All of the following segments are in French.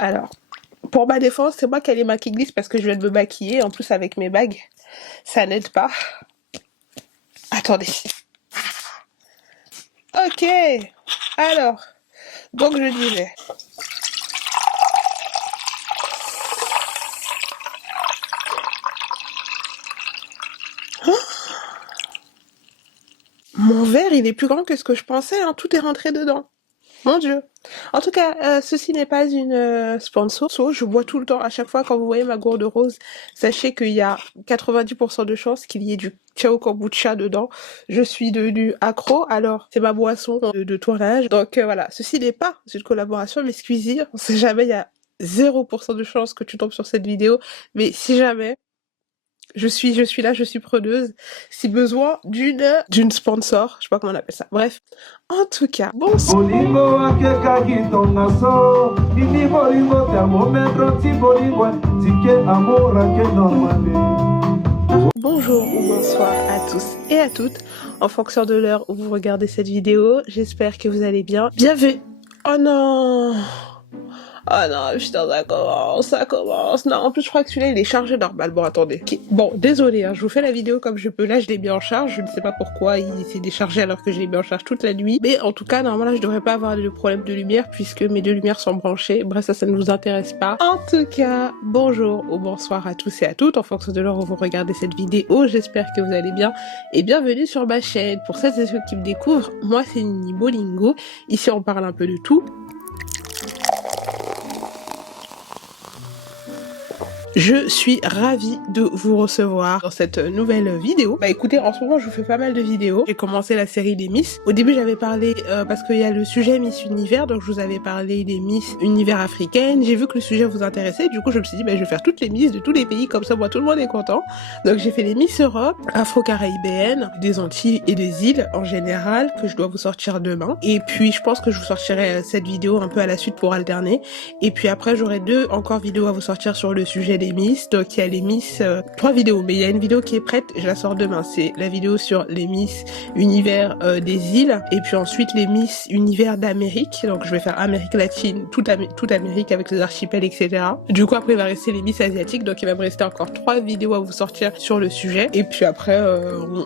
Alors, pour ma défense, c'est moi qui ai les mains qui glissent parce que je viens de me maquiller. En plus, avec mes bagues, ça n'aide pas. Attendez. Ok. Alors, donc je disais. Mon verre, il est plus grand que ce que je pensais, hein. Tout est rentré dedans. Mon Dieu. En tout cas, ceci n'est pas une sponsor. Je bois tout le temps. À chaque fois, quand vous voyez ma gourde rose, sachez qu'il y a 90% de chances qu'il y ait du Ciao Kombucha dedans. Je suis devenue accro. Alors, c'est ma boisson de tournage. Donc voilà, ceci n'est pas une collaboration, mais Squeezie, on sait jamais, il y a 0% de chance que tu tombes sur cette vidéo. Mais si jamais, je suis là, je suis preneuse. Si besoin d'une sponsor, je sais pas comment on appelle ça. Bref, en tout cas, bonsoir. Bonjour ou bonsoir à tous et à toutes, en fonction de l'heure où vous regardez cette vidéo. J'espère que vous allez bien. Bienvenue. Oh non. Oh non, putain, ça commence. Non, en plus, je crois que celui-là, il est chargé normal. Bon, attendez. Okay. Bon, désolé, hein, je vous fais la vidéo comme je peux. Là, je l'ai mis en charge. Je ne sais pas pourquoi il s'est déchargé alors que je l'ai mis en charge toute la nuit. Mais en tout cas, normalement, là, je devrais pas avoir de problème de lumière puisque mes deux lumières sont branchées. Bref, ça ne vous intéresse pas. En tout cas, bonjour ou bonsoir à tous et à toutes, en fonction de l'heure où vous regardez cette vidéo. J'espère que vous allez bien et bienvenue sur ma chaîne. Pour celles et ceux qui me découvrent, moi, c'est Nini Bolingo. Ici, on parle un peu de tout. Je suis ravie de vous recevoir dans cette nouvelle vidéo. Bah écoutez, en ce moment je vous fais pas mal de vidéos. J'ai commencé la série des Miss. Au début j'avais parlé, parce qu'il y a le sujet Miss Univers, donc je vous avais parlé des Miss Univers africaines. J'ai vu que le sujet vous intéressait, du coup je me suis dit bah je vais faire toutes les Miss de tous les pays, comme ça moi tout le monde est content. Donc j'ai fait les Miss Europe, afro-caribéennes, des Antilles et des îles en général, que je dois vous sortir demain. Et puis je pense que je vous sortirai cette vidéo un peu à la suite pour alterner. Et puis après j'aurai deux encore vidéos à vous sortir sur le sujet des Miss. Donc il y a les Miss, 3 vidéos, mais il y a une vidéo qui est prête, je la sors demain. C'est la vidéo sur les Miss Univers des îles, et puis ensuite les Miss Univers d'Amérique. Donc je vais faire Amérique latine, toute Amérique avec les archipels, etc. Du coup après il va rester les Miss asiatiques, donc il va me rester encore 3 vidéos à vous sortir sur le sujet. Et puis après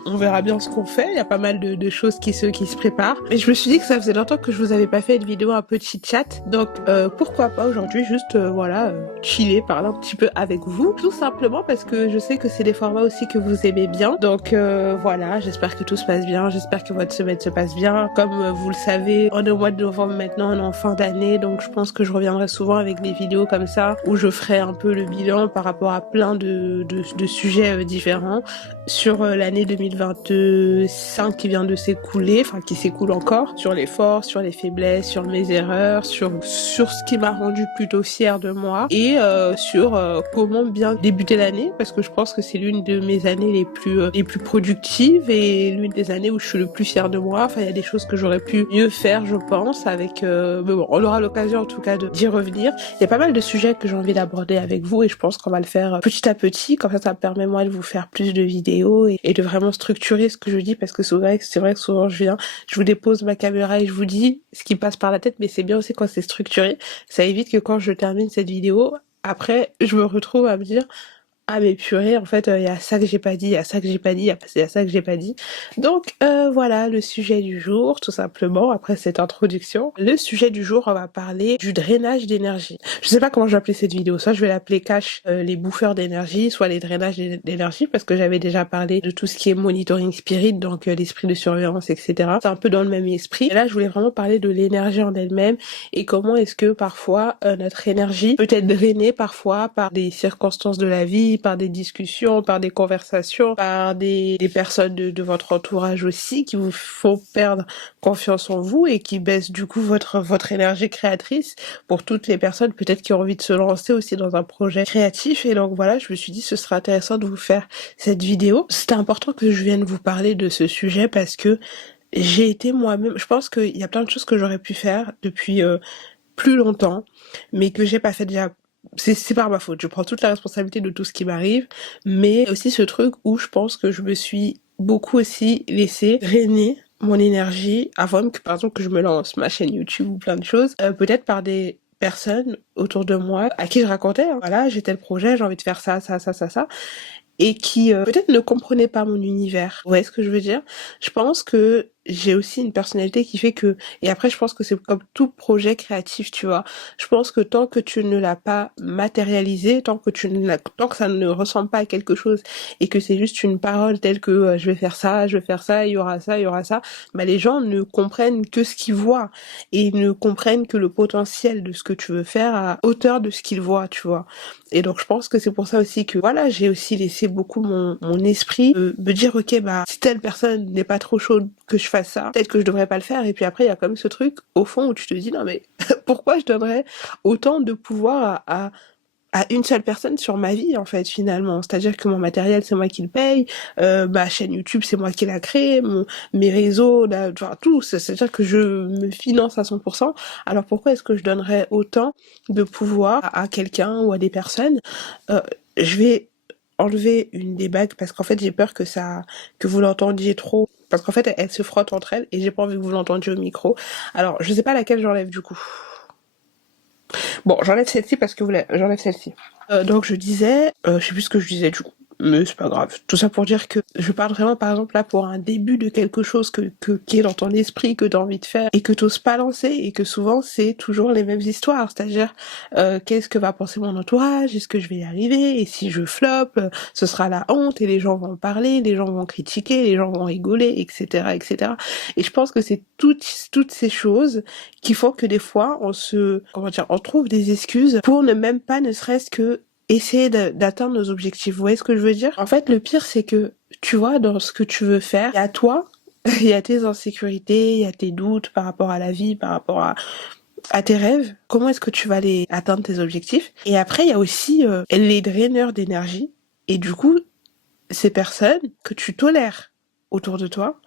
on verra bien ce qu'on fait. Il y a pas mal de choses qui se préparent. Mais je me suis dit que ça faisait longtemps que je vous avais pas fait une vidéo un peu chit-chat, donc pourquoi pas aujourd'hui juste voilà chiller, parler un petit peu avec vous, tout simplement parce que je sais que c'est des formats aussi que vous aimez bien. Donc voilà, j'espère que tout se passe bien, j'espère que votre semaine se passe bien. Comme vous le savez, on est au mois de novembre maintenant, on est en fin d'année, donc je pense que je reviendrai souvent avec des vidéos comme ça où je ferai un peu le bilan par rapport à plein de sujets différents sur l'année 2025 qui vient de s'écouler, enfin qui s'écoule encore, sur les forces, sur les faiblesses, sur mes erreurs, sur ce qui m'a rendu plutôt fière de moi, et sur comment bien débuter l'année, parce que je pense que c'est l'une de mes années les plus productives et l'une des années où je suis le plus fière de moi. Enfin, il y a des choses que j'aurais pu mieux faire, je pense, avec mais bon, on aura l'occasion en tout cas d'y revenir. Il y a pas mal de sujets que j'ai envie d'aborder avec vous et je pense qu'on va le faire petit à petit, comme ça me permet moi de vous faire plus de vidéos et de vraiment structurer ce que je dis, parce que c'est vrai que souvent je vous dépose ma caméra et je vous dis ce qui passe par la tête, mais c'est bien aussi quand c'est structuré. Ça évite que quand je termine cette vidéo, après, je me retrouve à me dire ah mais purée, en fait, il y a ça que j'ai pas dit, il y a ça que j'ai pas dit, il y a ça que j'ai pas dit. Donc voilà le sujet du jour, tout simplement, après cette introduction. Le sujet du jour, on va parler du drainage d'énergie. Je sais pas comment je vais appeler cette vidéo, soit je vais l'appeler cache les bouffeurs d'énergie, soit les drainages d'énergie, parce que j'avais déjà parlé de tout ce qui est monitoring spirit, donc l'esprit de surveillance, etc. C'est un peu dans le même esprit. Et là, je voulais vraiment parler de l'énergie en elle-même et comment est-ce que parfois notre énergie peut être drainée parfois par des circonstances de la vie, par des discussions, par des conversations, par des personnes de votre entourage aussi qui vous font perdre confiance en vous et qui baissent du coup votre énergie créatrice, pour toutes les personnes peut-être qui ont envie de se lancer aussi dans un projet créatif. Et donc voilà, je me suis dit ce serait intéressant de vous faire cette vidéo. C'était important que je vienne vous parler de ce sujet parce que j'ai été moi-même, je pense qu'il y a plein de choses que j'aurais pu faire depuis plus longtemps, mais que j'ai pas fait déjà. C'est par ma faute, je prends toute la responsabilité de tout ce qui m'arrive, mais aussi ce truc où je pense que je me suis beaucoup aussi laissé drainer mon énergie avant même que par exemple que je me lance ma chaîne YouTube ou plein de choses, peut-être par des personnes autour de moi à qui je racontais, hein, voilà, j'ai tel projet, j'ai envie de faire ça, ça, ça, ça, ça, et qui peut-être ne comprenaient pas mon univers. Vous voyez ce que je veux dire? Je pense que j'ai aussi une personnalité qui fait que, et après je pense que c'est comme tout projet créatif, tu vois. Je pense que tant que tu ne l'as pas matérialisé, tant que ça ne ressemble pas à quelque chose et que c'est juste une parole telle que je vais faire ça, je vais faire ça, il y aura ça, bah les gens ne comprennent que ce qu'ils voient et ne comprennent que le potentiel de ce que tu veux faire à hauteur de ce qu'ils voient, tu vois. Et donc je pense que c'est pour ça aussi que voilà, j'ai aussi laissé beaucoup mon esprit me dire ok bah si telle personne n'est pas trop chaude que je fasse ça, peut-être que je devrais pas le faire. Et puis après il y a quand même ce truc au fond où tu te dis non mais pourquoi je donnerais autant de pouvoir à une seule personne sur ma vie en fait finalement, c'est-à-dire que mon matériel c'est moi qui le paye, ma chaîne YouTube c'est moi qui l'a créé, mes réseaux là, enfin tout, c'est-à-dire que je me finance à 100%. Alors pourquoi est-ce que je donnerais autant de pouvoir à quelqu'un ou à des personnes? euh, je vais enlever une des bagues parce qu'en fait j'ai peur que vous l'entendiez trop, parce qu'en fait elles se frottent entre elles et j'ai pas envie que vous l'entendiez au micro. Alors je sais pas laquelle j'enlève du coup. Bon, j'enlève celle-ci parce que j'enlève celle-ci. Donc je disais, je sais plus ce que je disais du coup, mais c'est pas grave. Tout ça pour dire que je parle vraiment par exemple là pour un début de quelque chose qui est dans ton esprit, que t'as envie de faire et que t'oses pas lancer, et que souvent c'est toujours les mêmes histoires, c'est-à-dire qu'est-ce que va penser mon entourage, est-ce que je vais y arriver, et si je flop, ce sera la honte et les gens vont parler, les gens vont critiquer, les gens vont rigoler, etc., etc. Et je pense que c'est toutes ces choses qui font que des fois on trouve des excuses pour ne serait-ce que essayer d'atteindre nos objectifs. Vous voyez ce que je veux dire? En fait, le pire, c'est que, tu vois, dans ce que tu veux faire, il y a toi, il y a tes insécurités, il y a tes doutes par rapport à la vie, par rapport à tes rêves. Comment est-ce que tu vas les atteindre tes objectifs? Et après, il y a aussi les draineurs d'énergie. Et du coup, ces personnes que tu tolères autour de toi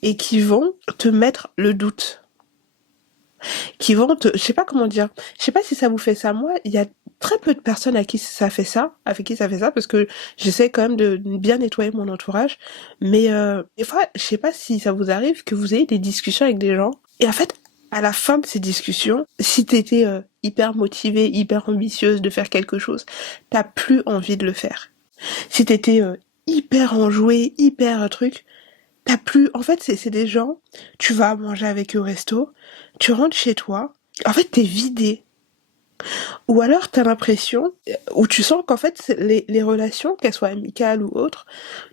et qui vont te mettre le doute, je sais pas comment dire, je sais pas si ça vous fait ça. Moi, il y a très peu de personnes avec qui ça fait ça, parce que j'essaie quand même de bien nettoyer mon entourage, mais des fois, je sais pas si ça vous arrive que vous ayez des discussions avec des gens, et en fait, à la fin de ces discussions, si t'étais hyper motivée, hyper ambitieuse de faire quelque chose, t'as plus envie de le faire. Si t'étais hyper enjouée, hyper truc, t'as plus, en fait, c'est des gens, tu vas manger avec eux au resto, tu rentres chez toi, en fait, t'es vidé. Ou alors, t'as l'impression, ou tu sens qu'en fait, les relations, qu'elles soient amicales ou autres,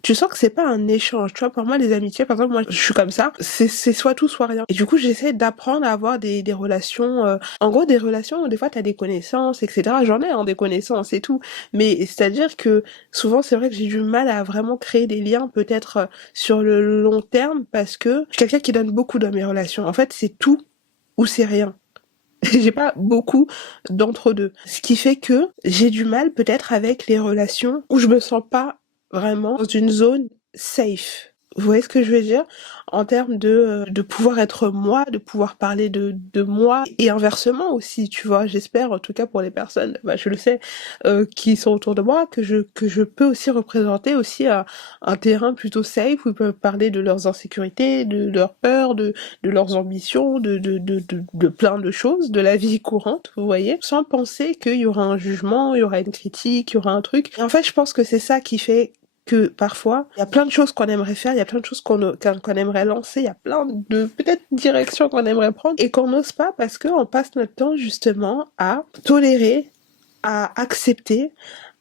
tu sens que c'est pas un échange. Tu vois, pour moi, les amitiés, par exemple, moi, je suis comme ça, c'est soit tout, soit rien. Et du coup, j'essaie d'apprendre à avoir des relations, en gros, des relations où des fois, t'as des connaissances, etc. J'en ai, hein, des connaissances et tout. Mais c'est-à-dire que souvent, c'est vrai que j'ai du mal à vraiment créer des liens, peut-être sur le long terme, parce que je suis quelqu'un qui donne beaucoup dans mes relations. En fait, c'est tout ou c'est rien. J'ai pas beaucoup d'entre-deux. Ce qui fait que j'ai du mal peut-être avec les relations où je me sens pas vraiment dans une zone safe. Vous voyez ce que je veux dire? En termes de pouvoir être moi, de pouvoir parler de moi, et inversement aussi, tu vois. J'espère, en tout cas pour les personnes, bah, je le sais, qui sont autour de moi, que je peux aussi représenter aussi un terrain plutôt safe où ils peuvent parler de leurs insécurités, de leurs peurs, de leurs ambitions, de plein de choses, de la vie courante, vous voyez, sans penser qu'il y aura un jugement, il y aura une critique, il y aura un truc. Et en fait, je pense que c'est ça qui fait que parfois, il y a plein de choses qu'on aimerait faire, il y a plein de choses qu'on aimerait lancer, il y a plein de peut-être directions qu'on aimerait prendre et qu'on n'ose pas parce qu'on passe notre temps justement à tolérer, à accepter,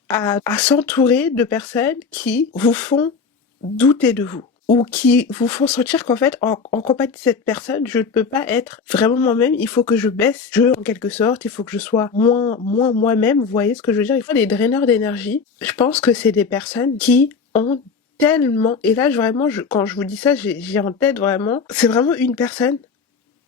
à s'entourer de personnes qui vous font douter de vous, ou qui vous font sentir qu'en fait, en compagnie de cette personne, je ne peux pas être vraiment moi-même, il faut que je baisse jeu en quelque sorte, il faut que je sois moins moi-même, vous voyez ce que je veux dire? Il faut des draineurs d'énergie. Je pense que c'est des personnes qui ont tellement, et là vraiment, quand je vous dis ça, j'ai en tête vraiment, c'est vraiment une personne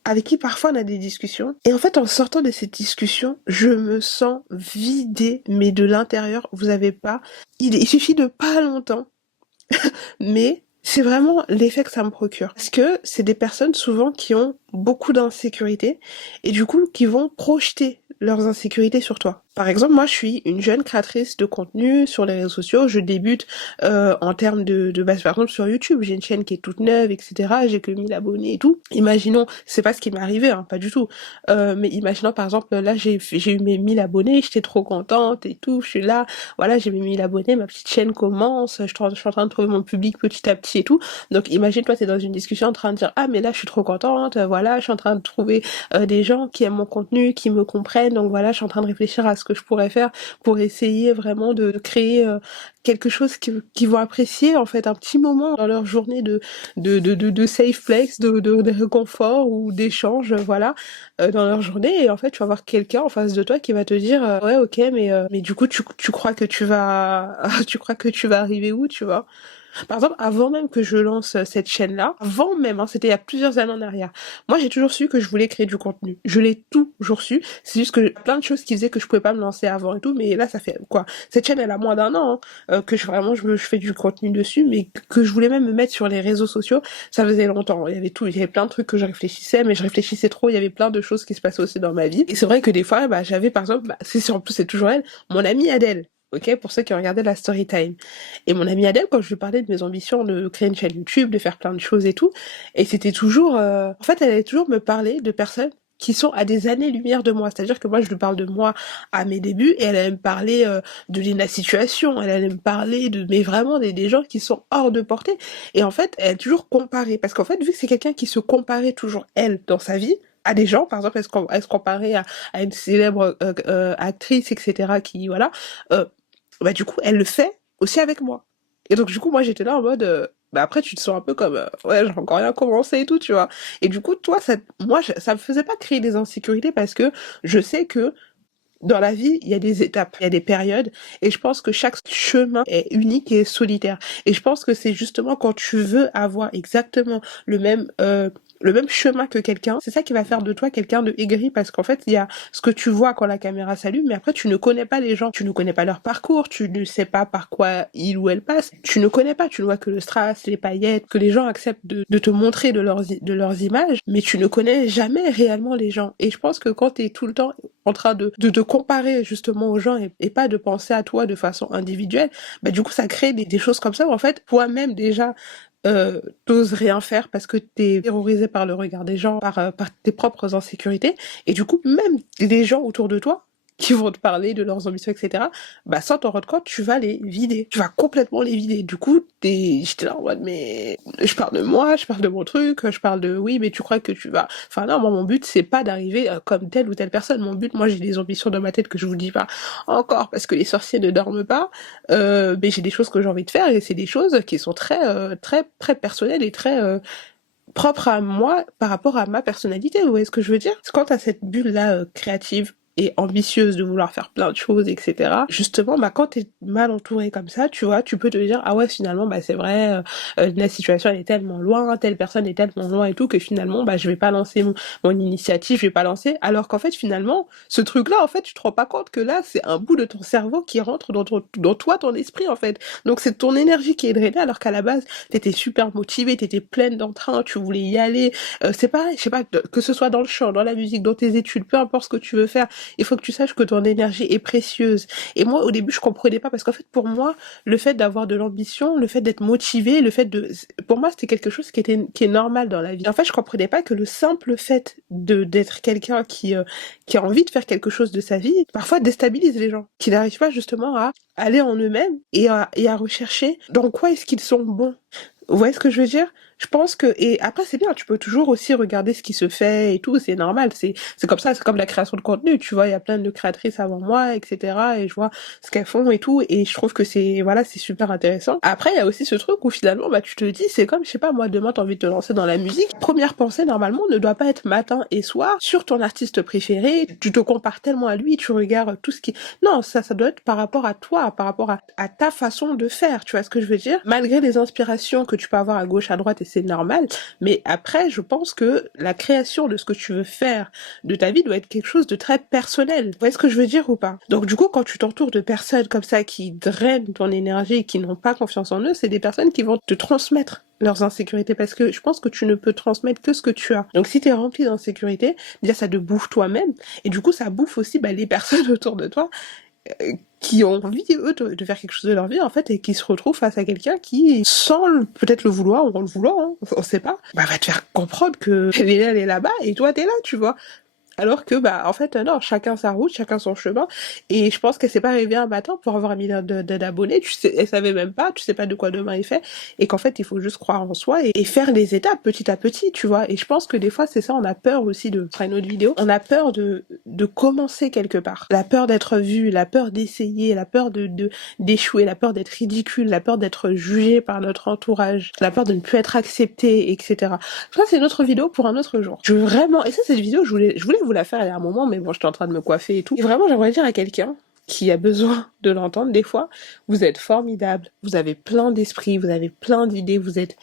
avec qui parfois on a des discussions, et en fait en sortant de cette discussion, je me sens vidée, mais de l'intérieur, vous avez pas, il suffit de pas longtemps, mais c'est vraiment l'effet que ça me procure. Parce que c'est des personnes souvent qui ont beaucoup d'insécurité et du coup qui vont projeter leurs insécurités sur toi. Par exemple, moi, je suis une jeune créatrice de contenu sur les réseaux sociaux. Je débute en termes de base, par exemple, sur YouTube. J'ai une chaîne qui est toute neuve, etc. J'ai que 1000 abonnés et tout. Imaginons, c'est pas ce qui m'est arrivé, hein, pas du tout. Mais imaginons, par exemple, là, j'ai eu mes 1000 abonnés, j'étais trop contente et tout. Je suis là, voilà, j'ai mes 1000 abonnés, ma petite chaîne commence, je suis en train de trouver mon public petit à petit et tout. Donc, imagine, toi, t'es dans une discussion en train de dire, ah, mais là, je suis trop contente, voilà, je suis en train de trouver des gens qui aiment mon contenu, qui me comprennent. Donc voilà, je suis en train de réfléchir à ce que je pourrais faire pour essayer vraiment de créer quelque chose qu'ils vont apprécier, en fait, un petit moment dans leur journée de safe place, de réconfort ou d'échange, voilà, dans leur journée. Et en fait, tu vas avoir quelqu'un en face de toi qui va te dire, ouais, ok, mais du coup, tu crois que tu vas, tu crois que tu vas arriver où, tu vois? Par exemple, avant même que je lance cette chaîne-là, avant même, hein, c'était il y a plusieurs années en arrière, moi j'ai toujours su que je voulais créer du contenu. Je l'ai toujours su. C'est juste que plein de choses qui faisaient que je pouvais pas me lancer avant et tout, mais là ça fait quoi? Cette chaîne elle a moins d'un an, hein, que je fais du contenu dessus, mais que je voulais même me mettre sur les réseaux sociaux, ça faisait longtemps. Il y avait tout, il y avait plein de trucs que je réfléchissais, mais je réfléchissais trop, il y avait plein de choses qui se passaient aussi dans ma vie. Et c'est vrai que des fois, bah, j'avais par exemple, bah, en plus c'est toujours elle, mon amie Adèle. Ok, pour ceux qui ont regardé la story time. Et mon amie Adèle, quand je lui parlais de mes ambitions de créer une chaîne YouTube, de faire plein de choses et tout, et c'était toujours... En fait, elle allait toujours me parler de personnes qui sont à des années-lumière de moi. C'est-à-dire que moi, je lui parle de moi à mes débuts, et elle allait me parler de Lena Situation, elle allait me parler de... Mais vraiment, des gens qui sont hors de portée. Et en fait, elle a toujours comparé. Parce qu'en fait, vu que c'est quelqu'un qui se comparait toujours, elle, dans sa vie, à des gens, par exemple, elle se comparait à une célèbre actrice, etc., qui, voilà, bah du coup, elle le fait aussi avec moi. Et donc du coup, moi j'étais là en mode bah après tu te sens un peu comme ouais, j'ai encore rien commencé et tout, tu vois. Et du coup, toi ça me faisait pas créer des insécurités parce que je sais que dans la vie, il y a des étapes, il y a des périodes, et je pense que chaque chemin est unique et solitaire. Et je pense que c'est justement quand tu veux avoir exactement le même chemin que quelqu'un, c'est ça qui va faire de toi quelqu'un de aigri, parce qu'en fait, il y a ce que tu vois quand la caméra s'allume, mais après, tu ne connais pas les gens, tu ne connais pas leur parcours, tu ne sais pas par quoi ils ou elles passent, tu ne connais pas, tu ne vois que le strass, les paillettes, que les gens acceptent de te montrer de leurs images, mais tu ne connais jamais réellement les gens. Et je pense que quand t'es tout le temps en train de te comparer justement aux gens et pas de penser à toi de façon individuelle, bah du coup ça crée des choses comme ça où en fait toi-même déjà t'oses rien faire parce que t'es terrorisé par le regard des gens, par tes propres insécurités, et du coup même les gens autour de toi qui vont te parler de leurs ambitions, etc., bah sans t'en rendre compte, tu vas les vider. Tu vas complètement les vider. Du coup, j'étais là en mode, mais je parle de moi, je parle de mon truc, je parle de, oui, mais tu crois que tu vas... Enfin non, moi, mon but, c'est pas d'arriver comme telle ou telle personne. Mon but, moi, j'ai des ambitions dans ma tête que je vous dis pas encore parce que les sorciers ne dorment pas, mais j'ai des choses que j'ai envie de faire, et c'est des choses qui sont très personnelles et très... propres à moi par rapport à ma personnalité, vous voyez ce que je veux dire? Quand t'as cette bulle-là créative et ambitieuse de vouloir faire plein de choses, etc. Justement, bah quand t'es mal entouré comme ça, tu vois, tu peux te dire ah ouais finalement bah c'est vrai, la situation elle est tellement loin, telle personne est tellement loin et tout que finalement bah je vais pas lancer mon initiative, je vais pas lancer. Alors qu'en fait finalement ce truc-là en fait tu te rends pas compte que là c'est un bout de ton cerveau qui rentre dans toi ton esprit en fait. Donc c'est ton énergie qui est drainée alors qu'à la base t'étais super motivée, t'étais pleine d'entrain, tu voulais y aller. C'est pareil, je sais pas que ce soit dans le chant, dans la musique, dans tes études, peu importe ce que tu veux faire. Il faut que tu saches que ton énergie est précieuse. Et moi, au début, je comprenais pas parce qu'en fait, pour moi, le fait d'avoir de l'ambition, le fait d'être motivé, pour moi, c'était quelque chose qui est normal dans la vie. En fait, je comprenais pas que le simple fait d'être quelqu'un qui a envie de faire quelque chose de sa vie, parfois déstabilise les gens, qui n'arrivent pas justement à aller en eux-mêmes et à rechercher dans quoi est-ce qu'ils sont bons. Vous voyez ce que je veux dire? Je pense que, et après c'est bien, tu peux toujours aussi regarder ce qui se fait et tout, c'est normal, c'est comme ça, c'est comme la création de contenu, tu vois, il y a plein de créatrices avant moi, etc., et je vois ce qu'elles font et tout, et je trouve que voilà, c'est super intéressant. Après, il y a aussi ce truc où finalement, bah, tu te dis, c'est comme, je sais pas, moi, demain, t'as envie de te lancer dans la musique, première pensée, normalement, ne doit pas être matin et soir sur ton artiste préféré, tu te compares tellement à lui, tu regardes tout ce qui, non, ça doit être par rapport à toi, par rapport à ta façon de faire, tu vois ce que je veux dire? Malgré les inspirations que tu peux avoir à gauche, à droite, et c'est normal, mais après, je pense que la création de ce que tu veux faire de ta vie doit être quelque chose de très personnel. Vous voyez ce que je veux dire ou pas? Donc du coup, quand tu t'entoures de personnes comme ça qui drainent ton énergie et qui n'ont pas confiance en eux, c'est des personnes qui vont te transmettre leurs insécurités parce que je pense que tu ne peux transmettre que ce que tu as. Donc si tu es rempli d'insécurité, déjà ça te bouffe toi-même et du coup ça bouffe aussi les personnes autour de toi qui ont envie, eux, de faire quelque chose de leur vie, en fait, et qui se retrouvent face à quelqu'un qui, sans peut-être le vouloir ou le vouloir, hein, on sait pas, va te faire comprendre que elle est là-bas, et toi, t'es là, tu vois. Alors que, en fait, non, chacun sa route, chacun son chemin. Et je pense qu'elle s'est pas réveillée un matin pour avoir 1 million d'abonnés. Elle savait même pas, tu sais pas de quoi demain est fait. Et qu'en fait, il faut juste croire en soi et faire les étapes petit à petit, tu vois. Et je pense que des fois, c'est ça, on a peur aussi ce sera une autre vidéo. On a peur de commencer quelque part. La peur d'être vu, la peur d'essayer, la peur d'échouer, la peur d'être ridicule, la peur d'être jugé par notre entourage, la peur de ne plus être accepté, etc. Ça, c'est une autre vidéo pour un autre jour. Je veux vraiment, et ça, cette vidéo, je voulais vous la faire il y a un moment, mais bon, j'étais en train de me coiffer et tout. Et vraiment, j'aimerais dire à quelqu'un qui a besoin de l'entendre, des fois, vous êtes formidable, vous avez plein d'esprit, vous avez plein d'idées, vous êtes...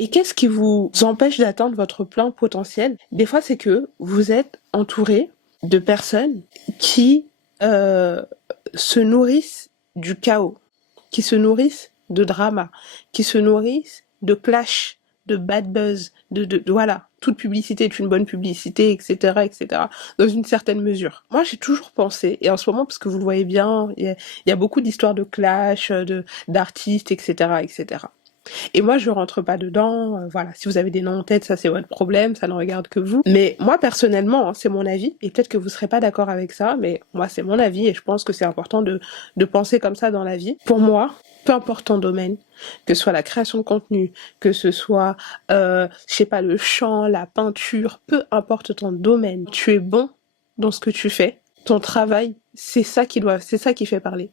Et qu'est-ce qui vous empêche d'atteindre votre plein potentiel? Des fois, c'est que vous êtes entouré de personnes qui se nourrissent du chaos, qui se nourrissent de drama, qui se nourrissent de clash, de bad buzz, voilà, toute publicité est une bonne publicité, etc., etc., dans une certaine mesure. Moi, j'ai toujours pensé, et en ce moment, parce que vous le voyez bien, il y a beaucoup d'histoires de clash, d'artistes, etc., etc. Et moi, je rentre pas dedans, voilà. Si vous avez des noms en tête, ça c'est votre problème, ça ne regarde que vous. Mais moi, personnellement, hein, c'est mon avis, et peut-être que vous serez pas d'accord avec ça, mais moi, c'est mon avis, et je pense que c'est important de penser comme ça dans la vie. Pour moi, peu importe ton domaine, que ce soit la création de contenu, que ce soit, je sais pas, le chant, la peinture, peu importe ton domaine, tu es bon dans ce que tu fais, ton travail, c'est ça qui fait parler.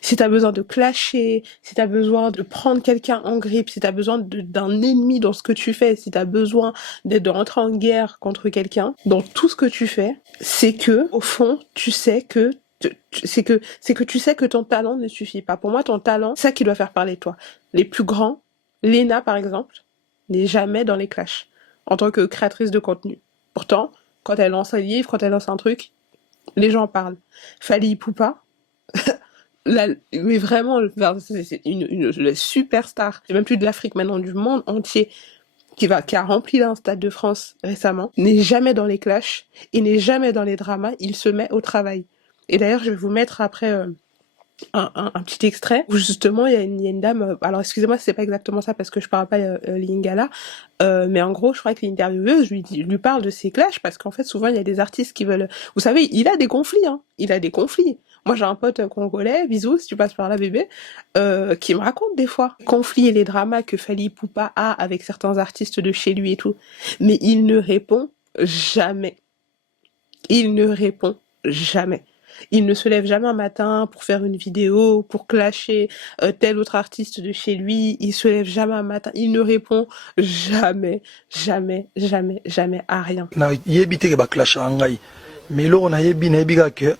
Si t'as besoin de clasher, si t'as besoin de prendre quelqu'un en grippe, si t'as besoin d'un ennemi dans ce que tu fais, si t'as besoin de rentrer en guerre contre quelqu'un, dans tout ce que tu fais, c'est que, au fond, tu sais que tu sais que ton talent ne suffit pas. Pour moi, ton talent, c'est ça qui doit faire parler de toi. Les plus grands, Lena par exemple, n'est jamais dans les clashs en tant que créatrice de contenu. Pourtant, quand elle lance un livre, quand elle lance un truc, les gens parlent. Fally Ipupa, mais vraiment, c'est la superstar, c'est même plus de l'Afrique maintenant, du monde entier, qui a rempli un stade de France récemment, n'est jamais dans les clashs et n'est jamais dans les dramas, il se met au travail. Et d'ailleurs, je vais vous mettre après un petit extrait où justement il y a une dame, alors excusez-moi si c'est pas exactement ça parce que je parle pas lingala, mais en gros je crois que l'intervieweuse lui parle de ces clashs parce qu'en fait souvent il y a des artistes qui veulent, vous savez, il a des conflits, hein, il a des conflits. Moi j'ai un pote congolais, bisous si tu passes par là bébé, qui me raconte des fois les conflits et les dramas que Fally Ipupa a avec certains artistes de chez lui et tout, mais il ne répond jamais. Il ne répond jamais. Il ne se lève jamais un matin pour faire une vidéo, pour clasher tel autre artiste de chez lui. Il se lève jamais un matin. Il ne répond jamais, jamais, jamais, jamais à rien. Na yebi te ba clash ngai. Mais lo na yebi que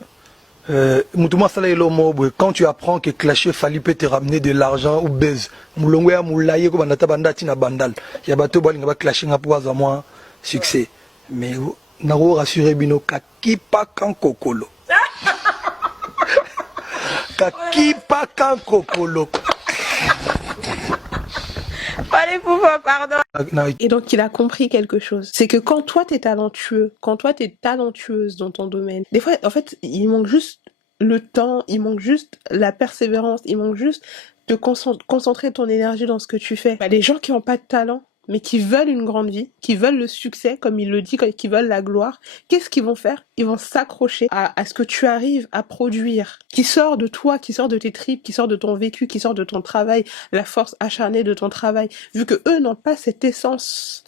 mutuma sala elo mobwe quand tu apprends que clasher Fally peut te ramener de l'argent ou buzz. Mulongo ya mulaye ko bandata bandati na bandal. Ya bato bali nga ba clasher nga pour avoir moins succès. Mais na ro rassurer bino kakipa kan kokolo. Kakipa kan kokolo. Pardon. Et donc il a compris quelque chose. C'est que quand toi t'es talentueux, quand toi t'es talentueuse dans ton domaine, des fois en fait il manque juste le temps, il manque juste la persévérance, il manque juste de concentrer ton énergie dans ce que tu fais. Les gens qui n'ont pas de talent, mais qui veulent une grande vie, qui veulent le succès, comme il le dit, qui veulent la gloire, qu'est-ce qu'ils vont faire? Ils vont s'accrocher à ce que tu arrives à produire, qui sort de toi, qui sort de tes tripes, qui sort de ton vécu, qui sort de ton travail, la force acharnée de ton travail. Vu que eux n'ont pas cette essence,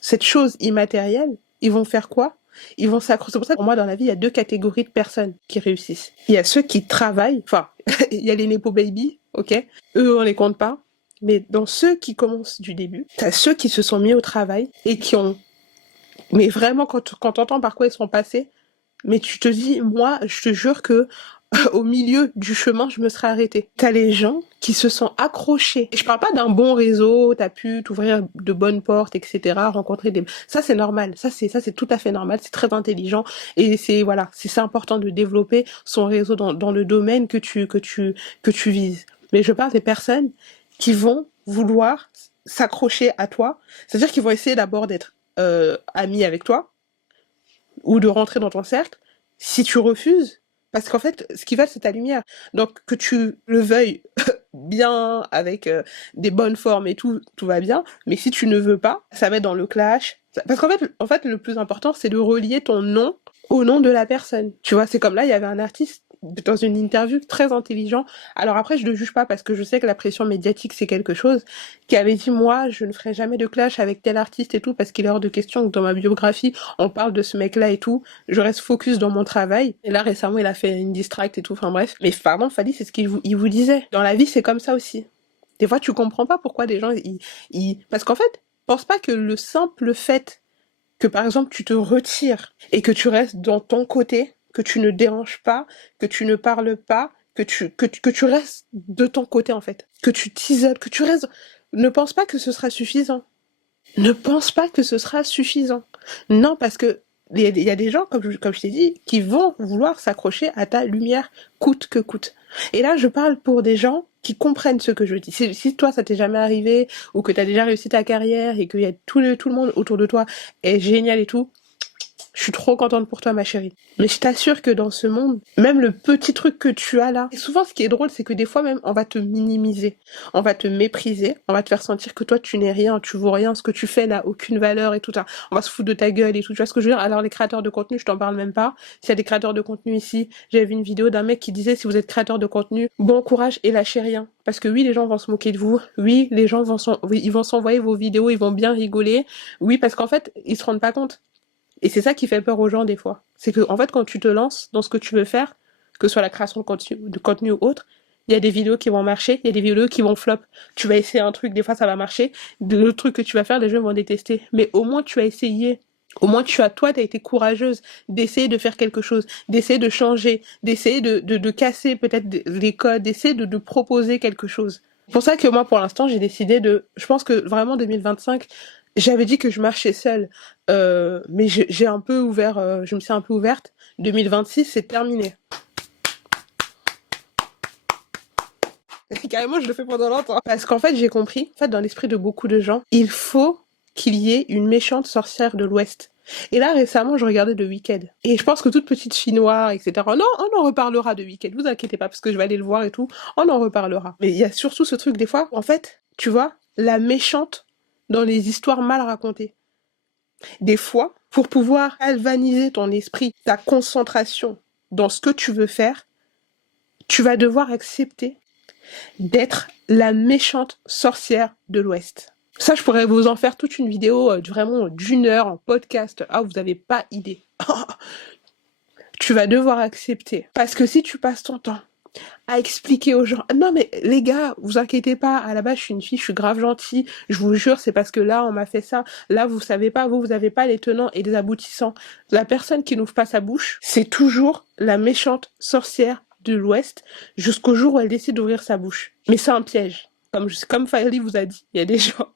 cette chose immatérielle, ils vont faire quoi? Ils vont s'accrocher. C'est pour ça que pour moi, dans la vie, il y a 2 catégories de personnes qui réussissent. Il y a ceux qui travaillent, enfin, il y a les Nepo Baby, ok? Eux, on les compte pas. Mais dans ceux qui commencent du début, t'as ceux qui se sont mis au travail et qui ont... Mais vraiment, quand t'entends par quoi ils sont passés, mais tu te dis, moi, je te jure que au milieu du chemin, je me serais arrêtée. T'as les gens qui se sont accrochés. Et je parle pas d'un bon réseau, t'as pu t'ouvrir de bonnes portes, etc., rencontrer des... Ça, c'est normal. Ça, c'est tout à fait normal. C'est très intelligent. Et voilà, c'est important de développer son réseau dans le domaine que tu vises. Mais je parle des personnes qui vont vouloir s'accrocher à toi, c'est-à-dire qu'ils vont essayer d'abord d'être amis avec toi ou de rentrer dans ton cercle. Si tu refuses, parce qu'en fait, ce qu'ils veulent, c'est ta lumière. Donc, que tu le veuilles bien, avec des bonnes formes et tout va bien. Mais si tu ne veux pas, ça va être dans le clash. Parce qu'en fait, le plus important, c'est de relier ton nom au nom de la personne. Tu vois, c'est comme là, il y avait un artiste dans une interview très intelligent. Alors après, je le juge pas parce que je sais que la pression médiatique, c'est quelque chose, qui avait dit, moi, je ne ferai jamais de clash avec tel artiste et tout, parce qu'il est hors de question que dans ma biographie, on parle de ce mec-là et tout. Je reste focus dans mon travail. Et là, récemment, il a fait une distract et tout, enfin bref. Mais pardon, Fadi, c'est ce il vous disait. Dans la vie, c'est comme ça aussi. Des fois, tu comprends pas pourquoi des gens, parce qu'en fait, pense pas que le simple fait que, par exemple, tu te retires et que tu restes dans ton côté, que tu ne déranges pas, que tu ne parles pas, que tu restes de ton côté, en fait. Que tu t'isoles, que tu restes. Ne pense pas que ce sera suffisant. Ne pense pas que ce sera suffisant. Non, parce que il y a des gens, comme je t'ai dit, qui vont vouloir s'accrocher à ta lumière, coûte que coûte. Et là, je parle pour des gens qui comprennent ce que je dis. Si toi, ça t'est jamais arrivé, ou que t'as déjà réussi ta carrière, et qu'il y a tout le monde autour de toi est génial et tout, je suis trop contente pour toi, ma chérie. Mais je t'assure que dans ce monde, même le petit truc que tu as là, et souvent ce qui est drôle, c'est que des fois même, on va te minimiser, on va te mépriser, on va te faire sentir que toi, tu n'es rien, tu vaux rien, ce que tu fais n'a aucune valeur et tout ça. On va se foutre de ta gueule et tout, tu vois ce que je veux dire? Alors les créateurs de contenu, je t'en parle même pas. S'il y a des créateurs de contenu ici, j'avais vu une vidéo d'un mec qui disait, si vous êtes créateur de contenu, bon courage et lâchez rien. Parce que oui, les gens vont se moquer de vous. Oui, les gens ils vont s'envoyer vos vidéos, ils vont bien rigoler. Oui, parce qu'en fait, ils se rendent pas compte. Et c'est ça qui fait peur aux gens des fois. C'est que, en fait, quand tu te lances dans ce que tu veux faire, que ce soit la création de contenu ou autre, il y a des vidéos qui vont marcher, il y a des vidéos qui vont flop. Tu vas essayer un truc, des fois ça va marcher. Le truc que tu vas faire, les gens vont détester. Mais au moins tu as essayé. Au moins toi, t'as été courageuse d'essayer de faire quelque chose, d'essayer de changer, d'essayer de casser peut-être les codes, d'essayer de proposer quelque chose. C'est pour ça que moi, pour l'instant, j'ai décidé je pense que vraiment 2025, j'avais dit que je marchais seule, mais j'ai un peu ouvert, je me suis un peu ouverte. 2026, c'est terminé. Carrément, je le fais pendant longtemps. Parce qu'en fait, j'ai compris, en fait, dans l'esprit de beaucoup de gens, il faut qu'il y ait une méchante sorcière de l'Ouest. Et là, récemment, je regardais The Wicked. Et je pense que toute petite fille noire, etc. Non, on en reparlera de Wicked. Vous inquiétez pas, parce que je vais aller le voir et tout. On en reparlera. Mais il y a surtout ce truc, des fois, en fait, tu vois, la méchante dans les histoires mal racontées. Des fois, pour pouvoir galvaniser ton esprit, ta concentration dans ce que tu veux faire, tu vas devoir accepter d'être la méchante sorcière de l'Ouest. Ça, je pourrais vous en faire toute une vidéo vraiment d'une heure en podcast. Ah, vous n'avez pas idée. Tu vas devoir accepter. Parce que si tu passes ton temps à expliquer aux gens, non mais les gars, vous inquiétez pas, à la base je suis une fille, je suis grave gentille, je vous jure, c'est parce que là on m'a fait ça, là vous savez pas, vous avez pas les tenants et les aboutissants. La personne qui n'ouvre pas sa bouche, c'est toujours la méchante sorcière de l'Ouest, jusqu'au jour où elle décide d'ouvrir sa bouche. Mais c'est un piège. Comme Fahli vous a dit, il y a des gens,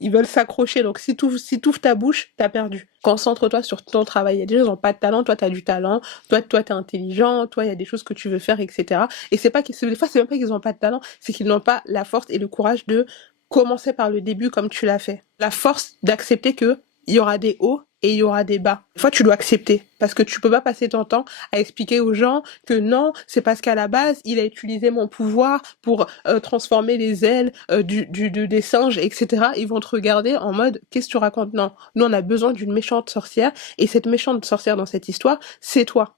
ils veulent s'accrocher, donc si t'ouvres ta bouche, t'as perdu. Concentre-toi sur ton travail. Il y a des gens qui n'ont pas de talent, toi t'as du talent, toi t'es intelligent, toi il y a des choses que tu veux faire, etc. Et des fois c'est même pas qu'ils n'ont pas de talent, c'est qu'ils n'ont pas la force et le courage de commencer par le début comme tu l'as fait. La force d'accepter que il y aura des hauts et il y aura des bas. Des fois, tu dois accepter. Parce que tu peux pas passer ton temps à expliquer aux gens que non, c'est parce qu'à la base, il a utilisé mon pouvoir pour transformer les ailes des singes, etc. Ils vont te regarder en mode, qu'est-ce que tu racontes? Non. Nous, on a besoin d'une méchante sorcière. Et cette méchante sorcière dans cette histoire, c'est toi.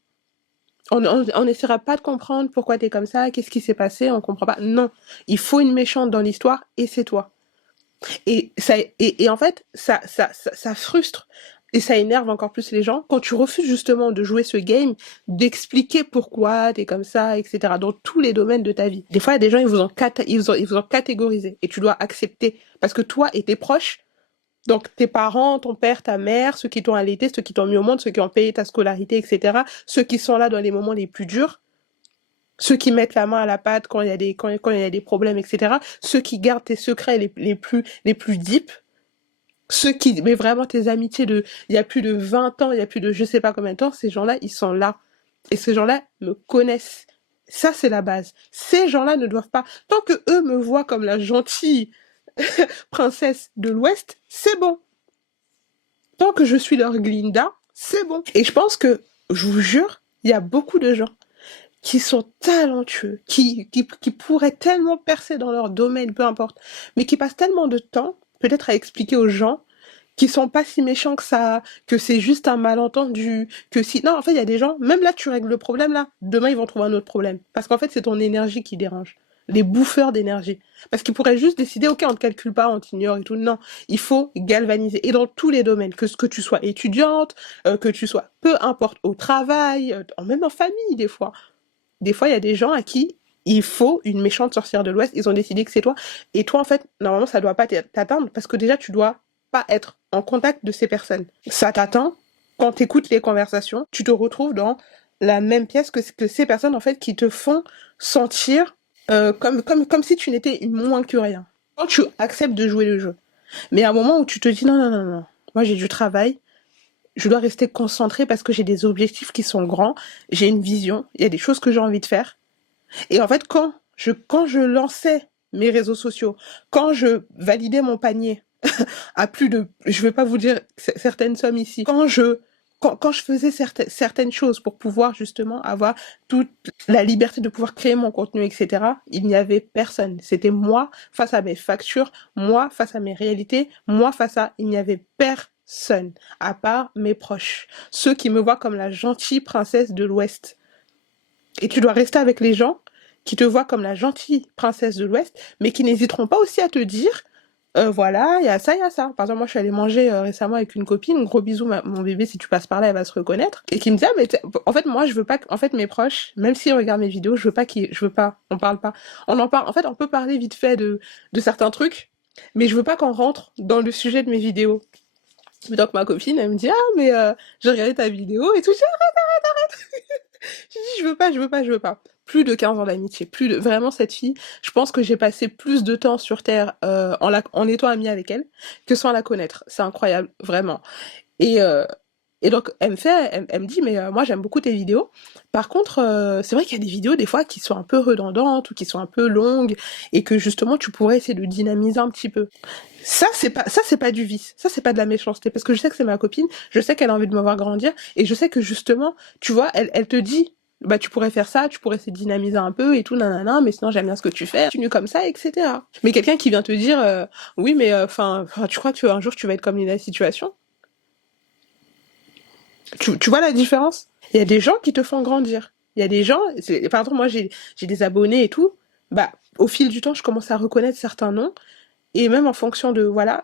On n'essaiera pas de comprendre pourquoi t'es comme ça, qu'est-ce qui s'est passé, on comprend pas. Non. Il faut une méchante dans l'histoire et c'est toi. Et en fait, ça frustre et ça énerve encore plus les gens quand tu refuses justement de jouer ce game, d'expliquer pourquoi t'es comme ça, etc. dans tous les domaines de ta vie. Des fois, il y a des gens, ils vous ont catégorisé et tu dois accepter parce que toi et tes proches, donc tes parents, ton père, ta mère, ceux qui t'ont allaité, ceux qui t'ont mis au monde, ceux qui ont payé ta scolarité, etc. Ceux qui sont là dans les moments les plus durs, ceux qui mettent la main à la pâte quand il y a des problèmes, etc. Ceux qui gardent tes secrets les plus deep. Mais vraiment tes amitiés il y a plus de 20 ans, il y a plus de je sais pas combien de temps, ces gens-là, ils sont là. Et ces gens-là me connaissent. Ça, c'est la base. Ces gens-là ne doivent pas, tant que eux me voient comme la gentille, princesse de l'Ouest, c'est bon. Tant que je suis leur Glinda, c'est bon. Et je pense que, je vous jure, il y a beaucoup de gens qui sont talentueux, qui pourraient tellement percer dans leur domaine, peu importe, mais qui passent tellement de temps, peut-être à expliquer aux gens, qui sont pas si méchants que ça, que c'est juste un malentendu, que si... Non, en fait, il y a des gens, même là, tu règles le problème, là, demain, ils vont trouver un autre problème. Parce qu'en fait, c'est ton énergie qui dérange. Les bouffeurs d'énergie. Parce qu'ils pourraient juste décider, ok, on te calcule pas, on t'ignore et tout. Non, il faut galvaniser. Et dans tous les domaines, que tu sois étudiante, que tu sois, peu importe, au travail, même en famille, des fois. Des fois, il y a des gens à qui il faut une méchante sorcière de l'Ouest. Ils ont décidé que c'est toi. Et toi, en fait, normalement, ça doit pas t'atteindre parce que déjà, tu dois pas être en contact de ces personnes. Ça t'atteint quand tu écoutes les conversations. Tu te retrouves dans la même pièce que ces personnes, en fait, qui te font sentir comme si tu n'étais une moins que rien. Quand tu acceptes de jouer le jeu. Mais à un moment où tu te dis non, non, non, non. Moi, j'ai du travail. Je dois rester concentrée parce que j'ai des objectifs qui sont grands. J'ai une vision. Il y a des choses que j'ai envie de faire. Et en fait, quand je lançais mes réseaux sociaux, quand je validais mon panier à plus de, je vais pas vous dire certaines sommes ici, quand je faisais certaines choses pour pouvoir justement avoir toute la liberté de pouvoir créer mon contenu, etc., il n'y avait personne. C'était moi face à mes factures, moi face à mes réalités, moi face à... Il n'y avait personne, à part mes proches. Ceux qui me voient comme la gentille princesse de l'Ouest. Et tu dois rester avec les gens qui te voient comme la gentille princesse de l'Ouest, mais qui n'hésiteront pas aussi à te dire voilà, il y a ça, il y a ça. Par exemple, moi, je suis allée manger récemment avec une copine. Gros bisous, mon bébé, si tu passes par là, elle va se reconnaître. Et qui me dit, ah, mais en fait, moi, je veux pas en fait, mes proches, même s'ils regardent mes vidéos, je veux pas, on parle pas. On en parle, en fait, on peut parler vite fait de certains trucs, mais je veux pas qu'on rentre dans le sujet de mes vidéos. Donc, ma copine, elle me dit, ah, mais j'ai regardé ta vidéo et tout. Je dis, arrête. Je dis, je veux pas. Plus de 15 ans d'amitié, vraiment cette fille, je pense que j'ai passé plus de temps sur Terre en étant amie avec elle que sans la connaître. C'est incroyable, vraiment. Et, euh, et donc, elle me dit, mais moi j'aime beaucoup tes vidéos. Par contre, c'est vrai qu'il y a des vidéos des fois qui sont un peu redondantes ou qui sont un peu longues et que justement tu pourrais essayer de dynamiser un petit peu. Ça, c'est pas du vice. Ça, c'est pas de la méchanceté. Parce que je sais que c'est ma copine, je sais qu'elle a envie de me voir grandir, et je sais que justement, tu vois, elle te dit, bah, tu pourrais faire ça, tu pourrais essayer de dynamiser un peu et tout, nanana, mais sinon j'aime bien ce que tu fais, continue comme ça, etc. Mais quelqu'un qui vient te dire, oui, mais enfin, tu crois que un jour tu vas être comme Lina Situation? Tu vois la différence? Il y a des gens qui te font grandir. Il y a des gens, par exemple, moi j'ai des abonnés et tout, bah, au fil du temps, je commence à reconnaître certains noms. Et même en fonction de, voilà,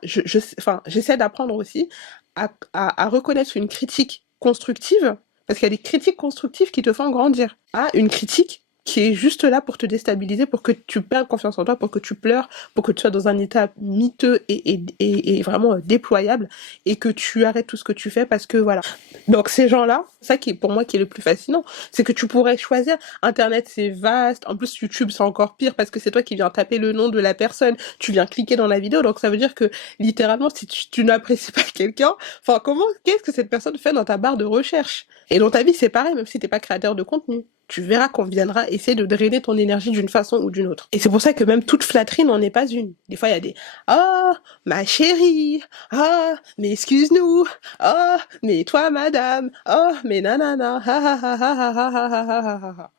enfin, j'essaie d'apprendre aussi à reconnaître une critique constructive, parce qu'il y a des critiques constructives qui te font grandir, à une critique qui est juste là pour te déstabiliser, pour que tu perdes confiance en toi, pour que tu pleures, pour que tu sois dans un état miteux et vraiment déployable, et que tu arrêtes tout ce que tu fais parce que voilà. Donc ces gens-là, ça qui est pour moi qui est le plus fascinant, c'est que tu pourrais choisir. Internet c'est vaste, en plus YouTube c'est encore pire parce que c'est toi qui viens taper le nom de la personne, tu viens cliquer dans la vidéo, donc ça veut dire que littéralement si tu n'apprécies pas quelqu'un, enfin qu'est-ce que cette personne fait dans ta barre de recherche? Et dans ta vie c'est pareil, même si t'es pas créateur de contenu. Tu verras qu'on viendra essayer de drainer ton énergie d'une façon ou d'une autre. Et c'est pour ça que même toute flatterie n'en est pas une. Des fois, il y a des « Oh, ma chérie, oh, mais excuse-nous, oh, mais toi, madame, oh, mais nanana, ha ha ha ha ha ha ha ha ha ha. »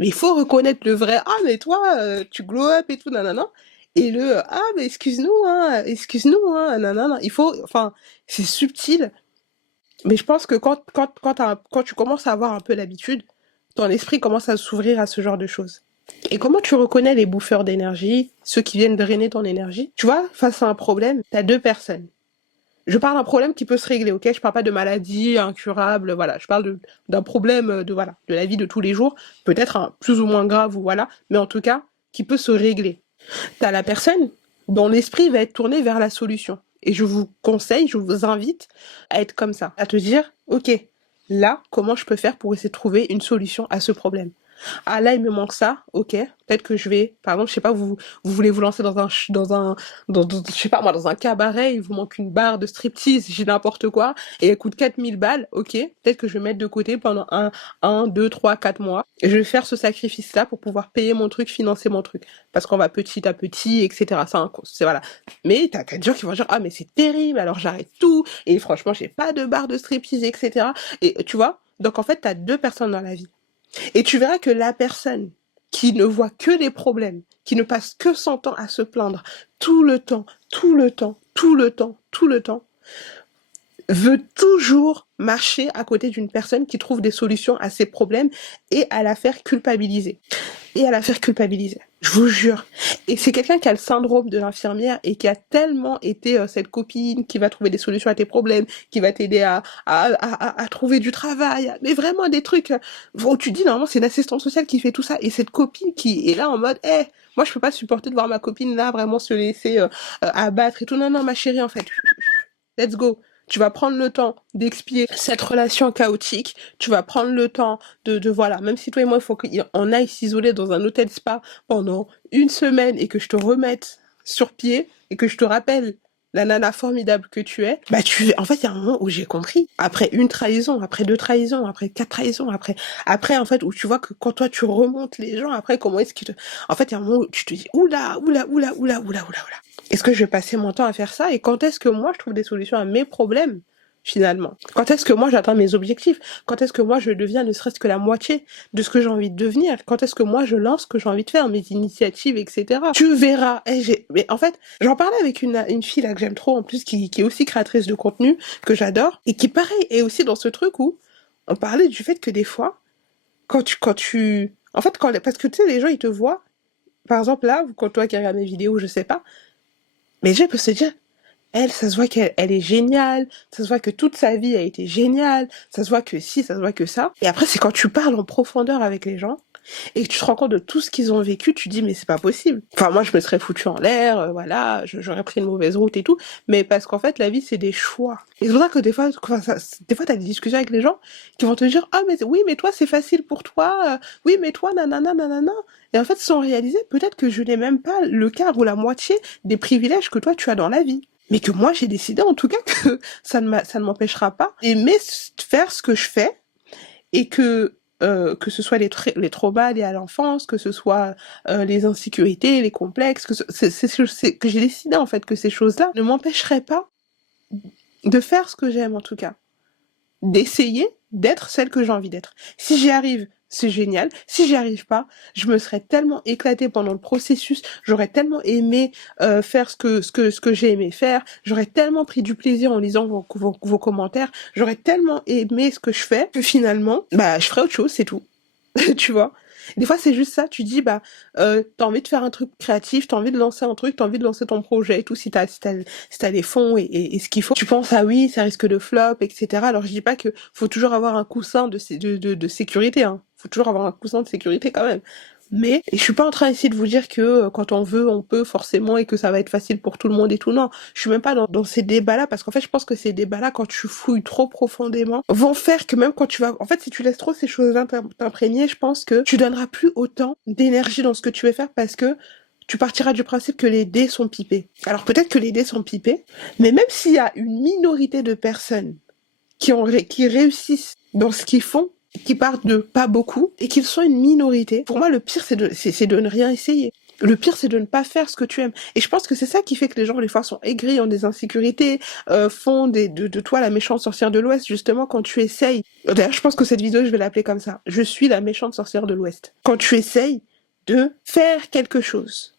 Mais il faut reconnaître le vrai « Ah, mais toi, tu glow up et tout, nanana. » Et le « Ah, mais excuse-nous, hein, nanana. » Il faut, enfin, c'est subtil. Mais je pense que quand tu commences à avoir un peu l'habitude, ton esprit commence à s'ouvrir à ce genre de choses. Et comment tu reconnais les bouffeurs d'énergie, ceux qui viennent drainer ton énergie? Tu vois, face à un problème, t'as deux personnes. Je parle d'un problème qui peut se régler, ok? Je parle pas de maladie incurable, voilà. Je parle d'un problème voilà, de la vie de tous les jours, peut-être plus ou moins grave, ou voilà, mais en tout cas, qui peut se régler. T'as la personne dont l'esprit va être tourné vers la solution. Et je vous conseille, je vous invite à être comme ça, à te dire, ok, là, comment je peux faire pour essayer de trouver une solution à ce problème? Ah là, il me manque ça, ok. Peut-être que je vais, par exemple, je sais pas, vous voulez vous lancer je sais pas moi, dans un cabaret, il vous manque une barre de striptease, j'ai n'importe quoi, et elle coûte 4 000 balles, ok. Peut-être que je vais mettre de côté pendant 2, 3, 4 mois. Et je vais faire ce sacrifice-là pour pouvoir payer mon truc, financer mon truc. Parce qu'on va petit à petit, etc. C'est voilà. Mais t'as des gens qui vont dire, ah, mais c'est terrible, alors j'arrête tout, et franchement, j'ai pas de barre de striptease, etc. Et tu vois? Donc en fait, t'as deux personnes dans la vie. Et tu verras que la personne qui ne voit que les problèmes, qui ne passe que son temps à se plaindre tout le temps, tout le temps, tout le temps, tout le temps, veut toujours marcher à côté d'une personne qui trouve des solutions à ses problèmes et à la faire culpabiliser. Je vous jure. Et c'est quelqu'un qui a le syndrome de l'infirmière et qui a tellement été cette copine qui va trouver des solutions à tes problèmes, qui va t'aider à trouver du travail, mais vraiment des trucs où tu dis normalement c'est l'assistante sociale qui fait tout ça et cette copine qui est là en mode moi je peux pas supporter de voir ma copine là vraiment se laisser abattre et tout. Non, non, ma chérie, en fait, let's go. Tu vas prendre le temps d'expier cette relation chaotique. Tu vas prendre le temps voilà, même si toi et moi, il faut qu'on aille s'isoler dans un hôtel spa pendant une semaine et que je te remette sur pied et que je te rappelle la nana formidable que tu es, bah en fait, il y a un moment où j'ai compris. Après une trahison, après deux trahisons, après quatre trahisons, après, en fait, où tu vois que quand toi tu remontes les gens, après, comment est-ce qu'ils te, en fait, il y a un moment où tu te dis, oula, oula, oula, oula, oula, oula, oula. Est-ce que je vais passer mon temps à faire ça? Et quand est-ce que moi je trouve des solutions à mes problèmes, finalement? Quand est-ce que moi j'atteins mes objectifs? Quand est-ce que moi je deviens ne serait-ce que la moitié de ce que j'ai envie de devenir? Quand est-ce que moi je lance ce que j'ai envie de faire, mes initiatives, etc. Tu verras. Mais en fait, j'en parlais avec une fille là que j'aime trop en plus, qui est aussi créatrice de contenu, que j'adore, et qui pareil, est aussi dans ce truc où on parlait du fait que des fois, en fait, parce que tu sais, les gens ils te voient, par exemple là, quand toi qui regardes mes vidéos, je sais pas, mais les gens peuvent se dire, elle, ça se voit qu'elle est géniale, ça se voit que toute sa vie a été géniale, ça se voit que si, ça se voit que ça. Et après, c'est quand tu parles en profondeur avec les gens, et que tu te rends compte de tout ce qu'ils ont vécu, tu te dis, mais c'est pas possible. Enfin, moi, je me serais foutu en l'air, voilà, j'aurais pris une mauvaise route et tout, mais parce qu'en fait, la vie, c'est des choix. Et c'est pour ça que des fois, t'as des discussions avec les gens qui vont te dire, ah, mais oui, mais toi, c'est facile pour toi, oui, mais toi, nanana, nanana. Et en fait, sans réaliser, peut-être que je n'ai même pas le quart ou la moitié des privilèges que toi, tu as dans la vie. Mais que moi, j'ai décidé, en tout cas, que ça ne m'empêchera pas d'aimer faire ce que je fais, et que ce soit les traumas liés à l'enfance, que ce soit les insécurités, les complexes, que j'ai décidé en fait que ces choses-là ne m'empêcheraient pas de faire ce que j'aime en tout cas, d'essayer d'être celle que j'ai envie d'être. Si j'y arrive, c'est génial. Si j'y arrive pas, je me serais tellement éclatée pendant le processus, j'aurais tellement aimé faire ce que j'ai aimé faire, j'aurais tellement pris du plaisir en lisant vos commentaires, j'aurais tellement aimé ce que je fais que finalement, bah je ferais autre chose, c'est tout. Tu vois? Des fois, c'est juste ça, tu dis, bah, t'as envie de faire un truc créatif, t'as envie de lancer un truc, t'as envie de lancer ton projet et tout, si t'as les fonds et ce qu'il faut. Tu penses, ah oui, ça risque de flop, etc. Alors, je dis pas que faut toujours avoir un coussin de sécurité, hein. Faut toujours avoir un coussin de sécurité quand même. Mais je suis pas en train ici de vous dire que quand on veut, on peut forcément et que ça va être facile pour tout le monde et tout. Non, je suis même pas dans ces débats-là parce qu'en fait, je pense que ces débats-là, quand tu fouilles trop profondément, vont faire que même quand tu vas... En fait, si tu laisses trop ces choses-là t'imprégner, je pense que tu donneras plus autant d'énergie dans ce que tu veux faire parce que tu partiras du principe que les dés sont pipés. Alors peut-être que les dés sont pipés, mais même s'il y a une minorité de personnes qui réussissent dans ce qu'ils font, qui partent de pas beaucoup, et qu'ils sont une minorité, pour moi, le pire, c'est de ne rien essayer. Le pire, c'est de ne pas faire ce que tu aimes. Et je pense que c'est ça qui fait que les gens, des fois, sont aigris, ont des insécurités, font de toi la méchante sorcière de l'Ouest, justement, quand tu essayes. D'ailleurs, je pense que cette vidéo, je vais l'appeler comme ça. Je suis la méchante sorcière de l'Ouest. Quand tu essayes de faire quelque chose,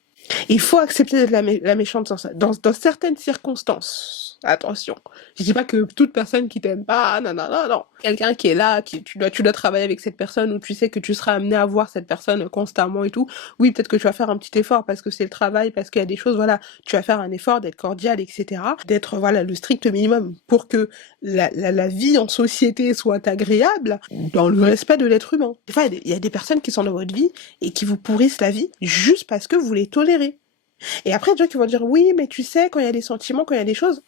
il faut accepter d'être la méchante sorcière. Dans certaines circonstances. Attention. Je dis pas que toute personne qui t'aime pas, non, non, non, non. Quelqu'un qui est là, tu dois travailler avec cette personne où tu sais que tu seras amené à voir cette personne constamment et tout. Oui, peut-être que tu vas faire un petit effort parce que c'est le travail, parce qu'il y a des choses, voilà. Tu vas faire un effort d'être cordial, etc. D'être, voilà, le strict minimum pour que la vie en société soit agréable dans le respect de l'être humain. Des fois, il y a des personnes qui sont dans votre vie et qui vous pourrissent la vie juste parce que vous les tolérez. Et après, des gens qui vont dire, oui, mais tu sais, quand il y a des sentiments, quand il y a des choses,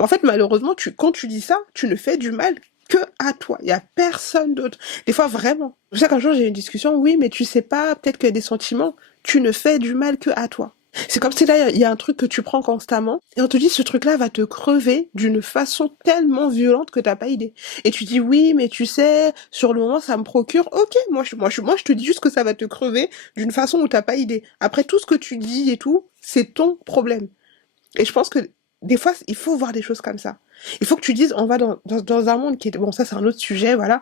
en fait, malheureusement, quand tu dis ça, tu ne fais du mal que à toi. Il y a personne d'autre. Des fois, vraiment. C'est pour ça qu'un jour, j'ai eu une discussion. Oui, mais tu sais pas, peut-être qu'il y a des sentiments. Tu ne fais du mal que à toi. C'est comme si là, il y a un truc que tu prends constamment et on te dit ce truc-là va te crever d'une façon tellement violente que t'as pas idée. Et tu dis oui, mais tu sais, sur le moment, ça me procure. Ok, moi, je te dis juste que ça va te crever d'une façon où t'as pas idée. Après, tout ce que tu dis et tout, c'est ton problème. Et je pense que des fois, il faut voir des choses comme ça. Il faut que tu dises, on va dans un monde qui est, bon, ça c'est un autre sujet, voilà,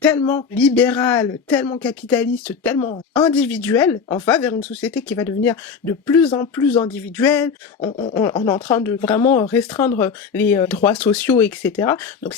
tellement libéral, tellement capitaliste, tellement individuel, on va vers une société qui va devenir de plus en plus individuelle, on est en train de vraiment restreindre les droits sociaux, etc. Donc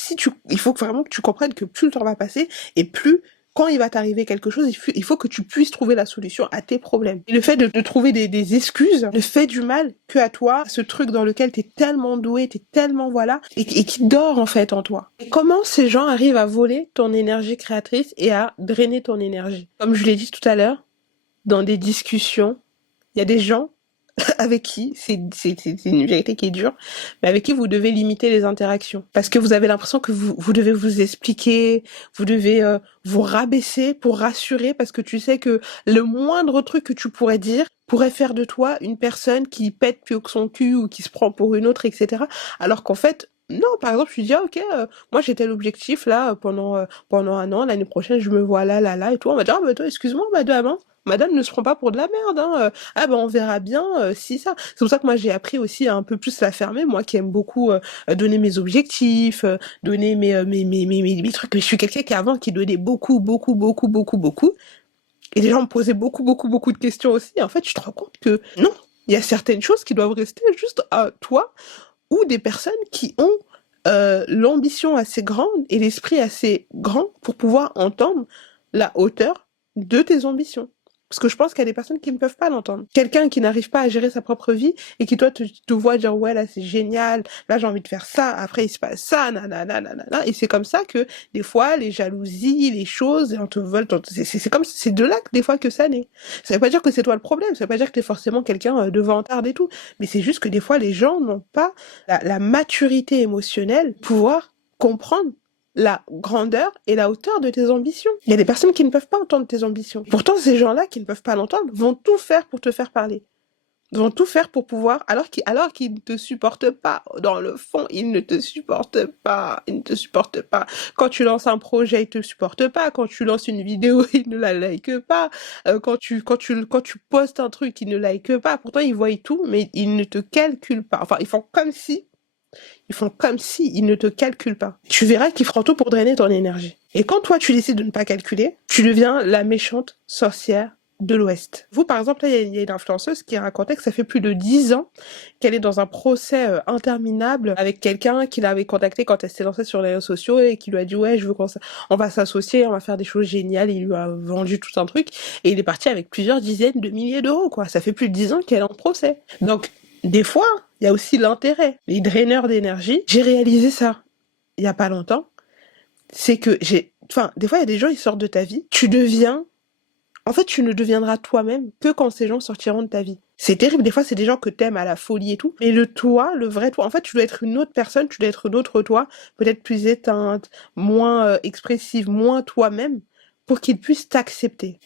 il faut vraiment que tu comprennes que plus le temps va passer, et plus quand il va t'arriver quelque chose, il faut que tu puisses trouver la solution à tes problèmes. Et le fait de trouver des excuses ne fait du mal que à toi, ce truc dans lequel t'es tellement doué, t'es tellement voilà, et qui dort en fait en toi. Et comment ces gens arrivent à voler ton énergie créatrice et à drainer ton énergie? Comme je l'ai dit tout à l'heure, dans des discussions, il y a des gens avec qui, c'est une vérité qui est dure, mais avec qui vous devez limiter les interactions. Parce que vous avez l'impression que vous devez vous expliquer, vous devez vous rabaisser pour rassurer, parce que tu sais que le moindre truc que tu pourrais dire pourrait faire de toi une personne qui pète plus haut que son cul ou qui se prend pour une autre, etc. Alors qu'en fait, non, par exemple, je dis, ah, ok, moi j'ai tel objectif là pendant un an, l'année prochaine je me vois là, et tout. On va dire, ah, bah toi, excuse-moi, madame, hein. Madame ne se prend pas pour de la merde, hein. Ah ben on verra bien si ça. C'est pour ça que moi j'ai appris aussi à un peu plus la fermer, moi qui aime beaucoup donner mes objectifs, donner mes trucs. Mais je suis quelqu'un qui avant qui donnait beaucoup. Et les gens me posaient beaucoup de questions aussi. Et en fait, je te rends compte que non, il y a certaines choses qui doivent rester juste à toi ou des personnes qui ont l'ambition assez grande et l'esprit assez grand pour pouvoir entendre la hauteur de tes ambitions. Parce que je pense qu'il y a des personnes qui ne peuvent pas l'entendre. Quelqu'un qui n'arrive pas à gérer sa propre vie et qui toi te voit dire ouais là c'est génial, là j'ai envie de faire ça, après il se passe ça, nanana. Et c'est comme ça que des fois les jalousies, les choses, on te vole, c'est de là que des fois que ça naît. Ça veut pas dire que c'est toi le problème, ça veut pas dire que t'es forcément quelqu'un de vantarde et tout, mais c'est juste que des fois les gens n'ont pas la maturité émotionnelle pour pouvoir comprendre la grandeur et la hauteur de tes ambitions. Il y a des personnes qui ne peuvent pas entendre tes ambitions. Pourtant, ces gens-là qui ne peuvent pas l'entendre vont tout faire pour te faire parler. Vont tout faire pour pouvoir, alors qu'ils ne te supportent pas. Dans le fond, ils ne te supportent pas. Ils ne te supportent pas. Quand tu lances un projet, ils te supportent pas. Quand tu lances une vidéo, ils ne la likent pas. Quand tu postes un truc, ils ne likent pas. Pourtant, ils voient tout, mais ils ne te calculent pas. Enfin, ils font comme si ils ne te calculent pas. Tu verras qu'ils feront tout pour drainer ton énergie. Et quand toi, tu décides de ne pas calculer, tu deviens la méchante sorcière de l'Ouest. Vous, par exemple, là, il y a une influenceuse qui racontait que ça fait plus de 10 ans qu'elle est dans un procès interminable avec quelqu'un qui l'avait contacté quand elle s'est lancée sur les réseaux sociaux et qui lui a dit ouais, on va s'associer, on va faire des choses géniales. Il lui a vendu tout un truc et il est parti avec plusieurs dizaines de milliers d'euros, quoi. Ça fait plus de 10 ans qu'elle est en procès. Donc, des fois, il y a aussi l'intérêt. Les draineurs d'énergie, j'ai réalisé ça il y a pas longtemps. C'est que des fois, il y a des gens, ils sortent de ta vie. Tu ne deviendras toi-même que quand ces gens sortiront de ta vie. C'est terrible. Des fois, c'est des gens que t'aimes à la folie et tout. Mais le toi, le vrai toi, en fait, tu dois être une autre personne, tu dois être une autre toi, peut-être plus éteinte, moins expressive, moins toi-même, pour qu'ils puissent t'accepter.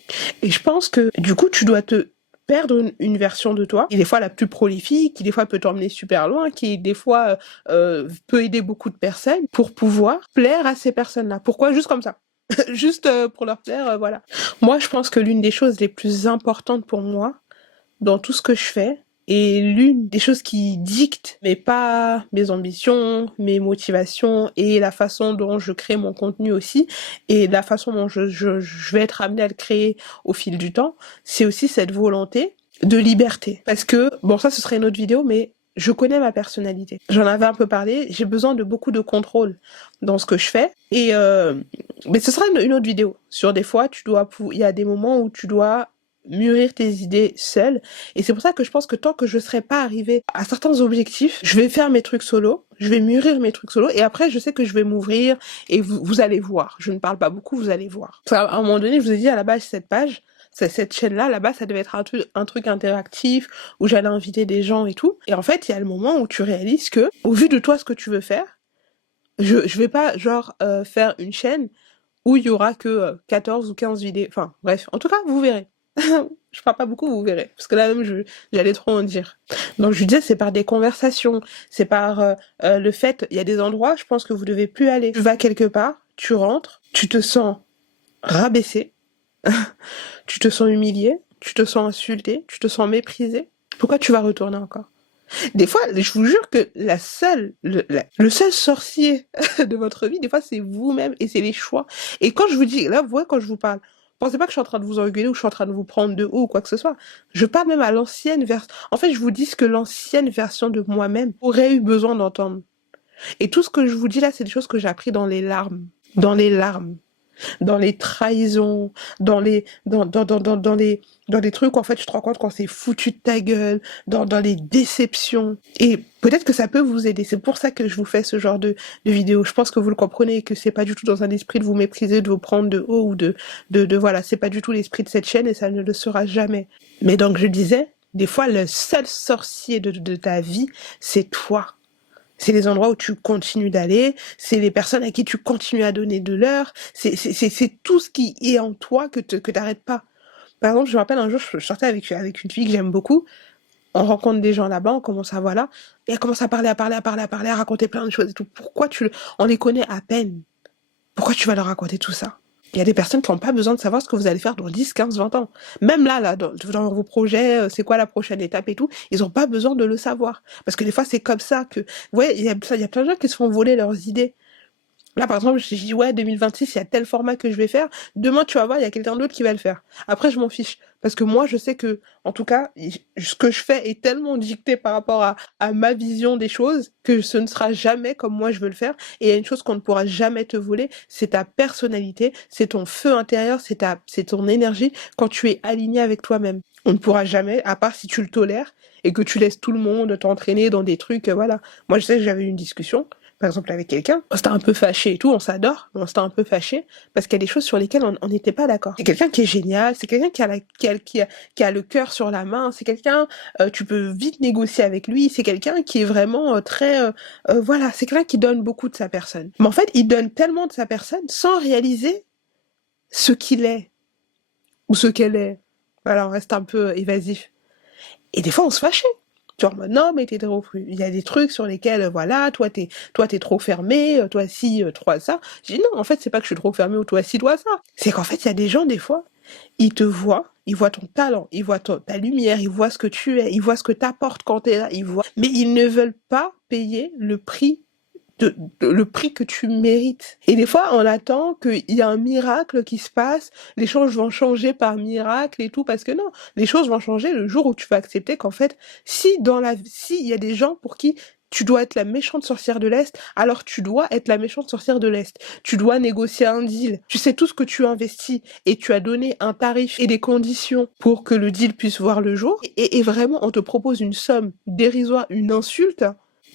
Et je pense que, du coup, tu dois te perdre une version de toi, qui est des fois la plus prolifique, qui des fois peut t'emmener super loin, qui des fois peut aider beaucoup de personnes pour pouvoir plaire à ces personnes-là. Pourquoi? Juste comme ça. Juste pour leur plaire, voilà. Moi, je pense que l'une des choses les plus importantes pour moi, dans tout ce que je fais, et l'une des choses qui dicte, mais pas mes ambitions, mes motivations et la façon dont je crée mon contenu aussi, et la façon dont je vais être amenée à le créer au fil du temps, c'est aussi cette volonté de liberté. Parce que, bon, ça, ce serait une autre vidéo, mais je connais ma personnalité. J'en avais un peu parlé, j'ai besoin de beaucoup de contrôle dans ce que je fais. Et mais ce sera une autre vidéo. Sur des fois, il y a des moments où tu dois mûrir tes idées seule. Et c'est pour ça que je pense que tant que je serai pas arrivée à certains objectifs, je vais faire mes trucs solo, je vais mûrir mes trucs solo, et après, je sais que je vais m'ouvrir, et vous allez voir. Je ne parle pas beaucoup, vous allez voir. Parce qu'à un moment donné, je vous ai dit, à la base, cette chaîne-là, là-bas, ça devait être un truc interactif, où j'allais inviter des gens et tout. Et en fait, il y a le moment où tu réalises que, au vu de toi, ce que tu veux faire, Je vais pas, genre, faire une chaîne où il y aura que 14 ou 15 vidéos. Enfin, bref. En tout cas, vous verrez. Je parle pas beaucoup, vous verrez. Parce que là même, j'allais trop en dire. Donc, je disais, c'est par des conversations. C'est par le fait, il y a des endroits, je pense que vous devez plus aller. Tu vas quelque part, tu rentres, tu te sens rabaissé, tu te sens humilié, tu te sens insulté, tu te sens méprisé. Pourquoi tu vas retourner encore? Des fois, je vous jure que le seul sorcier de votre vie, des fois, c'est vous-même et c'est les choix. Et quand je vous dis, là, vous voyez, quand je vous parle, pensez pas que je suis en train de vous engueuler ou je suis en train de vous prendre de haut ou quoi que ce soit. Je parle même à l'ancienne version. En fait, je vous dis ce que l'ancienne version de moi-même aurait eu besoin d'entendre. Et tout ce que je vous dis là, c'est des choses que j'ai appris dans les larmes. Dans les larmes, dans les trahisons, dans les trucs où en fait tu te rends compte quand c'est foutu de ta gueule, dans les déceptions. Et peut-être que ça peut vous aider. C'est pour ça que je vous fais ce genre de vidéo. Je pense que vous le comprenez et que c'est pas du tout dans un esprit de vous mépriser, de vous prendre de haut ou voilà, c'est pas du tout l'esprit de cette chaîne et ça ne le sera jamais. Mais donc je disais, des fois le seul sorcier de ta vie, c'est toi. C'est les endroits où tu continues d'aller, c'est les personnes à qui tu continues à donner de l'heure, c'est tout ce qui est en toi que t'arrêtes pas. Par exemple, je me rappelle un jour, je sortais avec une fille que j'aime beaucoup, on rencontre des gens là-bas, on commence à voilà, et elle commence à parler, à raconter plein de choses et tout. On les connaît à peine. Pourquoi tu vas leur raconter tout ça? Il y a des personnes qui n'ont pas besoin de savoir ce que vous allez faire dans 10, 15, 20 ans. Même là, dans vos projets, c'est quoi la prochaine étape et tout, ils n'ont pas besoin de le savoir. Parce que des fois, c'est comme ça que... Vous voyez, il y a plein de gens qui se font voler leurs idées. Là, par exemple, je dis, ouais, 2026, il y a tel format que je vais faire. Demain, tu vas voir, il y a quelqu'un d'autre qui va le faire. Après, je m'en fiche. Parce que moi, je sais que, en tout cas, ce que je fais est tellement dicté par rapport à ma vision des choses que ce ne sera jamais comme moi je veux le faire. Et il y a une chose qu'on ne pourra jamais te voler, c'est ta personnalité, c'est ton feu intérieur, c'est ton énergie quand tu es aligné avec toi-même. On ne pourra jamais, à part si tu le tolères et que tu laisses tout le monde t'entraîner dans des trucs, voilà. Moi, je sais que j'avais eu une discussion par exemple avec quelqu'un, on s'était un peu fâché et tout, on s'adore, mais on s'était un peu fâché parce qu'il y a des choses sur lesquelles on n'était pas d'accord. C'est quelqu'un qui est génial, c'est quelqu'un qui a le cœur sur la main, c'est quelqu'un, tu peux vite négocier avec lui, c'est quelqu'un qui est vraiment très, voilà, c'est quelqu'un qui donne beaucoup de sa personne. Mais en fait, il donne tellement de sa personne sans réaliser ce qu'il est ou ce qu'elle est. Voilà, on reste un peu évasif. Et des fois, on se fâchait. Genre, non, mais t'es trop... Il y a des trucs sur lesquels, voilà, toi, t'es trop fermé, toi, si, toi, ça. Je dis, non, en fait, c'est pas que je suis trop fermé ou toi, si, toi, ça. C'est qu'en fait, il y a des gens, des fois, ils te voient, ils voient ton talent, ils voient ta lumière, ils voient ce que tu es, ils voient ce que t'apportes quand t'es là, ils voient... Mais ils ne veulent pas payer le prix le prix que tu mérites. Et des fois, on attend qu'il y a un miracle qui se passe, les choses vont changer par miracle et tout, parce que non, les choses vont changer le jour où tu vas accepter qu'en fait, si il y a des gens pour qui tu dois être la méchante sorcière de l'Est, alors tu dois être la méchante sorcière de l'Est. Tu dois négocier un deal. Tu sais tout ce que tu investis et tu as donné un tarif et des conditions pour que le deal puisse voir le jour. Et vraiment, on te propose une somme dérisoire, une insulte,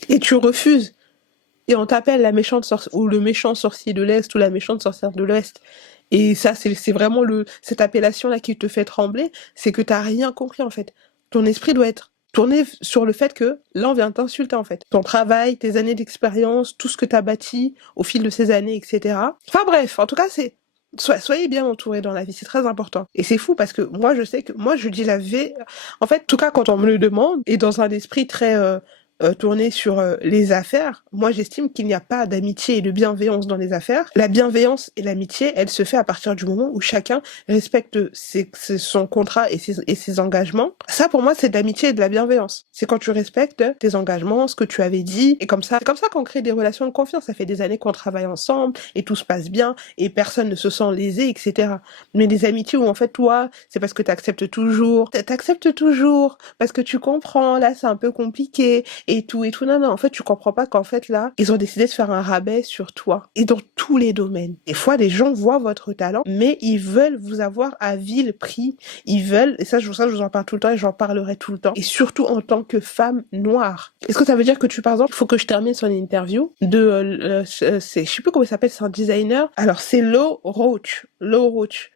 et tu refuses. Et on t'appelle la méchante sorcière, ou le méchant sorcier de l'Est, ou la méchante sorcière de l'Ouest. Et ça, c'est vraiment cette appellation-là qui te fait trembler, c'est que t'as rien compris, en fait. Ton esprit doit être tourné sur le fait que, là, on vient t'insulter, en fait. Ton travail, tes années d'expérience, tout ce que t'as bâti au fil de ces années, etc. Enfin bref, en tout cas, soyez bien entourés dans la vie, c'est très important. Et c'est fou parce que moi, je sais que, moi, je dis la V. En fait, en tout cas, quand on me le demande, et dans un esprit très, tourné sur les affaires, moi j'estime qu'il n'y a pas d'amitié et de bienveillance dans les affaires. La bienveillance et l'amitié, elle se fait à partir du moment où chacun respecte son contrat et ses engagements. Ça pour moi c'est de l'amitié et de la bienveillance. C'est quand tu respectes tes engagements, ce que tu avais dit, et comme ça, c'est comme ça qu'on crée des relations de confiance. Ça fait des années qu'on travaille ensemble et tout se passe bien et personne ne se sent lésé, etc. Mais des amitiés où en fait toi, c'est parce que t'acceptes toujours parce que tu comprends, là c'est un peu compliqué et tout. Non, en fait, tu comprends pas qu'en fait, là, ils ont décidé de faire un rabais sur toi. Et dans tous les domaines. Des fois, les gens voient votre talent, mais ils veulent vous avoir à vil prix. Ils veulent, et ça, je vous en parle tout le temps et j'en parlerai tout le temps. Et surtout en tant que femme noire. Est-ce que ça veut dire que par exemple, il faut que je termine son interview je sais plus comment il s'appelle, c'est un designer. Alors, c'est Low Roach.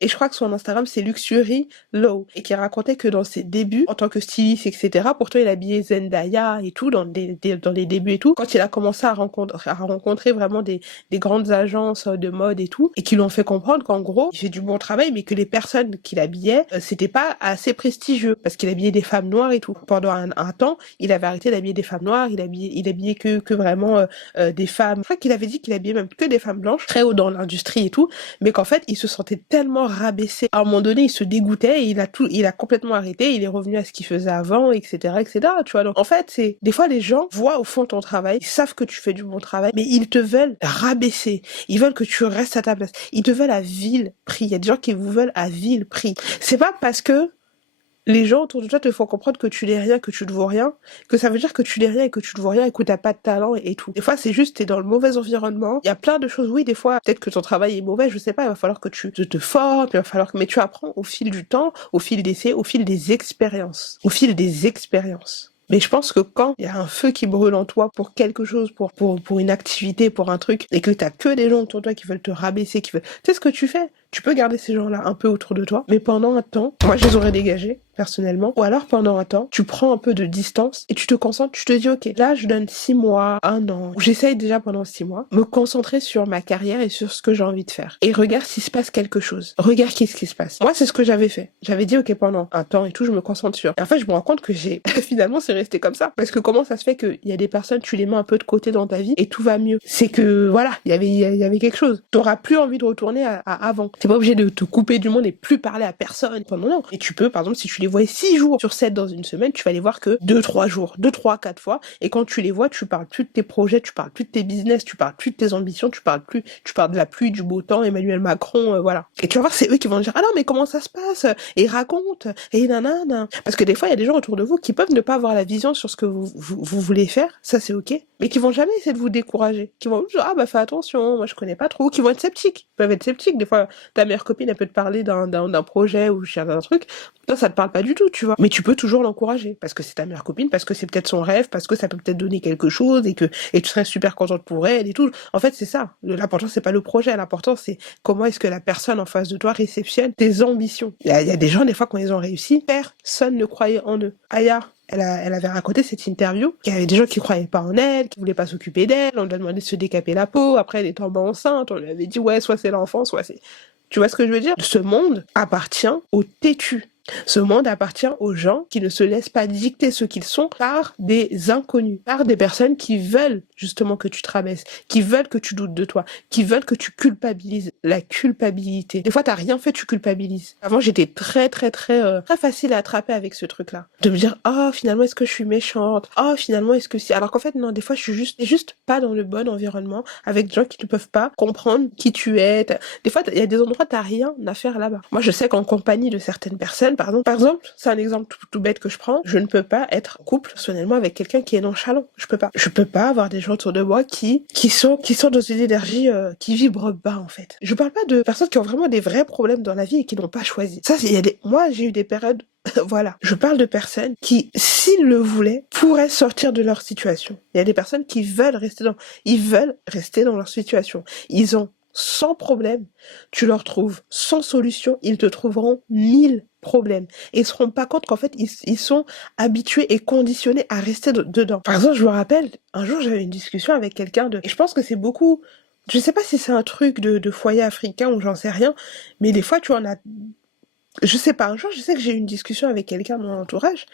Et je crois que son Instagram, c'est Luxury Low. Et qui racontait que dans ses débuts, en tant que styliste, etc., pourtant il habillait Zendaya et tout, dans les débuts et tout, quand il a commencé à rencontrer vraiment des grandes agences de mode et tout, et qui lui ont fait comprendre qu'en gros, il fait du bon travail, mais que les personnes qu'il habillait, c'était pas assez prestigieux, parce qu'il habillait des femmes noires et tout. Pendant un temps, il avait arrêté d'habiller des femmes noires, il habillait que vraiment des femmes. Je crois qu'il avait dit qu'il habillait même que des femmes blanches, très haut dans l'industrie et tout, mais qu'en fait, il se sentait tellement rabaissé. À un moment donné, il se dégoûtait et il a complètement arrêté, il est revenu à ce qu'il faisait avant, etc., tu vois. Donc, en fait, c'est, des fois, les gens voient au fond ton travail, ils savent que tu fais du bon travail, mais ils te veulent rabaisser. Ils veulent que tu restes à ta place. Ils te veulent à vil prix. Il y a des gens qui vous veulent à vil prix. C'est pas parce que les gens autour de toi te font comprendre que tu n'es rien, que tu ne vaux rien, que ça veut dire que tu n'es rien et que tu ne vaux rien et que t'as pas de talent et tout. Des fois, c'est juste, t'es dans le mauvais environnement. Il y a plein de choses. Oui, des fois, peut-être que ton travail est mauvais, je sais pas, il va falloir que tu te formes, mais tu apprends au fil du temps, au fil des essais, au fil des expériences. Au fil des expériences. Mais je pense que quand il y a un feu qui brûle en toi pour quelque chose, pour une activité, pour un truc, et que t'as que des gens autour de toi qui veulent te rabaisser, tu sais ce que tu fais? Tu peux garder ces gens-là un peu autour de toi, mais pendant un temps, moi je les aurais dégagés, personnellement, ou alors pendant un temps, tu prends un peu de distance et tu te concentres, tu te dis ok, là je donne 6 mois, 1 an, j'essaye déjà pendant 6 mois, me concentrer sur ma carrière et sur ce que j'ai envie de faire. Et regarde s'il se passe quelque chose. Regarde qu'est-ce qui se passe. Moi c'est ce que j'avais fait. J'avais dit ok, pendant un temps et tout, je me concentre sur. Et en fait je me rends compte que finalement c'est resté comme ça. Parce que comment ça se fait qu'il y a des personnes, tu les mets un peu de côté dans ta vie et tout va mieux. C'est que voilà, il y avait quelque chose. T'auras plus envie de retourner à avant. T'es pas obligé de te couper du monde et plus parler à personne pendant non. Et tu peux, par exemple, si tu les vois 6 jours sur 7 dans une semaine, tu vas les voir que 2-3 jours, 2-3-4 fois. Et quand tu les vois, tu parles plus de tes projets, tu parles plus de tes business, tu parles plus de tes ambitions, tu parles de la pluie, du beau temps, Emmanuel Macron, voilà. Et tu vas voir, c'est eux qui vont dire, ah non, mais comment ça se passe? Et raconte, et nanana. Parce que des fois, il y a des gens autour de vous qui peuvent ne pas avoir la vision sur ce que vous voulez faire, ça c'est ok, mais qui vont jamais essayer de vous décourager. Qui vont dire, ah bah fais attention, moi je connais pas trop, qui vont être sceptiques. Ils peuvent être sceptiques. Des fois, ta meilleure copine, elle peut te parler d'un projet ou d'un truc. Toi, ça te parle pas du tout, tu vois. Mais tu peux toujours l'encourager. Parce que c'est ta meilleure copine, parce que c'est peut-être son rêve, parce que ça peut peut-être donner quelque chose et tu serais super contente pour elle et tout. En fait, c'est ça. L'important, c'est pas le projet. L'important, c'est comment est-ce que la personne en face de toi réceptionne tes ambitions. Il y a des gens, des fois, quand ils ont réussi, personne ne croyait en eux. Aya, elle avait raconté cette interview qu'il y avait des gens qui croyaient pas en elle, qui voulaient pas s'occuper d'elle, on lui a demandé de se décaper la peau, après elle est tombée enceinte, on lui avait dit ouais, soit c'est l'enfant, soit c'est... Tu vois ce que je veux dire? Ce monde appartient aux têtus. Ce monde appartient aux gens qui ne se laissent pas dicter ce qu'ils sont par des inconnus, par des personnes qui veulent justement que tu te rabaisses, qui veulent que tu doutes de toi, qui veulent que tu culpabilises. La culpabilité. Des fois, t'as rien fait, tu culpabilises. Avant, j'étais très facile à attraper avec ce truc-là. De me dire, oh, finalement, est-ce que je suis méchante? Oh, finalement, est-ce que c'est... Alors qu'en fait, non, des fois, je suis juste pas dans le bon environnement avec des gens qui ne peuvent pas comprendre qui tu es. Des fois, il y a des endroits, t'as rien à faire là-bas. Moi, je sais qu'en compagnie de certaines personnes, par exemple, c'est un exemple tout bête que je prends, je ne peux pas être en couple personnellement avec quelqu'un qui est nonchalant. Je peux pas avoir des gens autour de moi qui sont dans une énergie qui vibre bas en fait. Je parle pas de personnes qui ont vraiment des vrais problèmes dans la vie et qui n'ont pas choisi. Ça, moi j'ai eu des périodes voilà. Je parle de personnes qui, s'ils le voulaient, pourraient sortir de leur situation. Il y a des personnes qui veulent rester dans leur situation. Ils ont sans problème, tu leur trouves sans solution, ils te trouveront 1000 problèmes. Et ils se rendent pas compte qu'en fait, ils sont habitués et conditionnés à rester dedans. Par exemple, je me rappelle, un jour, j'avais une discussion avec quelqu'un et je pense que c'est beaucoup, je sais pas si c'est un truc de foyer africain ou j'en sais rien, mais des fois, tu en as, je sais pas, un jour, je sais que j'ai eu une discussion avec quelqu'un de mon entourage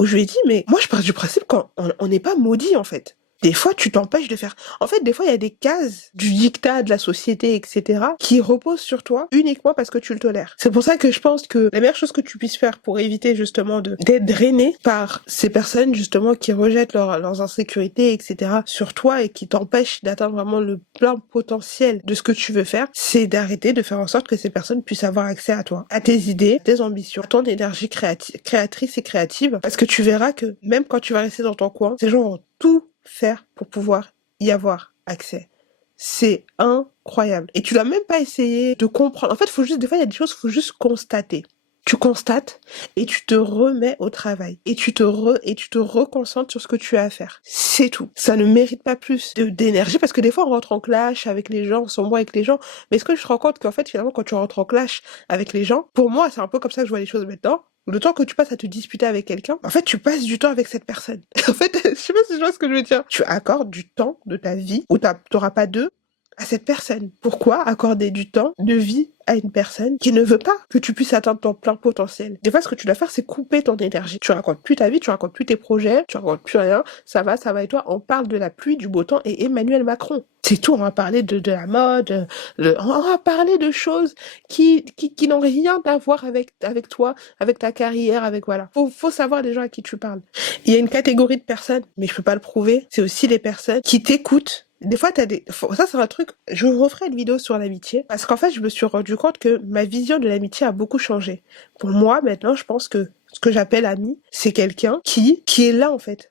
où je lui ai dit, mais moi, je pars du principe qu'on n'est pas maudit, en fait. Des fois, tu t'empêches de faire... En fait, des fois, il y a des cases du dictat de la société, etc., qui reposent sur toi uniquement parce que tu le tolères. C'est pour ça que je pense que la meilleure chose que tu puisses faire pour éviter justement d'être drainé par ces personnes justement qui rejettent leurs insécurités, etc., sur toi et qui t'empêchent d'atteindre vraiment le plein potentiel de ce que tu veux faire, c'est d'arrêter de faire en sorte que ces personnes puissent avoir accès à toi, à tes idées, à tes ambitions, à ton énergie créatrice et créative, parce que tu verras que même quand tu vas rester dans ton coin, ces gens vont tout faire pour pouvoir y avoir accès. C'est incroyable. Et tu dois même pas essayer de comprendre. En fait, des fois, il y a des choses, faut juste constater. Tu constates et tu te remets au travail. Et tu te reconcentres sur ce que tu as à faire. C'est tout. Ça ne mérite pas plus d'énergie parce que des fois, on rentre en clash avec les gens, on s'embrouille avec les gens. Mais est-ce que je te rends compte qu'en fait, finalement, quand tu rentres en clash avec les gens, pour moi, c'est un peu comme ça que je vois les choses maintenant. le temps que tu passes à te disputer avec quelqu'un, en fait, tu passes du temps avec cette personne. En fait, je sais pas si je vois ce que je veux dire. Tu accordes du temps de ta vie où t'auras pas deux à cette personne. Pourquoi accorder du temps de vie à une personne qui ne veut pas que tu puisses atteindre ton plein potentiel? Des fois, ce que tu dois faire, c'est couper ton énergie. Tu racontes plus ta vie, tu racontes plus tes projets, tu racontes plus rien. Ça va, et toi, on parle de la pluie, du beau temps et Emmanuel Macron. C'est tout, on va parler de la mode, on va parler de choses qui n'ont rien à voir avec toi, avec ta carrière, avec voilà. Faut savoir les gens à qui tu parles. Il y a une catégorie de personnes, mais je peux pas le prouver, c'est aussi les personnes qui t'écoutent. Des fois, ça c'est un truc, je referai une vidéo sur l'amitié, parce qu'en fait, je me suis rendu compte que ma vision de l'amitié a beaucoup changé. Pour moi, maintenant, je pense que ce que j'appelle ami, c'est quelqu'un qui est là, en fait,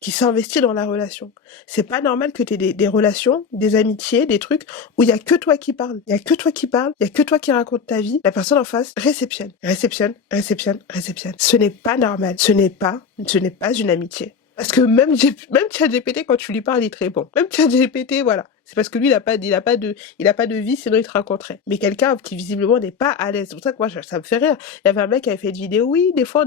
qui s'investit dans la relation. C'est pas normal que t'aies des relations, des amitiés, des trucs où il y a que toi qui parles. Il y a que toi qui parles, il y a que toi qui raconte ta vie. La personne en face réceptionne. Ce n'est pas normal. Ce n'est pas une amitié. Parce que même ChatGPT, quand tu lui parles, il te répond. Même ChatGPT, voilà. C'est parce que lui, il a pas de vie, sinon il te raconterait. Mais quelqu'un qui visiblement n'est pas à l'aise. C'est pour ça que moi, ça me fait rire. Il y avait un mec qui avait fait une vidéo, oui, des fois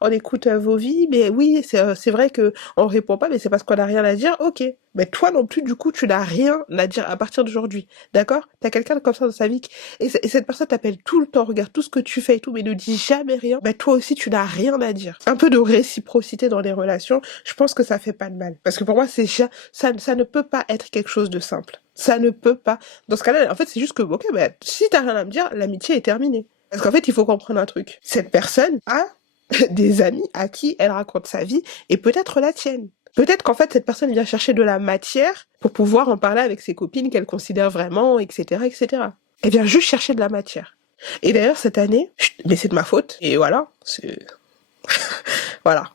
on écoute vos vies, mais oui, c'est vrai que on répond pas, mais c'est parce qu'on a rien à dire. Ok. Mais toi non plus, du coup, tu n'as rien à dire à partir d'aujourd'hui. D'accord? T'as quelqu'un comme ça dans sa vie, et cette personne t'appelle tout le temps, regarde tout ce que tu fais et tout, mais ne dit jamais rien. Ben, toi aussi, tu n'as rien à dire. Un peu de réciprocité dans les relations, je pense que ça fait pas de mal. Parce que pour moi, ça ne peut pas être quelque chose de simple. Ça ne peut pas. Dans ce cas-là, en fait, c'est juste que, ok, ben, si t'as rien à me dire, l'amitié est terminée. Parce qu'en fait, il faut comprendre un truc. Cette personne a des amis à qui elle raconte sa vie, et peut-être la tienne. Peut-être qu'en fait, cette personne vient chercher de la matière pour pouvoir en parler avec ses copines qu'elle considère vraiment, etc., etc. Elle vient juste chercher de la matière. Et d'ailleurs, cette année, mais c'est de ma faute, et voilà, voilà.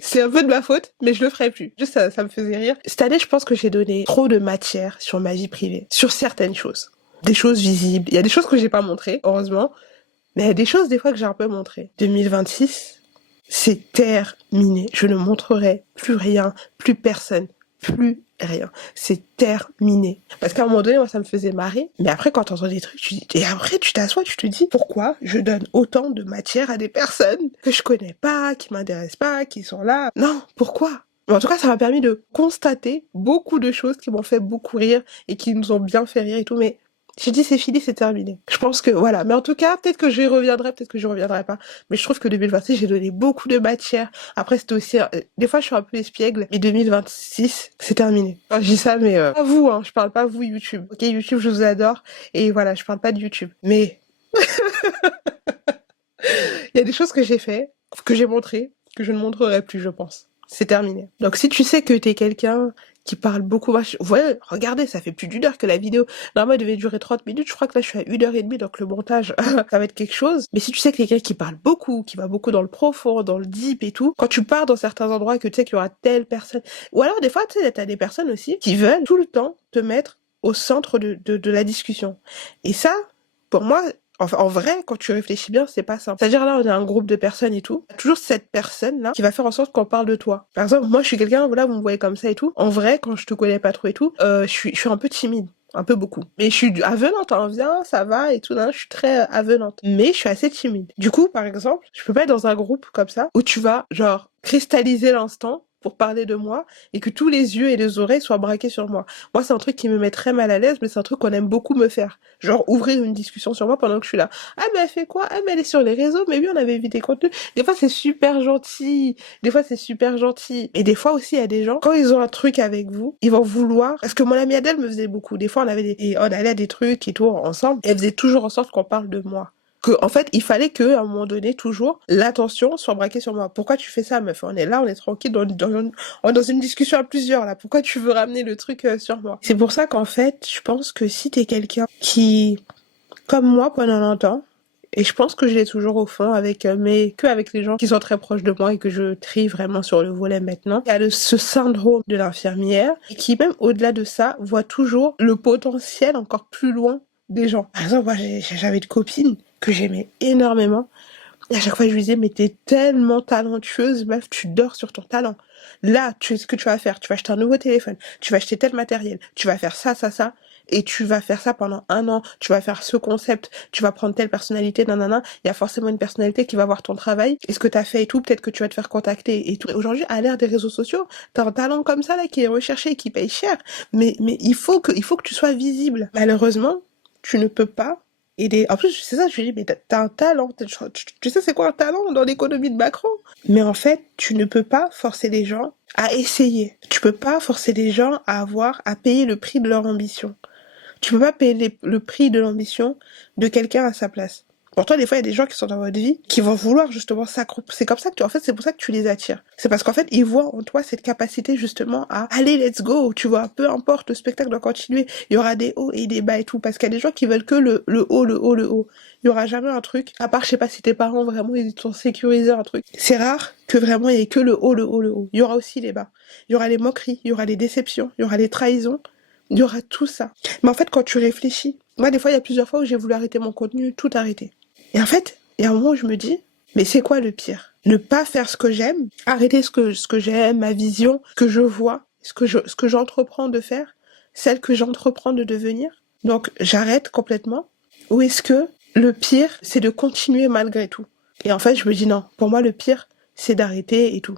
C'est un peu de ma faute, mais je le ferai plus. Juste ça me faisait rire. Cette année, je pense que j'ai donné trop de matière sur ma vie privée, sur certaines choses. Des choses visibles. Il y a des choses que j'ai pas montrées, heureusement, mais il y a des choses des fois que j'ai un peu montrées. 2026, c'est terminé. Je ne montrerai plus rien, plus personne, plus rien. C'est terminé. Parce qu'à un moment donné, moi, ça me faisait marrer. Mais après, quand t'entends des trucs, et après, tu t'assois, tu te dis, pourquoi je donne autant de matière à des personnes que je connais pas, qui m'intéressent pas, qui sont là? Non, pourquoi? Mais en tout cas, ça m'a permis de constater beaucoup de choses qui m'ont fait beaucoup rire et qui nous ont bien fait rire et tout, mais j'ai dit c'est fini, c'est terminé. Je pense que voilà. Mais en tout cas, peut-être que j'y reviendrai, peut-être que j'y reviendrai pas. Mais je trouve que 2026, j'ai donné beaucoup de matière. Après, c'était aussi, des fois, je suis un peu espiègle. Mais 2026, c'est terminé. Enfin, je dis ça, mais, pas vous, hein. Je parle pas vous, YouTube. Ok, YouTube, je vous adore. Et voilà, je parle pas de YouTube. Mais, il y a des choses que j'ai fait, que j'ai montré, que je ne montrerai plus, je pense. C'est terminé. Donc, si tu sais que t'es quelqu'un qui parle beaucoup, ouais, regardez, ça fait plus d'1 heure que la vidéo. Normalement, elle devait durer 30 minutes. Je crois que là, je suis à 1h30, donc le montage, ça va être quelque chose. Mais si tu sais que t'es quelqu'un qui parle beaucoup, qui va beaucoup dans le profond, dans le deep et tout, quand tu pars dans certains endroits que tu sais qu'il y aura telle personne, ou alors, des fois, tu sais, t'as des personnes aussi qui veulent tout le temps te mettre au centre de la discussion. Et ça, pour moi, enfin, en vrai, quand tu réfléchis bien, c'est pas simple. C'est-à-dire là, on est un groupe de personnes et tout. Toujours cette personne-là qui va faire en sorte qu'on parle de toi. Par exemple, moi, je suis quelqu'un, voilà, vous me voyez comme ça et tout. En vrai, quand je te connais pas trop et tout, je suis un peu timide. Un peu beaucoup. Mais je suis avenante, hein, viens, ça va et tout, hein, je suis très avenante. Mais je suis assez timide. Du coup, par exemple, je peux pas être dans un groupe comme ça où tu vas, genre, cristalliser l'instant pour parler de moi et que tous les yeux et les oreilles soient braqués sur moi. Moi, c'est un truc qui me met très mal à l'aise, mais c'est un truc qu'on aime beaucoup me faire. Genre, ouvrir une discussion sur moi pendant que je suis là. Ah, mais elle fait quoi? Ah, mais elle est sur les réseaux, mais oui, on avait vu des contenus. Des fois, c'est super gentil. Des fois, c'est super gentil. Et des fois aussi, il y a des gens, quand ils ont un truc avec vous, ils vont vouloir, parce que mon amie Adèle me faisait beaucoup. Des fois, on allait à des trucs et tout ensemble, et elle faisait toujours en sorte qu'on parle de moi. Que, en fait, il fallait que, à un moment donné, toujours, l'attention soit braquée sur moi. Pourquoi tu fais ça, meuf? On est là, on est tranquille, on est dans une discussion à plusieurs, là. Pourquoi tu veux ramener le truc sur moi? C'est pour ça qu'en fait, je pense que si t'es quelqu'un qui, comme moi, pendant longtemps, et je pense que je l'ai toujours au fond avec, mais que avec les gens qui sont très proches de moi et que je trie vraiment sur le volet maintenant. Il y a ce syndrome de l'infirmière et qui, même au-delà de ça, voit toujours le potentiel encore plus loin des gens. Par exemple, moi, j'avais une copine que j'aimais énormément. Et à chaque fois, je lui disais, mais t'es tellement talentueuse, meuf, tu dors sur ton talent. Là, ce que tu vas faire, tu vas acheter un nouveau téléphone, tu vas acheter tel matériel, tu vas faire ça, ça, ça. et tu vas faire ça pendant 1 an, tu vas faire ce concept, tu vas prendre telle personnalité, nanana, il y a forcément une personnalité qui va voir ton travail, et ce que t'as fait et tout, peut-être que tu vas te faire contacter et tout. Aujourd'hui, à l'ère des réseaux sociaux, t'as un talent comme ça, là, qui est recherché et qui paye cher, mais il faut que tu sois visible. Malheureusement, tu ne peux pas aider. En plus, c'est ça, je lui dis, mais t'as un talent, tu sais c'est quoi un talent dans l'économie de Macron? Mais en fait, tu ne peux pas forcer les gens à essayer. Tu peux pas forcer les gens à payer le prix de leur ambition. Tu peux pas payer le prix de l'ambition de quelqu'un à sa place. Pourtant, des fois, il y a des gens qui sont dans votre vie qui vont vouloir justement s'accroupir. C'est comme ça que en fait, c'est pour ça que tu les attires. C'est parce qu'en fait, ils voient en toi cette capacité justement à aller, let's go, tu vois, peu importe, le spectacle doit continuer. Il y aura des hauts et des bas et tout. Parce qu'il y a des gens qui veulent que le haut, le haut, le haut. Il y aura jamais un truc, à part, je sais pas si tes parents vraiment, ils ont sécurisé un truc. C'est rare que vraiment il y ait que le haut, le haut, le haut. Il y aura aussi les bas. Il y aura les moqueries, il y aura les déceptions, il y aura les trahisons. Il y aura tout ça. Mais en fait, quand tu réfléchis, moi, des fois, il y a plusieurs fois où j'ai voulu arrêter mon contenu, tout arrêter. Et en fait, il y a un moment où je me dis, mais c'est quoi le pire? Ne pas faire ce que j'aime, arrêter ce que j'aime, ma vision, que je vois, ce que j'entreprends de faire, celle que j'entreprends de devenir. Donc, j'arrête complètement. Ou est-ce que le pire, c'est de continuer malgré tout? Et en fait, je me dis non. Pour moi, le pire, c'est d'arrêter et tout.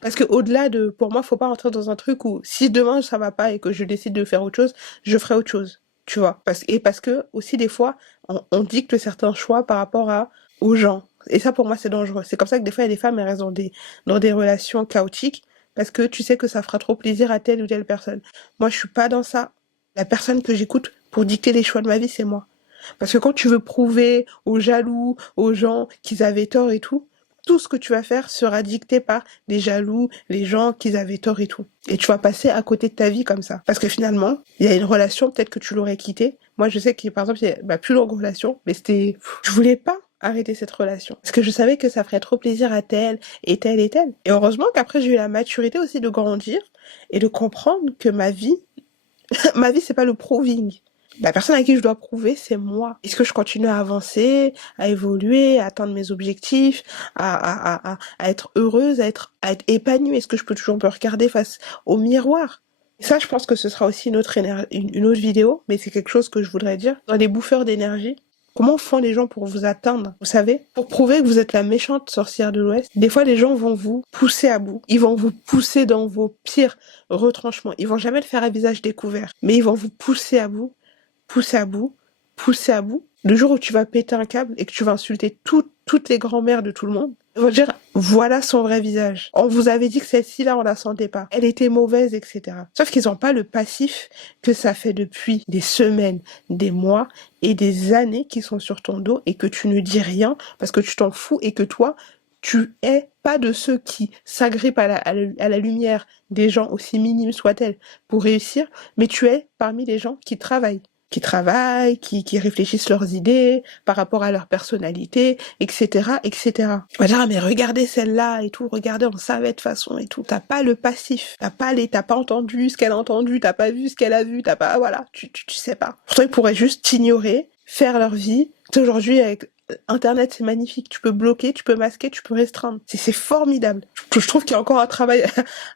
Parce que au-delà de, pour moi, faut pas rentrer dans un truc où si demain ça va pas et que je décide de faire autre chose, je ferai autre chose. Tu vois. Parce que aussi des fois, on dicte certains choix par rapport aux gens. Et ça, pour moi, c'est dangereux. C'est comme ça que des fois, il y a des femmes, elles restent dans des relations chaotiques parce que tu sais que ça fera trop plaisir à telle ou telle personne. Moi, je suis pas dans ça. La personne que j'écoute pour dicter les choix de ma vie, c'est moi. Parce que quand tu veux prouver aux jaloux, aux gens qu'ils avaient tort et tout ce que tu vas faire sera dicté par les jaloux, les gens qu'ils avaient tort et tout. Et tu vas passer à côté de ta vie comme ça. Parce que finalement, il y a une relation, peut-être que tu l'aurais quittée. Moi, je sais que, par exemple, il y a ma plus longue relation, mais je voulais pas arrêter cette relation. Parce que je savais que ça ferait trop plaisir à tel et tel et tel. Et heureusement qu'après, j'ai eu la maturité aussi de grandir et de comprendre que ma vie, c'est pas le proving. La personne à qui je dois prouver, c'est moi. Est-ce que je continue à avancer, à évoluer, à atteindre mes objectifs, à être heureuse, à être épanouie? Est-ce que je peux toujours me regarder face au miroir? Et ça, je pense que ce sera aussi une autre vidéo, mais c'est quelque chose que je voudrais dire. Dans les bouffeurs d'énergie, comment font les gens pour vous atteindre? Vous savez, pour prouver que vous êtes la méchante sorcière de l'Ouest, des fois les gens vont vous pousser à bout. Ils vont vous pousser dans vos pires retranchements. Ils vont jamais le faire à visage découvert, mais ils vont vous pousser à bout. Pousser à bout, pousser à bout. Le jour où tu vas péter un câble et que tu vas insulter toutes les grand-mères de tout le monde, ils vont dire, voilà son vrai visage. On vous avait dit que celle-ci-là, on la sentait pas. Elle était mauvaise, etc. Sauf qu'ils ont pas le passif que ça fait depuis des semaines, des mois et des années qui sont sur ton dos et que tu ne dis rien parce que tu t'en fous et que toi, tu es pas de ceux qui s'agrippent à la lumière des gens, aussi minimes soient-elles, pour réussir, mais tu es parmi les gens qui travaillent, qui réfléchissent leurs idées par rapport à leur personnalité, etc., etc. On va dire, ah, mais regardez celle-là et tout, regardez, on savait de façon et tout. T'as pas le passif, t'as pas entendu ce qu'elle a entendu, t'as pas vu ce qu'elle a vu, t'as pas, voilà, tu sais pas. Pourtant, ils pourraient juste t'ignorer, faire leur vie. Aujourd'hui, avec Internet, c'est magnifique. Tu peux bloquer, tu peux masquer, tu peux restreindre. C'est formidable. Je trouve qu'il y a encore un travail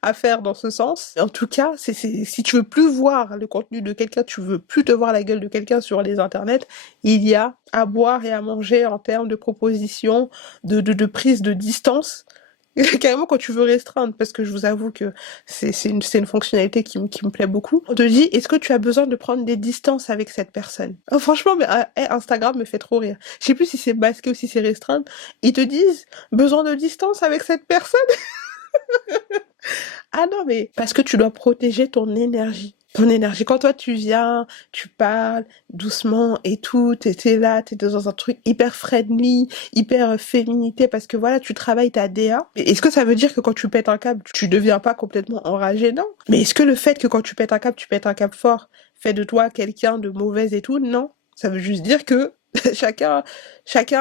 à faire dans ce sens. En tout cas, si tu veux plus voir le contenu de quelqu'un, tu veux plus te voir la gueule de quelqu'un sur les internets, il y a à boire et à manger en termes de propositions, de prise de distance. Carrément quand tu veux restreindre, parce que je vous avoue que c'est une fonctionnalité qui me plaît beaucoup. On te dit, est-ce que tu as besoin de prendre des distances avec cette personne? Oh, franchement, mais Instagram me fait trop rire. Je sais plus si c'est masqué ou si c'est restreindre. Ils te disent, besoin de distance avec cette personne? Ah non, mais parce que tu dois protéger ton énergie. Ton énergie. Quand toi tu viens, tu parles doucement et tout, t'es là, t'es dans un truc hyper friendly, hyper féminité, parce que voilà, tu travailles ta DA. Mais est-ce que ça veut dire que quand tu pètes un câble, tu deviens pas complètement enragé? Non. Mais est-ce que le fait que quand tu pètes un câble fort, fait de toi quelqu'un de mauvaise et tout? Non. Ça veut juste dire que chacun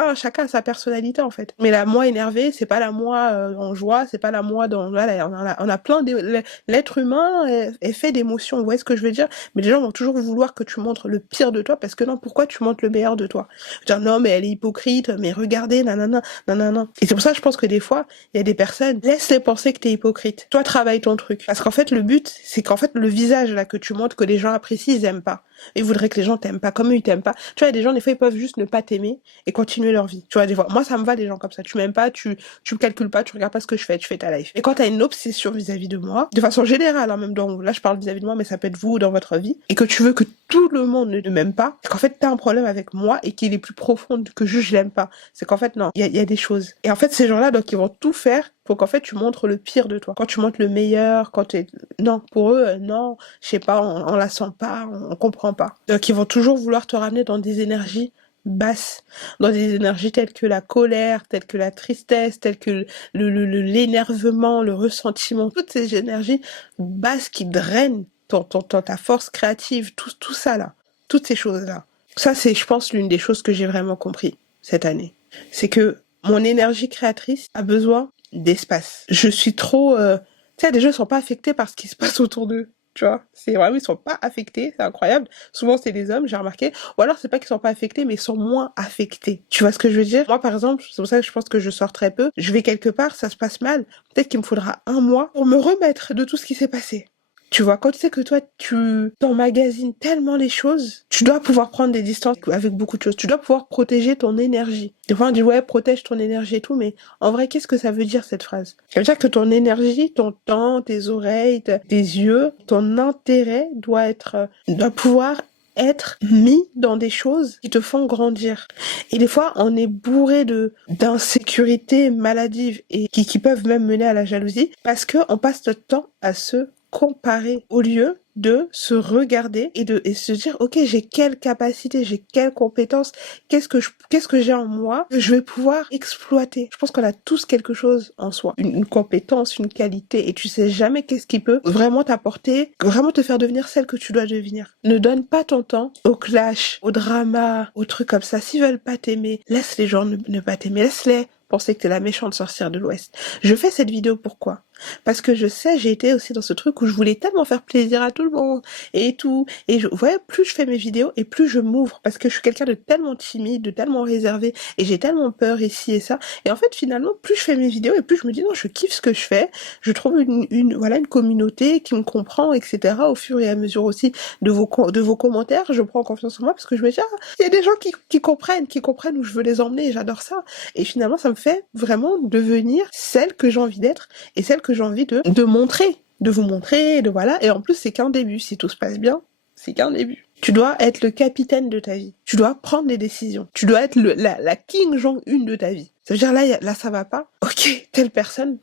a sa personnalité en fait. Mais la moi énervée, c'est pas la moi en joie, c'est pas la moi dans voilà, on a plein de l'être humain est fait d'émotions, vous voyez ce que je veux dire? Mais les gens vont toujours vouloir que tu montres le pire de toi parce que non, pourquoi tu montres le meilleur de toi? Dire non, mais elle est hypocrite, mais regardez, nanana, nanana. Et c'est pour ça que je pense que des fois, il y a des personnes, laisse-les penser que t'es hypocrite. Toi, travaille ton truc. Parce qu'en fait, le but, c'est qu'en fait, le visage là que tu montres que les gens apprécient, ils aiment pas. Ils voudraient que les gens t'aiment pas, comme eux ils t'aiment pas. Tu vois, des gens, des fois, ils peuvent juste ne pas t'aimer et continuer leur vie. Tu vois, des fois, moi, ça me va, les gens comme ça. Tu m'aimes pas, tu me calcules pas, tu regardes pas ce que je fais, tu fais ta life. Et quand t'as une obsession vis-à-vis de moi, de façon générale, hein, même là, je parle vis-à-vis de moi, mais ça peut être vous dans votre vie, et que tu veux que tout le monde ne m'aime pas, c'est qu'en fait, t'as un problème avec moi et qu'il est plus profond que juste je l'aime pas. C'est qu'en fait, non, il y a des choses. Et en fait, ces gens-là, donc, ils vont tout faire pour qu'en fait, tu montres le pire de toi. Quand tu montres le meilleur, non, pour eux, non, je sais pas, on la sent pas, on comprend pas. Donc, ils vont toujours vouloir te ramener dans des énergies basses, dans des énergies telles que la colère, telles que la tristesse, telles que l'énervement, le ressentiment, toutes ces énergies basses qui drainent ta force créative, tout ça là, toutes ces choses-là. Ça, c'est, je pense, l'une des choses que j'ai vraiment compris cette année. C'est que mon énergie créatrice a besoin d'espace. Je suis trop... Tu sais, des gens ne sont pas affectés par ce qui se passe autour d'eux. Tu vois, c'est vraiment, ils sont pas affectés, c'est incroyable. Souvent, c'est des hommes, j'ai remarqué. Ou alors, c'est pas qu'ils sont pas affectés, mais ils sont moins affectés. Tu vois ce que je veux dire? Moi, par exemple, c'est pour ça que je pense que je sors très peu. Je vais quelque part, ça se passe mal. Peut-être qu'il me faudra 1 mois pour me remettre de tout ce qui s'est passé. Tu vois, quand tu sais que toi, tu t'emmagasines tellement les choses, tu dois pouvoir prendre des distances avec beaucoup de choses. Tu dois pouvoir protéger ton énergie. Des fois, on dit, ouais, protège ton énergie et tout, mais en vrai, qu'est-ce que ça veut dire, cette phrase? Ça veut dire que ton énergie, ton temps, tes oreilles, tes yeux, ton intérêt doit pouvoir être mis dans des choses qui te font grandir. Et des fois, on est bourré d'insécurités maladives et qui peuvent même mener à la jalousie parce que on passe notre temps à se comparer au lieu de se regarder et se dire ok, j'ai quelle capacité, j'ai quelle compétence, qu'est-ce que j'ai en moi que je vais pouvoir exploiter. Je pense qu'on a tous quelque chose en soi, une compétence, une qualité, et tu sais jamais qu'est-ce qui peut vraiment t'apporter, vraiment te faire devenir celle que tu dois devenir. Ne donne pas ton temps au clash, au drama, aux trucs comme ça. S'ils veulent pas t'aimer, laisse les gens ne pas t'aimer, laisse-les penser que t'es la méchante sorcière de l'Ouest. Je fais cette vidéo pourquoi? Parce que je sais, j'ai été aussi dans ce truc où je voulais tellement faire plaisir à tout le monde et tout. Et plus je fais mes vidéos et plus je m'ouvre parce que je suis quelqu'un de tellement timide, de tellement réservé et j'ai tellement peur ici et ça. Et en fait, finalement, plus je fais mes vidéos et plus je me dis non, je kiffe ce que je fais. Je trouve une communauté qui me comprend, etc. Au fur et à mesure aussi de vos commentaires, je prends confiance en moi parce que je me dis, ah, il y a des gens qui comprennent où je veux les emmener et j'adore ça. Et finalement, ça me fait vraiment devenir celle que j'ai envie d'être et celle que j'ai envie de montrer, de vous montrer, voilà. Et en plus, c'est qu'un début. Si tout se passe bien, c'est qu'un début. Tu dois être le capitaine de ta vie. Tu dois prendre des décisions. Tu dois être la King Jong-un de ta vie. Ça veut dire, là, ça va pas. Ok, telle personne,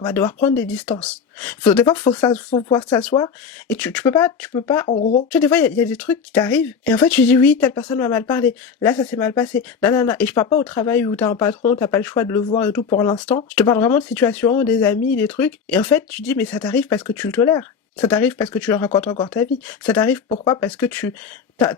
on va devoir prendre des distances. Des fois, faut pouvoir s'asseoir et tu peux pas, en gros. Tu sais, des fois, il y a des trucs qui t'arrivent et en fait, tu dis oui, telle personne m'a mal parlé. Là, ça s'est mal passé. Non. Et je parle pas au travail où t'as un patron, t'as pas le choix de le voir et tout pour l'instant. Je te parle vraiment de situations, des amis, des trucs. Et en fait, tu dis, mais ça t'arrive parce que tu le tolères. Ça t'arrive parce que tu leur racontes encore ta vie. Ça t'arrive pourquoi? Parce que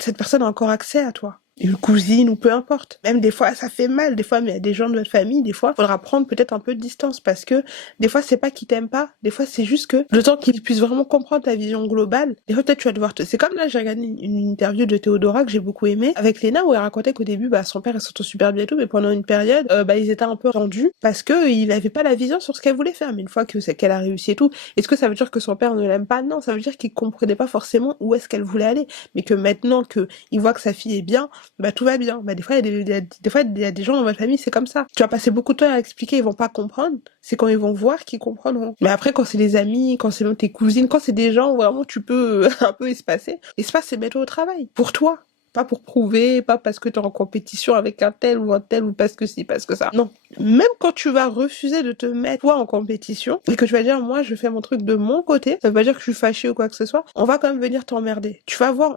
cette personne a encore accès à toi. Une cousine ou peu importe. Même des fois, ça fait mal. Des fois, mais il y a des gens de votre famille, des fois, faudra prendre peut-être un peu de distance parce que des fois, c'est pas qu'ils t'aiment pas. Des fois, c'est juste que le temps qu'ils puissent vraiment comprendre ta vision globale, des fois, peut-être tu vas devoir C'est comme là, j'ai regardé une interview de Théodora que j'ai beaucoup aimée avec Léna où elle racontait qu'au début, son père, elle s'entend super bien et tout, mais pendant une période, ils étaient un peu rendus parce que il avait pas la vision sur ce qu'elle voulait faire. Mais une fois qu'elle a réussi et tout, est-ce que ça veut dire que son père ne l'aime pas? Non, ça veut dire qu'il comprenait pas forcément où est-ce qu'elle voulait aller. Mais que maintenant qu'il voit que sa fille est bien, tout va bien. Des fois, il y a des gens dans votre famille, c'est comme ça. Tu vas passer beaucoup de temps à expliquer, ils vont pas comprendre. C'est quand ils vont voir qu'ils comprendront. Mais après, quand c'est les amis, quand c'est même tes cousines, quand c'est des gens où vraiment tu peux un peu espacer, c'est mettre au travail. Pour toi. Pas pour prouver, pas parce que t'es en compétition avec un tel ou parce que si, parce que ça. Non. Même quand tu vas refuser de te mettre toi en compétition et que tu vas dire moi je fais mon truc de mon côté, ça veut pas dire que je suis fâchée ou quoi que ce soit, on va quand même venir t'emmerder. Tu vas voir,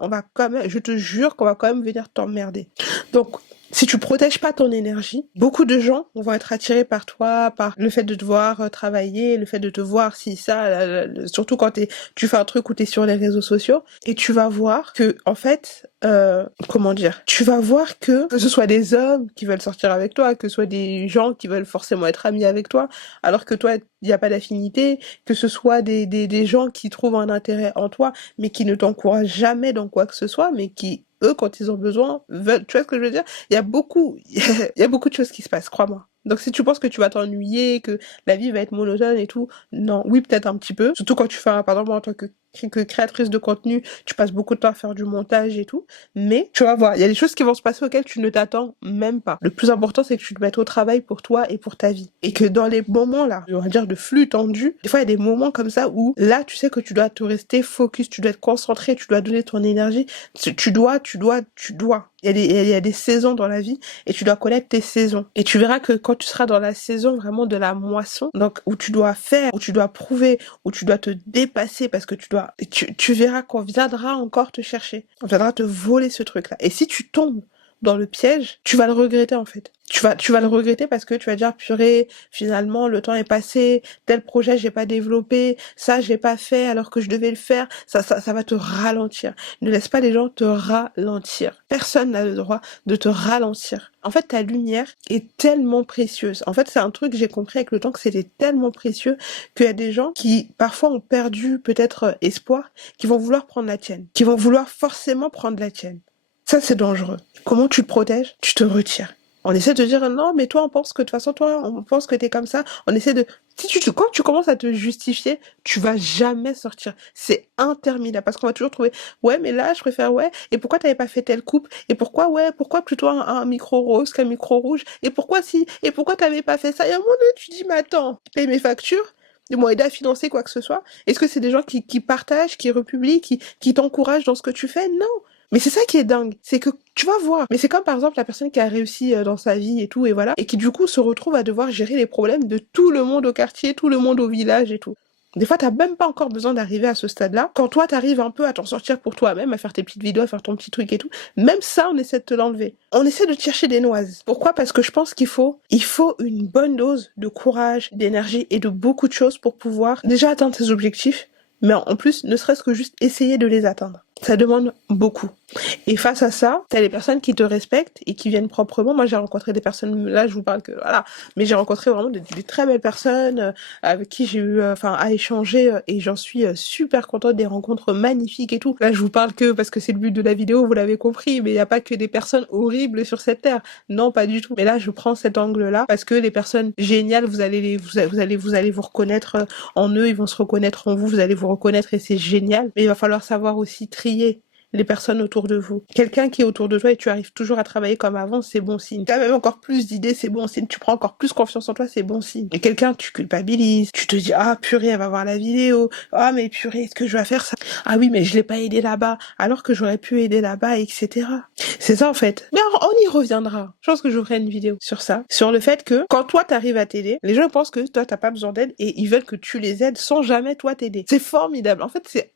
je te jure qu'on va quand même venir t'emmerder. Donc, si tu protèges pas ton énergie, beaucoup de gens vont être attirés par toi, par le fait de te voir travailler, le fait de te voir si ça, surtout quand tu fais un truc où t'es sur les réseaux sociaux, et tu vas voir que, en fait, tu vas voir que ce soit des hommes qui veulent sortir avec toi, que ce soit des gens qui veulent forcément être amis avec toi, alors que toi, il n'y a pas d'affinité, que ce soit des gens qui trouvent un intérêt en toi, mais qui ne t'encouragent jamais dans quoi que ce soit, mais qui, eux, quand ils ont besoin, veulent. Tu vois ce que je veux dire? Il y a beaucoup de choses qui se passent, crois-moi. Donc si tu penses que tu vas t'ennuyer, que la vie va être monotone et tout, non, oui, peut-être un petit peu. Surtout quand tu fais, par exemple, moi, en tant que que créatrice de contenu, tu passes beaucoup de temps à faire du montage et tout. Mais tu vas voir, il y a des choses qui vont se passer auxquelles tu ne t'attends même pas. Le plus important, c'est que tu te mettes au travail pour toi et pour ta vie. Et que dans les moments là, on va dire de flux tendu, des fois il y a des moments comme ça où là, tu sais que tu dois te rester focus, tu dois être concentré, tu dois donner ton énergie. Tu dois. Il y a des saisons dans la vie et tu dois connaître tes saisons. Et tu verras que quand tu seras dans la saison vraiment de la moisson, donc où tu dois faire, où tu dois prouver, où tu dois te dépasser parce que tu verras qu'on viendra encore te chercher. On viendra te voler ce truc-là. Et si tu tombes dans le piège, tu vas le regretter en fait. Tu vas le regretter parce que tu vas dire purée, finalement le temps est passé, tel projet j'ai pas développé, ça j'ai pas fait alors que je devais le faire, ça va te ralentir. Ne laisse pas les gens te ralentir. Personne n'a le droit de te ralentir. En fait, ta lumière est tellement précieuse. En fait, c'est un truc que j'ai compris avec le temps que c'était tellement précieux qu'il y a des gens qui parfois ont perdu peut-être espoir, qui vont vouloir prendre la tienne, qui vont vouloir forcément prendre la tienne. Ça, c'est dangereux. Comment tu te protèges? Tu te retires. On essaie de dire non, mais toi, on pense que de toute façon, toi, on pense que t'es comme ça. On essaie de... Quand tu commences à te justifier, tu vas jamais sortir. C'est interminable parce qu'on va toujours trouver ouais, mais là, je préfère ouais. Et pourquoi t'avais pas fait telle coupe? Et pourquoi ouais? Pourquoi plutôt un micro rose qu'un micro rouge? Et pourquoi si? Et pourquoi t'avais pas fait ça? Et à un moment donné, tu dis mais attends, je paye mes factures. Ils m'ont aidé à financer quoi que ce soit. Est-ce que c'est des gens qui partagent, qui republient, qui t'encouragent dans ce que tu fais? Non. Mais c'est ça qui est dingue, c'est que tu vas voir. Mais c'est comme par exemple la personne qui a réussi dans sa vie et tout, et voilà, et qui du coup se retrouve à devoir gérer les problèmes de tout le monde au quartier, tout le monde au village et tout. Des fois, t'as même pas encore besoin d'arriver à ce stade-là. Quand toi, t'arrives un peu à t'en sortir pour toi-même, à faire tes petites vidéos, à faire ton petit truc et tout, même ça, on essaie de te l'enlever. On essaie de te chercher des noises. Pourquoi? Parce que je pense qu'il faut une bonne dose de courage, d'énergie et de beaucoup de choses pour pouvoir déjà atteindre tes objectifs, mais en plus, ne serait-ce que juste essayer de les atteindre. Ça demande beaucoup. Et face à ça, t'as les personnes qui te respectent et qui viennent proprement. Moi, j'ai rencontré des personnes, là, je vous parle que, voilà. Mais j'ai rencontré vraiment des très belles personnes, avec qui j'ai eu, à échanger, et j'en suis super contente des rencontres magnifiques et tout. Là, je vous parle que parce que c'est le but de la vidéo, vous l'avez compris, mais il n'y a pas que des personnes horribles sur cette terre. Non, pas du tout. Mais là, je prends cet angle-là parce que les personnes géniales, vous allez vous reconnaître en eux, ils vont se reconnaître en vous, vous allez vous reconnaître et c'est génial. Mais il va falloir savoir aussi trier les personnes autour de vous. Quelqu'un qui est autour de toi et tu arrives toujours à travailler comme avant, c'est bon signe. Tu as même encore plus d'idées, c'est bon signe. Tu prends encore plus confiance en toi, c'est bon signe. Et quelqu'un, tu culpabilises, tu te dis, ah purée, elle va voir la vidéo, ah mais purée, est-ce que je vais faire ça? Ah oui, mais je l'ai pas aidé là-bas, alors que j'aurais pu aider là-bas, etc. C'est ça en fait. Mais on y reviendra. Je pense que je ferai une vidéo sur ça, sur le fait que quand toi t'arrives à t'aider, les gens pensent que toi t'as pas besoin d'aide et ils veulent que tu les aides sans jamais toi t'aider. C'est formidable. En fait, c'est...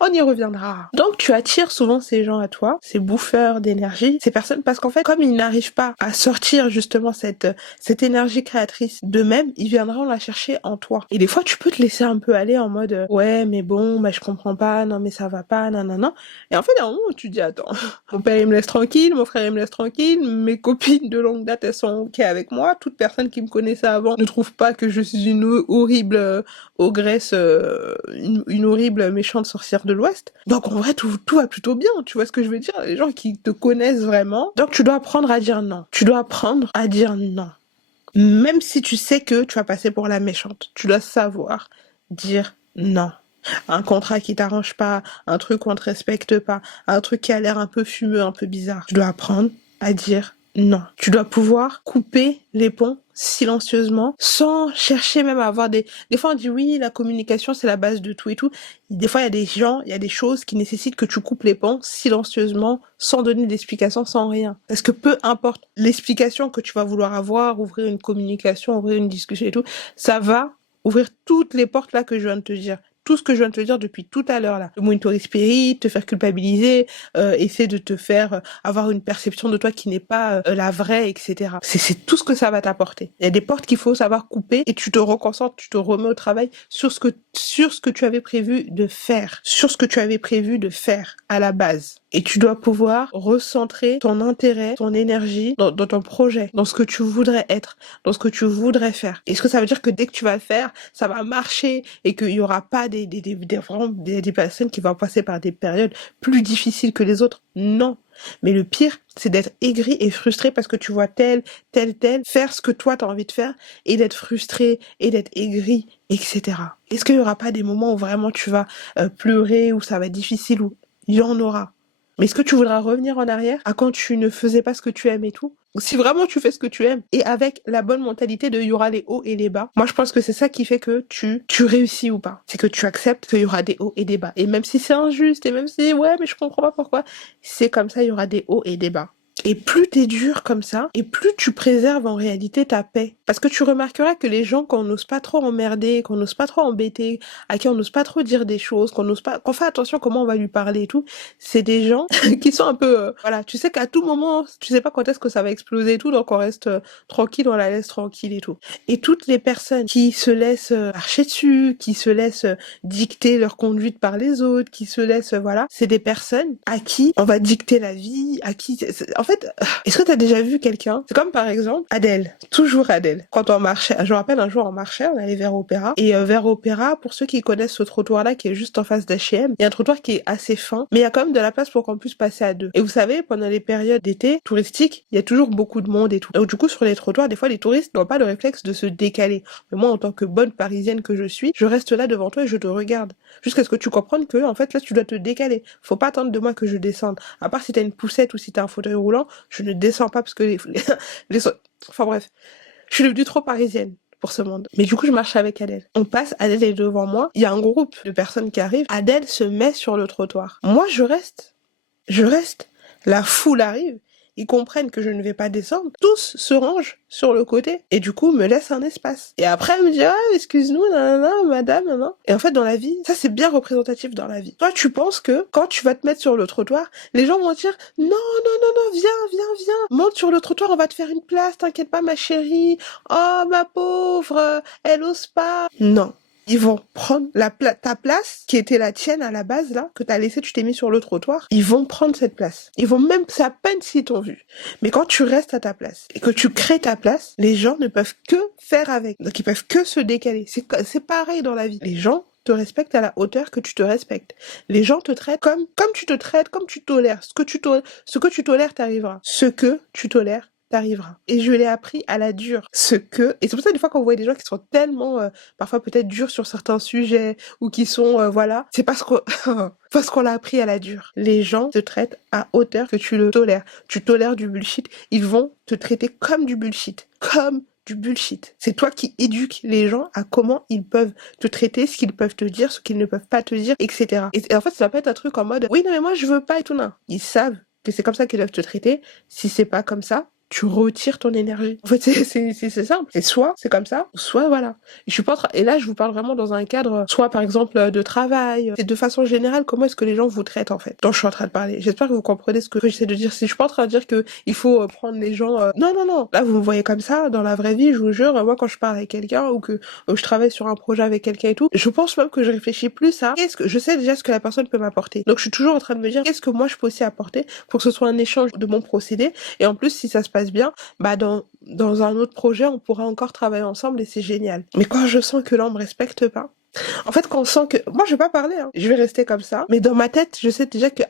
On y reviendra. Donc tu attires souvent ces gens à toi, ces bouffeurs d'énergie, ces personnes, parce qu'en fait, comme ils n'arrivent pas à sortir justement cette énergie créatrice d'eux-mêmes, ils viendront la chercher en toi. Et des fois, tu peux te laisser un peu aller en mode ouais, mais bon, bah je comprends pas, non mais ça va pas, non. Et en fait, à un moment où tu dis attends, mon père il me laisse tranquille, mon frère il me laisse tranquille, mes copines de longue date elles sont ok avec moi, toute personne qui me connaissait avant ne trouve pas que je suis une horrible ogresse, une horrible méchante sorcière de l'Ouest. Donc en vrai, tout va plutôt bien, tu vois ce que je veux dire? Les gens qui te connaissent vraiment. Donc tu dois apprendre à dire non. Tu dois apprendre à dire non. Même si tu sais que tu vas passer pour la méchante, tu dois savoir dire non. Un contrat qui t'arrange pas, un truc où on te respecte pas, un truc qui a l'air un peu fumeux, un peu bizarre. Tu dois apprendre à dire non. Tu dois pouvoir couper les ponts silencieusement, sans chercher même à avoir des fois on dit oui, la communication c'est la base de tout et tout. Des fois il y a des gens, il y a des choses qui nécessitent que tu coupes les ponts silencieusement, sans donner d'explication, sans rien. Parce que peu importe l'explication que tu vas vouloir avoir, ouvrir une communication, ouvrir une discussion et tout, ça va ouvrir toutes les portes là que je viens de te dire. Tout ce que je viens de te dire depuis tout à l'heure là. Le monitoring spirit, te faire culpabiliser, essayer de te faire avoir une perception de toi qui n'est pas la vraie, etc. C'est tout ce que ça va t'apporter. Il y a des portes qu'il faut savoir couper et tu te reconcentres, tu te remets au travail sur ce que tu avais prévu de faire. Sur ce que tu avais prévu de faire à la base. Et tu dois pouvoir recentrer ton intérêt, ton énergie dans ton projet, dans ce que tu voudrais être, dans ce que tu voudrais faire. Est-ce que ça veut dire que dès que tu vas le faire, ça va marcher et qu'il y aura pas des personnes qui vont passer par des périodes plus difficiles que les autres? Non. Mais le pire, c'est d'être aigri et frustré parce que tu vois tel faire ce que toi t'as envie de faire et d'être frustré et d'être aigri, etc. Est-ce qu'il y aura pas des moments où vraiment tu vas pleurer, où ça va être difficile, où il y en aura? Mais est-ce que tu voudras revenir en arrière à quand tu ne faisais pas ce que tu aimes et tout? Si vraiment tu fais ce que tu aimes et avec la bonne mentalité de il y aura les hauts et les bas, moi je pense que c'est ça qui fait que tu réussis ou pas. C'est que tu acceptes qu'il y aura des hauts et des bas. Et même si c'est injuste et même si ouais mais je comprends pas pourquoi, c'est comme ça, il y aura des hauts et des bas. Et plus t'es dur comme ça, et plus tu préserves en réalité ta paix. Parce que tu remarqueras que les gens qu'on n'ose pas trop emmerder, qu'on n'ose pas trop embêter, à qui on n'ose pas trop dire des choses, qu'on fait attention comment on va lui parler et tout, c'est des gens qui sont un peu, voilà, tu sais qu'à tout moment, tu sais pas quand est-ce que ça va exploser et tout, donc on reste tranquille, on la laisse tranquille et tout. Et toutes les personnes qui se laissent marcher dessus, qui se laissent dicter leur conduite par les autres, qui se laissent, voilà, c'est des personnes à qui on va dicter la vie, à qui, en fait, est-ce que t'as déjà vu quelqu'un? C'est comme par exemple Adèle, toujours Adèle. Quand on marchait, je me rappelle un jour on marchait, on allait vers Opéra, et vers Opéra, pour ceux qui connaissent ce trottoir-là qui est juste en face d'H&M, il y a un trottoir qui est assez fin, mais il y a quand même de la place pour qu'on puisse passer à deux. Et vous savez, pendant les périodes d'été touristiques, il y a toujours beaucoup de monde et tout. Donc du coup, sur les trottoirs, des fois les touristes n'ont pas le réflexe de se décaler. Mais moi, en tant que bonne parisienne que je suis, je reste là devant toi et je te regarde. Jusqu'à ce que tu comprennes que, en fait, là, tu dois te décaler. Faut pas attendre de moi que je descende. À part si t'as une poussette ou si t'as un fauteuil roulant, je ne descends pas parce que enfin bref, je suis devenue trop parisienne pour ce monde. Mais du coup, je marche avec Adèle. On passe, Adèle est devant moi, il y a un groupe de personnes qui arrivent, Adèle se met sur le trottoir. Moi, je reste. La foule arrive, ils comprennent que je ne vais pas descendre, tous se rangent sur le côté et du coup me laissent un espace. Et après elle me dit ah excuse-nous nanana, madame nanana. Et en fait dans la vie, ça c'est bien représentatif dans la vie. Toi tu penses que quand tu vas te mettre sur le trottoir, les gens vont dire non viens monte sur le trottoir, on va te faire une place, t'inquiète pas ma chérie. Oh ma pauvre, elle ose pas. Non. Ils vont prendre ta place, qui était la tienne à la base, là, que t'as laissé, tu t'es mis sur le trottoir. Ils vont prendre cette place. Ils vont même, c'est à peine s'ils t'ont vu. Mais quand tu restes à ta place, et que tu crées ta place, les gens ne peuvent que faire avec. Donc ils peuvent que se décaler. C'est pareil dans la vie. Les gens te respectent à la hauteur que tu te respectes. Les gens te traitent comme tu te traites, comme tu tolères. Ce que tu tolères t'arrivera. Ce que tu tolères t'arrivera. Et je l'ai appris à la dure. Et c'est pour ça des fois quand vous voyez des gens qui sont tellement, parfois peut-être durs sur certains sujets, ou qui sont, voilà, c'est parce qu'on l'a appris à la dure. Les gens te traitent à hauteur que tu le tolères. Tu tolères du bullshit, ils vont te traiter comme du bullshit. Comme du bullshit. C'est toi qui éduques les gens à comment ils peuvent te traiter, ce qu'ils peuvent te dire, ce qu'ils ne peuvent pas te dire, etc. Et en fait, ça va pas être un truc en mode, oui, non, mais moi, je veux pas et tout, non. Ils savent que c'est comme ça qu'ils doivent te traiter. Si c'est pas comme ça, tu retires ton énergie. En fait, c'est simple. C'est soit c'est comme ça, soit voilà. Je suis pas et là, je vous parle vraiment dans un cadre, soit par exemple de travail. C'est de façon générale, comment est-ce que les gens vous traitent en fait. Dont je suis en train de parler. J'espère que vous comprenez ce que j'essaie de dire. Si je suis pas en train de dire que il faut prendre les gens. Non. Là, vous me voyez comme ça dans la vraie vie. Je vous jure, moi quand je parle avec quelqu'un ou que je travaille sur un projet avec quelqu'un et tout, je pense même que je réfléchis plus à qu'est-ce que je sais déjà ce que la personne peut m'apporter. Donc je suis toujours en train de me dire qu'est-ce que moi je peux aussi apporter pour que ce soit un échange de mon procédé. Et en plus, si ça se passe bien, bah dans un autre projet, on pourra encore travailler ensemble et c'est génial. Mais quand je sens que l'on me respecte pas, en fait, quand on sent que moi je vais pas parler, hein, je vais rester comme ça, mais dans ma tête, je sais déjà que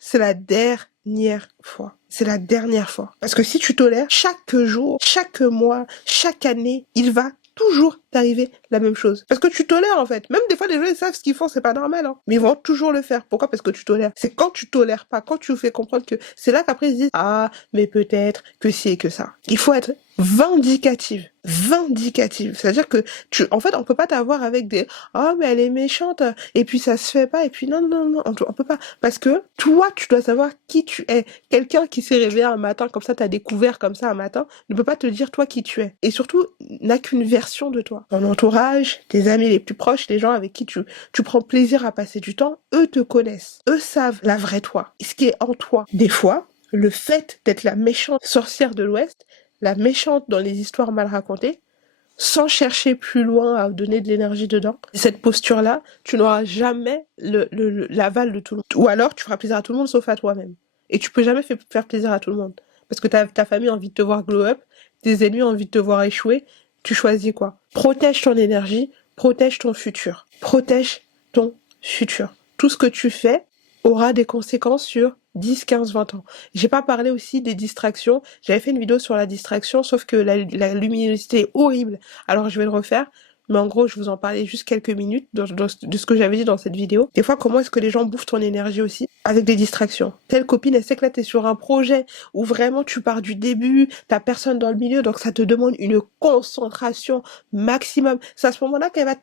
c'est la dernière fois. C'est la dernière fois. Parce que si tu tolères, chaque jour, chaque mois, chaque année, il va toujours t'arriver la même chose. Parce que tu tolères en fait. Même des fois les gens ils savent ce qu'ils font, c'est pas normal hein. Mais ils vont toujours le faire. Pourquoi? Parce que tu tolères. C'est quand tu tolères pas, quand tu fais comprendre que c'est là qu'après ils se disent ah mais peut-être que ci et que ça. Il faut être vindicative. C'est-à-dire que en fait on peut pas t'avoir avec des oh mais elle est méchante et puis ça se fait pas et puis non on peut pas parce que toi tu dois savoir qui tu es. Quelqu'un qui s'est réveillé un matin comme ça, t'as découvert comme ça un matin, ne peut pas te dire toi qui tu es. Et surtout n'a qu'une version de toi. Ton entourage, tes amis les plus proches, les gens avec qui tu prends plaisir à passer du temps, eux te connaissent. Eux savent la vraie toi, ce qui est en toi. Des fois, le fait d'être la méchante sorcière de l'Ouest, la méchante dans les histoires mal racontées, sans chercher plus loin à donner de l'énergie dedans, cette posture-là, tu n'auras jamais l'aval de tout le monde. Ou alors, tu feras plaisir à tout le monde sauf à toi-même. Et tu peux jamais faire plaisir à tout le monde. Parce que ta famille a envie de te voir glow up, tes ennemis ont envie de te voir échouer, tu choisis quoi? Protège ton énergie, protège ton futur. Protège ton futur. Tout ce que tu fais aura des conséquences sur 10, 15, 20 ans. J'ai pas parlé aussi des distractions. J'avais fait une vidéo sur la distraction, sauf que la luminosité est horrible. Alors je vais le refaire. Mais en gros, je vous en parlais juste quelques minutes de ce que j'avais dit dans cette vidéo. Des fois, comment est-ce que les gens bouffent ton énergie aussi avec des distractions. Telle copine, elle sait que là, t'es sur un projet où vraiment tu pars du début, t'as personne dans le milieu, donc ça te demande une concentration maximum. C'est à ce moment-là qu'elle va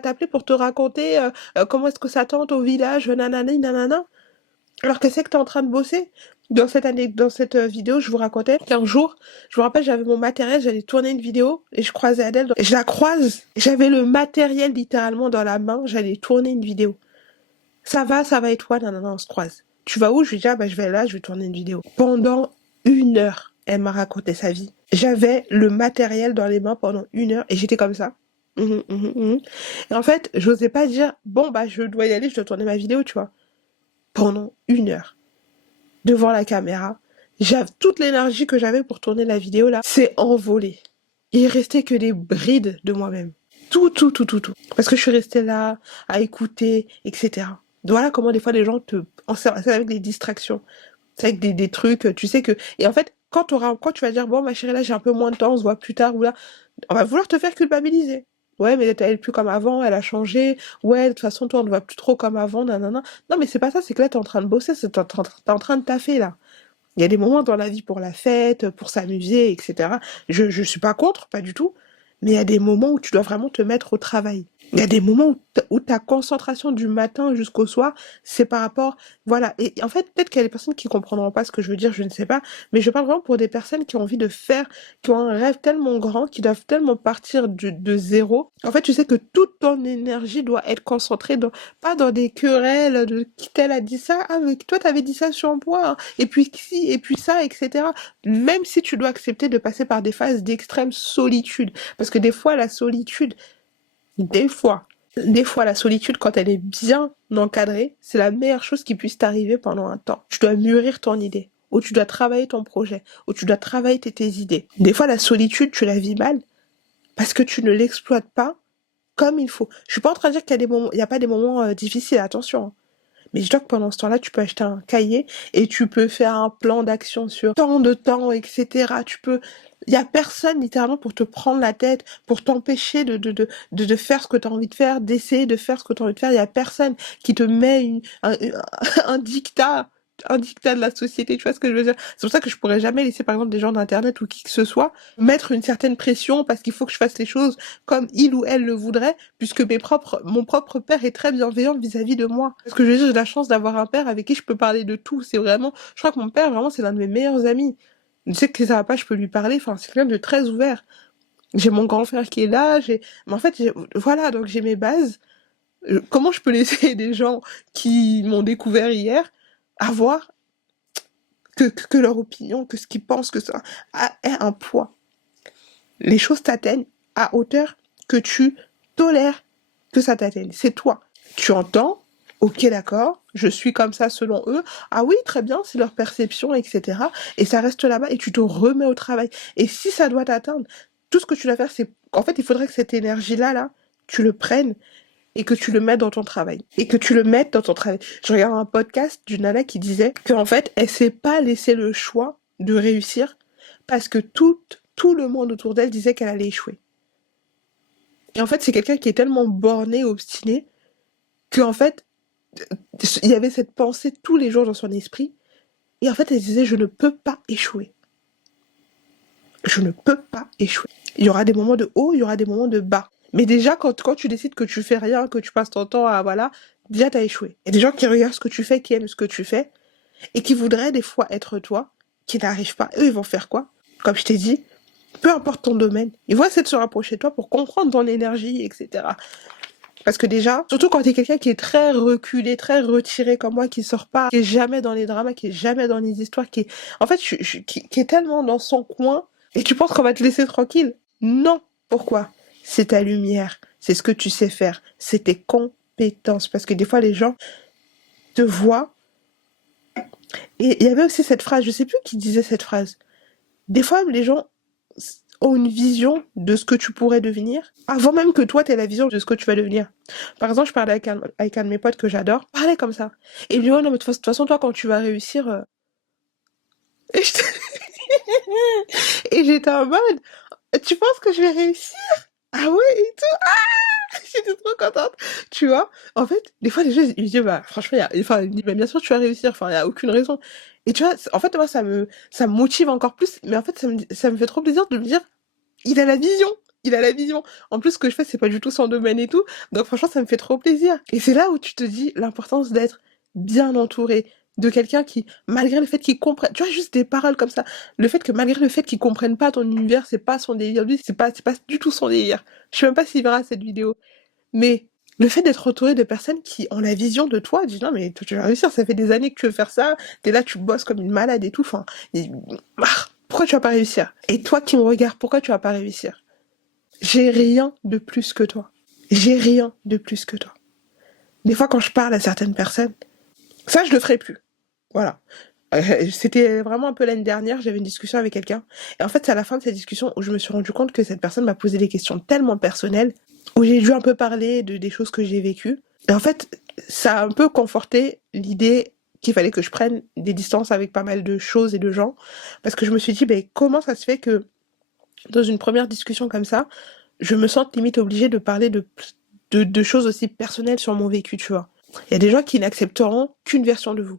t'appeler pour te raconter comment est-ce que ça tente au village, nanana, nanana. Alors qu'elle sait que t'es en train de bosser. Dans cette vidéo, je vous racontais qu'un jour, je me rappelle, j'avais mon matériel, j'allais tourner une vidéo et je croisais Adèle. Et je la croise, j'avais le matériel littéralement dans la main, j'allais tourner une vidéo. Ça va et toi, non, on se croise. Tu vas où? Je lui dis, ah bah je vais là, je vais tourner une vidéo. Pendant 1 heure, elle m'a raconté sa vie. J'avais le matériel dans les mains pendant 1 heure et j'étais comme ça. Et en fait, j'osais pas dire, bon bah je dois y aller, je dois tourner ma vidéo, tu vois. Pendant 1 heure. Devant la caméra, j'avais toute l'énergie que j'avais pour tourner la vidéo là, c'est envolé. Il restait que des brides de moi-même. Tout. Parce que je suis restée là, à écouter, etc. Voilà comment des fois les gens c'est avec des distractions. C'est avec des trucs, tu sais que... Et en fait, quand tu vas dire, bon ma chérie là j'ai un peu moins de temps, on se voit plus tard, ou là, on va vouloir te faire culpabiliser. Ouais, mais elle est plus comme avant, elle a changé. Ouais, de toute façon, toi, on ne voit plus trop comme avant, nanana. Non, mais c'est pas ça, c'est que là, t'es en train de bosser, t'es en train de taffer, là. Il y a des moments dans la vie pour la fête, pour s'amuser, etc. Je suis pas contre, pas du tout. Mais il y a des moments où tu dois vraiment te mettre au travail. Il y a des moments où ta concentration du matin jusqu'au soir, c'est par rapport, voilà. Et en fait, peut-être qu'il y a des personnes qui comprendront pas ce que je veux dire, je ne sais pas. Mais je parle vraiment pour des personnes qui ont envie de faire, qui ont un rêve tellement grand, qui doivent tellement partir de zéro. En fait, tu sais que toute ton énergie doit être concentrée pas dans des querelles de qui tel a dit ça, ah, mais toi t'avais dit ça sur moi, hein. Et puis si, et puis ça, etc. Même si tu dois accepter de passer par des phases d'extrême solitude. Parce que des fois, la solitude, des fois, la solitude, quand elle est bien encadrée, c'est la meilleure chose qui puisse t'arriver pendant un temps. Tu dois mûrir ton idée, ou tu dois travailler ton projet, ou tu dois travailler tes idées. Des fois, la solitude, tu la vis mal parce que tu ne l'exploites pas comme il faut. Je suis pas en train de dire qu'il y a des moments, il y a pas des moments difficiles, attention, hein. Mais je dis que pendant ce temps-là, tu peux acheter un cahier et tu peux faire un plan d'action sur tant de temps, etc. Il y a personne littéralement pour te prendre la tête, pour t'empêcher de faire ce que tu as envie de faire, d'essayer de faire ce que tu as envie de faire. Il y a personne qui te met un dictat. Un dictat de la société, tu vois ce que je veux dire? C'est pour ça que je pourrais jamais laisser, par exemple, des gens d'internet ou qui que ce soit mettre une certaine pression parce qu'il faut que je fasse les choses comme il ou elle le voudrait, puisque mon propre père est très bienveillant vis-à-vis de moi. Parce que je veux dire, j'ai la chance d'avoir un père avec qui je peux parler de tout. C'est vraiment, je crois que mon père, vraiment, c'est l'un de mes meilleurs amis. Je sais que ça va pas, je peux lui parler. Enfin, c'est quelqu'un de très ouvert. J'ai mon grand frère qui est là. Mais en fait, voilà, donc j'ai mes bases. Comment je peux laisser des gens qui m'ont découvert hier avoir que leur opinion, que ce qu'ils pensent, que ça ait un poids. Les choses t'atteignent à hauteur que tu tolères que ça t'atteigne. C'est toi. Tu entends, ok d'accord, je suis comme ça selon eux. Ah oui, très bien, c'est leur perception, etc. Et ça reste là-bas et tu te remets au travail. Et si ça doit t'atteindre, tout ce que tu dois faire, c'est... En fait, il faudrait que cette énergie-là, tu le prennes et que tu le mettes dans ton travail. Et que tu le mettes dans ton travail. Je regarde un podcast d'une nana qui disait qu'en fait, elle s'est pas laissé le choix de réussir parce que tout le monde autour d'elle disait qu'elle allait échouer. Et en fait, c'est quelqu'un qui est tellement borné, obstiné, qu'en fait, il y avait cette pensée tous les jours dans son esprit. Et en fait, elle disait, je ne peux pas échouer. Je ne peux pas échouer. Il y aura des moments de haut, il y aura des moments de bas. Mais déjà, quand tu décides que tu fais rien, que tu passes ton temps à, voilà, déjà t'as échoué. Il y a des gens qui regardent ce que tu fais, qui aiment ce que tu fais, et qui voudraient des fois être toi, qui n'arrivent pas. Eux, ils vont faire quoi? Comme je t'ai dit, peu importe ton domaine, ils vont essayer de se rapprocher de toi pour comprendre ton énergie, etc. Parce que déjà, surtout quand t'es quelqu'un qui est très reculé, très retiré comme moi, qui sort pas, qui est jamais dans les dramas, qui est jamais dans les histoires, qui est, en fait, qui est tellement dans son coin, et tu penses qu'on va te laisser tranquille? Non. Pourquoi? C'est ta lumière, c'est ce que tu sais faire, c'est tes compétences. Parce que des fois, les gens te voient. Et il y avait aussi cette phrase, je sais plus qui disait cette phrase. Des fois, les gens ont une vision de ce que tu pourrais devenir, avant même que toi, tu aies la vision de ce que tu vas devenir. Par exemple, je parlais avec un de mes potes que j'adore, parlait comme ça. Et il me dit, oh non, mais de toute façon, toi, quand tu vas réussir... Et j'étais et j'étais en mode, tu penses que je vais réussir? Ah ouais, et tout. J'étais trop contente, tu vois. En fait, des fois, les gens, ils me disent, bah, franchement, enfin, ils me disent, bah, bien sûr, tu vas réussir. Enfin, il y a aucune raison. Et tu vois, en fait, moi, ça me motive encore plus. Mais en fait, ça me fait trop plaisir de me dire, il a la vision. Il a la vision. En plus, ce que je fais, c'est pas du tout son domaine et tout. Donc, franchement, ça me fait trop plaisir. Et c'est là où tu te dis l'importance d'être bien entouré de quelqu'un qui, malgré le fait qu'il comprenne, tu vois, juste des paroles comme ça. Le fait que malgré le fait qu'il comprenne pas ton univers, c'est pas son délire. Lui, c'est pas du tout son délire. Je sais même pas s'il verra cette vidéo. Mais le fait d'être entouré de personnes qui ont la vision de toi, dis non mais toi, tu vas réussir, ça fait des années que tu veux faire ça, t'es là, tu bosses comme une malade et tout, enfin, pourquoi tu vas pas réussir? Et toi qui me regardes, pourquoi tu vas pas réussir? J'ai rien de plus que toi. J'ai rien de plus que toi. Des fois quand je parle à certaines personnes, ça je le ferai plus. Voilà. C'était vraiment un peu l'année dernière, j'avais une discussion avec quelqu'un. Et en fait, c'est à la fin de cette discussion où je me suis rendu compte que cette personne m'a posé des questions tellement personnelles, où j'ai dû un peu parler des choses que j'ai vécues. Et en fait, ça a un peu conforté l'idée qu'il fallait que je prenne des distances avec pas mal de choses et de gens. Parce que je me suis dit, ben, comment ça se fait que dans une première discussion comme ça, je me sens limite obligée de parler de choses aussi personnelles sur mon vécu, tu vois. Il y a des gens qui n'accepteront qu'une version de vous.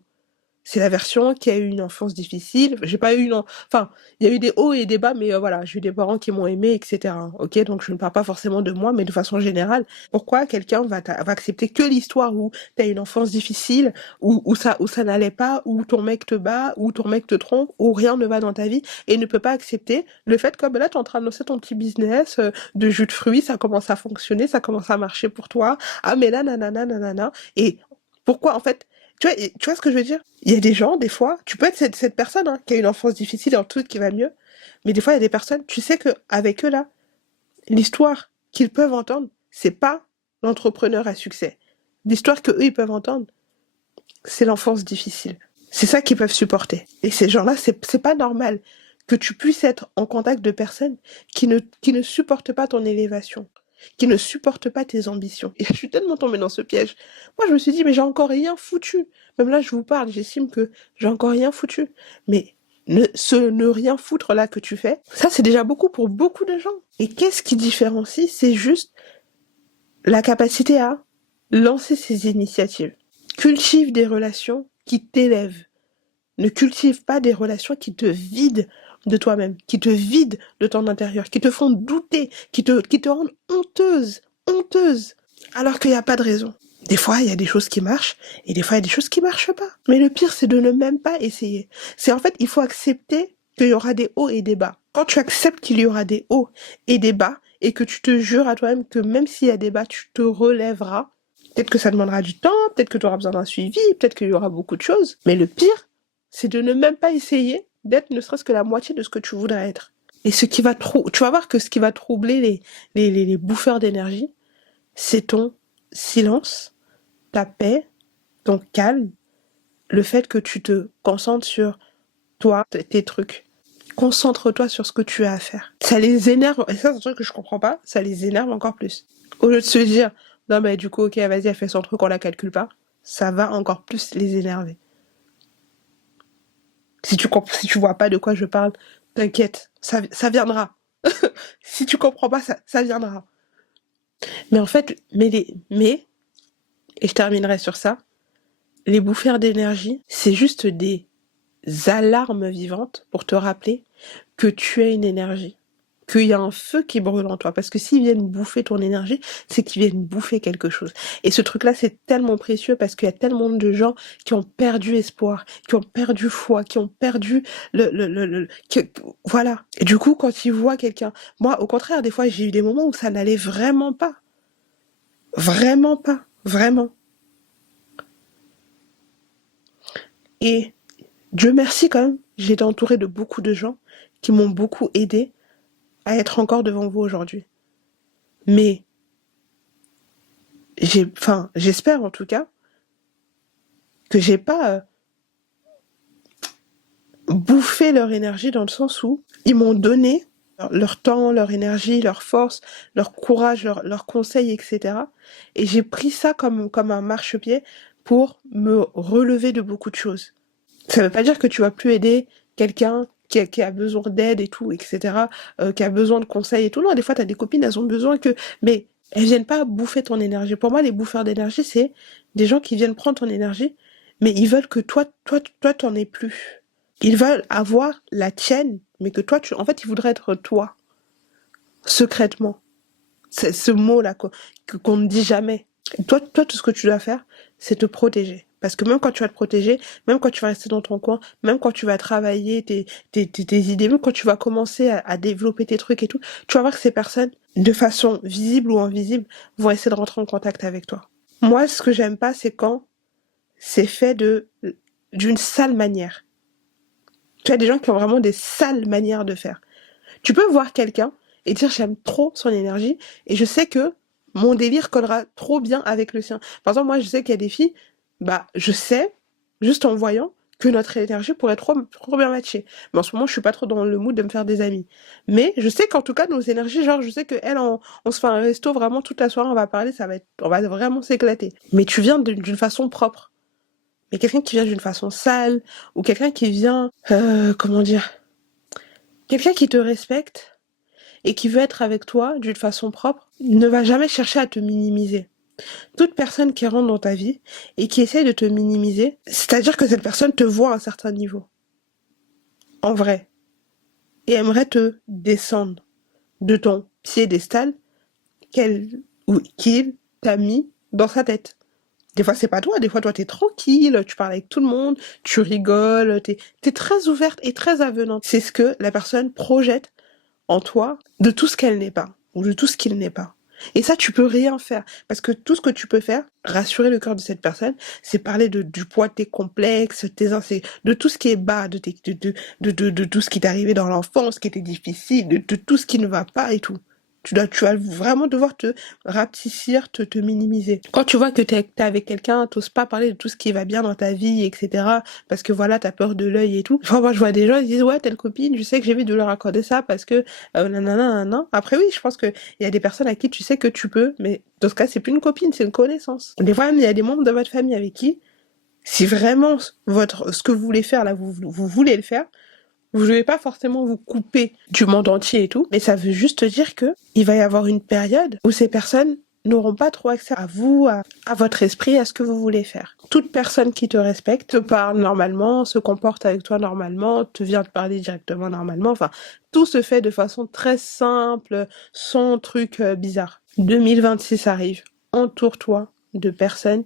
C'est la version qui a eu une enfance difficile. J'ai pas eu une... Enfin, il y a eu des hauts et des bas, mais voilà, j'ai eu des parents qui m'ont aimé, etc. Ok, donc je ne parle pas forcément de moi, mais de façon générale. Pourquoi quelqu'un va accepter que l'histoire où t'as une enfance difficile, où ça n'allait pas, où ton mec te bat, où ton mec te trompe, où rien ne va dans ta vie, et ne peut pas accepter le fait que ben là, t'es en train de lancer ton petit business de jus de fruits, ça commence à fonctionner, ça commence à marcher pour toi. Ah, mais là, nanana, nanana. Et pourquoi, en fait, tu vois ce que je veux dire? Il y a des gens, des fois, tu peux être cette personne hein, qui a une enfance difficile et en tout qui va mieux, mais des fois, il y a des personnes, tu sais que avec eux là, l'histoire qu'ils peuvent entendre, c'est pas l'entrepreneur à succès. L'histoire que eux ils peuvent entendre, c'est l'enfance difficile. C'est ça qu'ils peuvent supporter. Et ces gens-là, c'est pas normal que tu puisses être en contact de personnes qui ne supportent pas ton élévation, qui ne supportent pas tes ambitions. Et je suis tellement tombée dans ce piège. Moi, je me suis dit, mais j'ai encore rien foutu. Même là, je vous parle, j'estime que j'ai encore rien foutu. Mais ne rien foutre là que tu fais, ça, c'est déjà beaucoup pour beaucoup de gens. Et qu'est-ce qui différencie? C'est juste la capacité à lancer ces initiatives. Cultive des relations qui t'élèvent. Ne cultive pas des relations qui te vident de toi-même, qui te vident de ton intérieur, qui te font douter, qui te rendent honteuse, alors qu'il n'y a pas de raison. Des fois, il y a des choses qui marchent, et des fois, il y a des choses qui marchent pas. Mais le pire, c'est de ne même pas essayer. C'est en fait, il faut accepter qu'il y aura des hauts et des bas. Quand tu acceptes qu'il y aura des hauts et des bas, et que tu te jures à toi-même que même s'il y a des bas, tu te relèveras, peut-être que ça demandera du temps, peut-être que tu auras besoin d'un suivi, peut-être qu'il y aura beaucoup de choses. Mais le pire, c'est de ne même pas essayer d'être ne serait-ce que la moitié de ce que tu voudrais être. Et ce qui va tu vas voir que ce qui va troubler les bouffeurs d'énergie, c'est ton silence, ta paix, ton calme, le fait que tu te concentres sur toi, tes trucs. Concentre-toi sur ce que tu as à faire. Ça les énerve, et ça c'est un truc que je comprends pas, ça les énerve encore plus. Au lieu de se dire, non mais du coup ok vas-y elle fait son truc, on la calcule pas, ça va encore plus les énerver. Si tu vois pas de quoi je parle, t'inquiète, ça viendra. Si tu comprends pas, ça viendra. Mais en fait, et je terminerai sur ça, les bouffeurs d'énergie, c'est juste des alarmes vivantes pour te rappeler que tu as une énergie, qu'il y a un feu qui brûle en toi. Parce que s'ils viennent bouffer ton énergie, c'est qu'ils viennent bouffer quelque chose. Et ce truc-là, c'est tellement précieux parce qu'il y a tellement de gens qui ont perdu espoir, qui ont perdu foi, qui ont perdu voilà. Et du coup, quand ils voient quelqu'un... Moi, au contraire, des fois, j'ai eu des moments où ça n'allait vraiment pas. Vraiment pas. Vraiment. Et Dieu merci quand même, j'ai été entourée de beaucoup de gens qui m'ont beaucoup aidé à être encore devant vous aujourd'hui. Mais j'espère en tout cas que j'ai pas bouffé leur énergie dans le sens où ils m'ont donné leur temps, leur énergie, leur force, leur courage, leurs conseils, etc. Et j'ai pris ça comme un marchepied pour me relever de beaucoup de choses. Ça veut pas dire que tu vas plus aider quelqu'un qui a besoin d'aide et tout, etc., qui a besoin de conseils et tout. Non, des fois, t'as des copines, elles ont besoin que... Mais elles viennent pas bouffer ton énergie. Pour moi, les bouffeurs d'énergie, c'est des gens qui viennent prendre ton énergie, mais ils veulent que toi, t'en aies plus. Ils veulent avoir la tienne, mais que toi, en fait, ils voudraient être toi, secrètement. C'est ce mot-là qu'on ne dit jamais. Toi, tout ce que tu dois faire, c'est te protéger. Parce que même quand tu vas te protéger, même quand tu vas rester dans ton coin, même quand tu vas travailler tes idées, même quand tu vas commencer à développer tes trucs et tout, tu vas voir que ces personnes, de façon visible ou invisible, vont essayer de rentrer en contact avec toi. Moi, ce que j'aime pas, c'est quand c'est fait d'une sale manière. Tu as des gens qui ont vraiment des sales manières de faire. Tu peux voir quelqu'un et dire j'aime trop son énergie et je sais que mon délire collera trop bien avec le sien. Par exemple, moi, je sais qu'il y a des filles, je sais, juste en voyant, que notre énergie pourrait trop bien matcher. Mais en ce moment, je suis pas trop dans le mood de me faire des amis. Mais je sais qu'en tout cas, nos énergies, genre, je sais que elle, on se fait un resto vraiment toute la soirée, on va parler, on va vraiment s'éclater. Mais tu viens d'une façon propre. Mais quelqu'un qui vient d'une façon sale, ou quelqu'un qui vient, comment dire, quelqu'un qui te respecte, et qui veut être avec toi d'une façon propre, ne va jamais chercher à te minimiser. Toute personne qui rentre dans ta vie et qui essaie de te minimiser, c'est-à-dire que cette personne te voit à un certain niveau. En vrai. Et aimerait te descendre de ton piédestal qu'il t'a mis dans sa tête. Des fois, c'est pas toi. Des fois, toi, t'es tranquille, tu parles avec tout le monde, tu rigoles, t'es très ouverte et très avenante. C'est ce que la personne projette en toi de tout ce qu'elle n'est pas, ou de tout ce qu'il n'est pas. Et ça, tu peux rien faire. Parce que tout ce que tu peux faire, rassurer le cœur de cette personne, c'est parler du poids de tes complexes, de tout ce qui est bas, de tout ce qui t'est arrivé dans l'enfance, qui était difficile, de tout ce qui ne va pas et tout. Tu vas vraiment devoir te rapetissir, te minimiser. Quand tu vois que t'es avec quelqu'un, t'oses pas parler de tout ce qui va bien dans ta vie, etc. Parce que voilà, t'as peur de l'œil et tout. Enfin, moi, je vois des gens, ils disent, ouais, telle copine, je sais que j'ai envie de leur accorder ça parce que, nanana. Après, oui, je pense que il y a des personnes à qui tu sais que tu peux, mais dans ce cas, c'est plus une copine, c'est une connaissance. Des fois, même, il y a des membres de votre famille avec qui, si vraiment ce que vous voulez faire, là, vous voulez le faire, vous ne devez pas forcément vous couper du monde entier et tout, mais ça veut juste dire que il va y avoir une période où ces personnes n'auront pas trop accès à vous, à votre esprit, à ce que vous voulez faire. Toute personne qui te respecte te parle normalement, se comporte avec toi normalement, te vient te parler directement normalement, enfin, tout se fait de façon très simple, sans truc bizarre. 2026 arrive, entoure-toi de personnes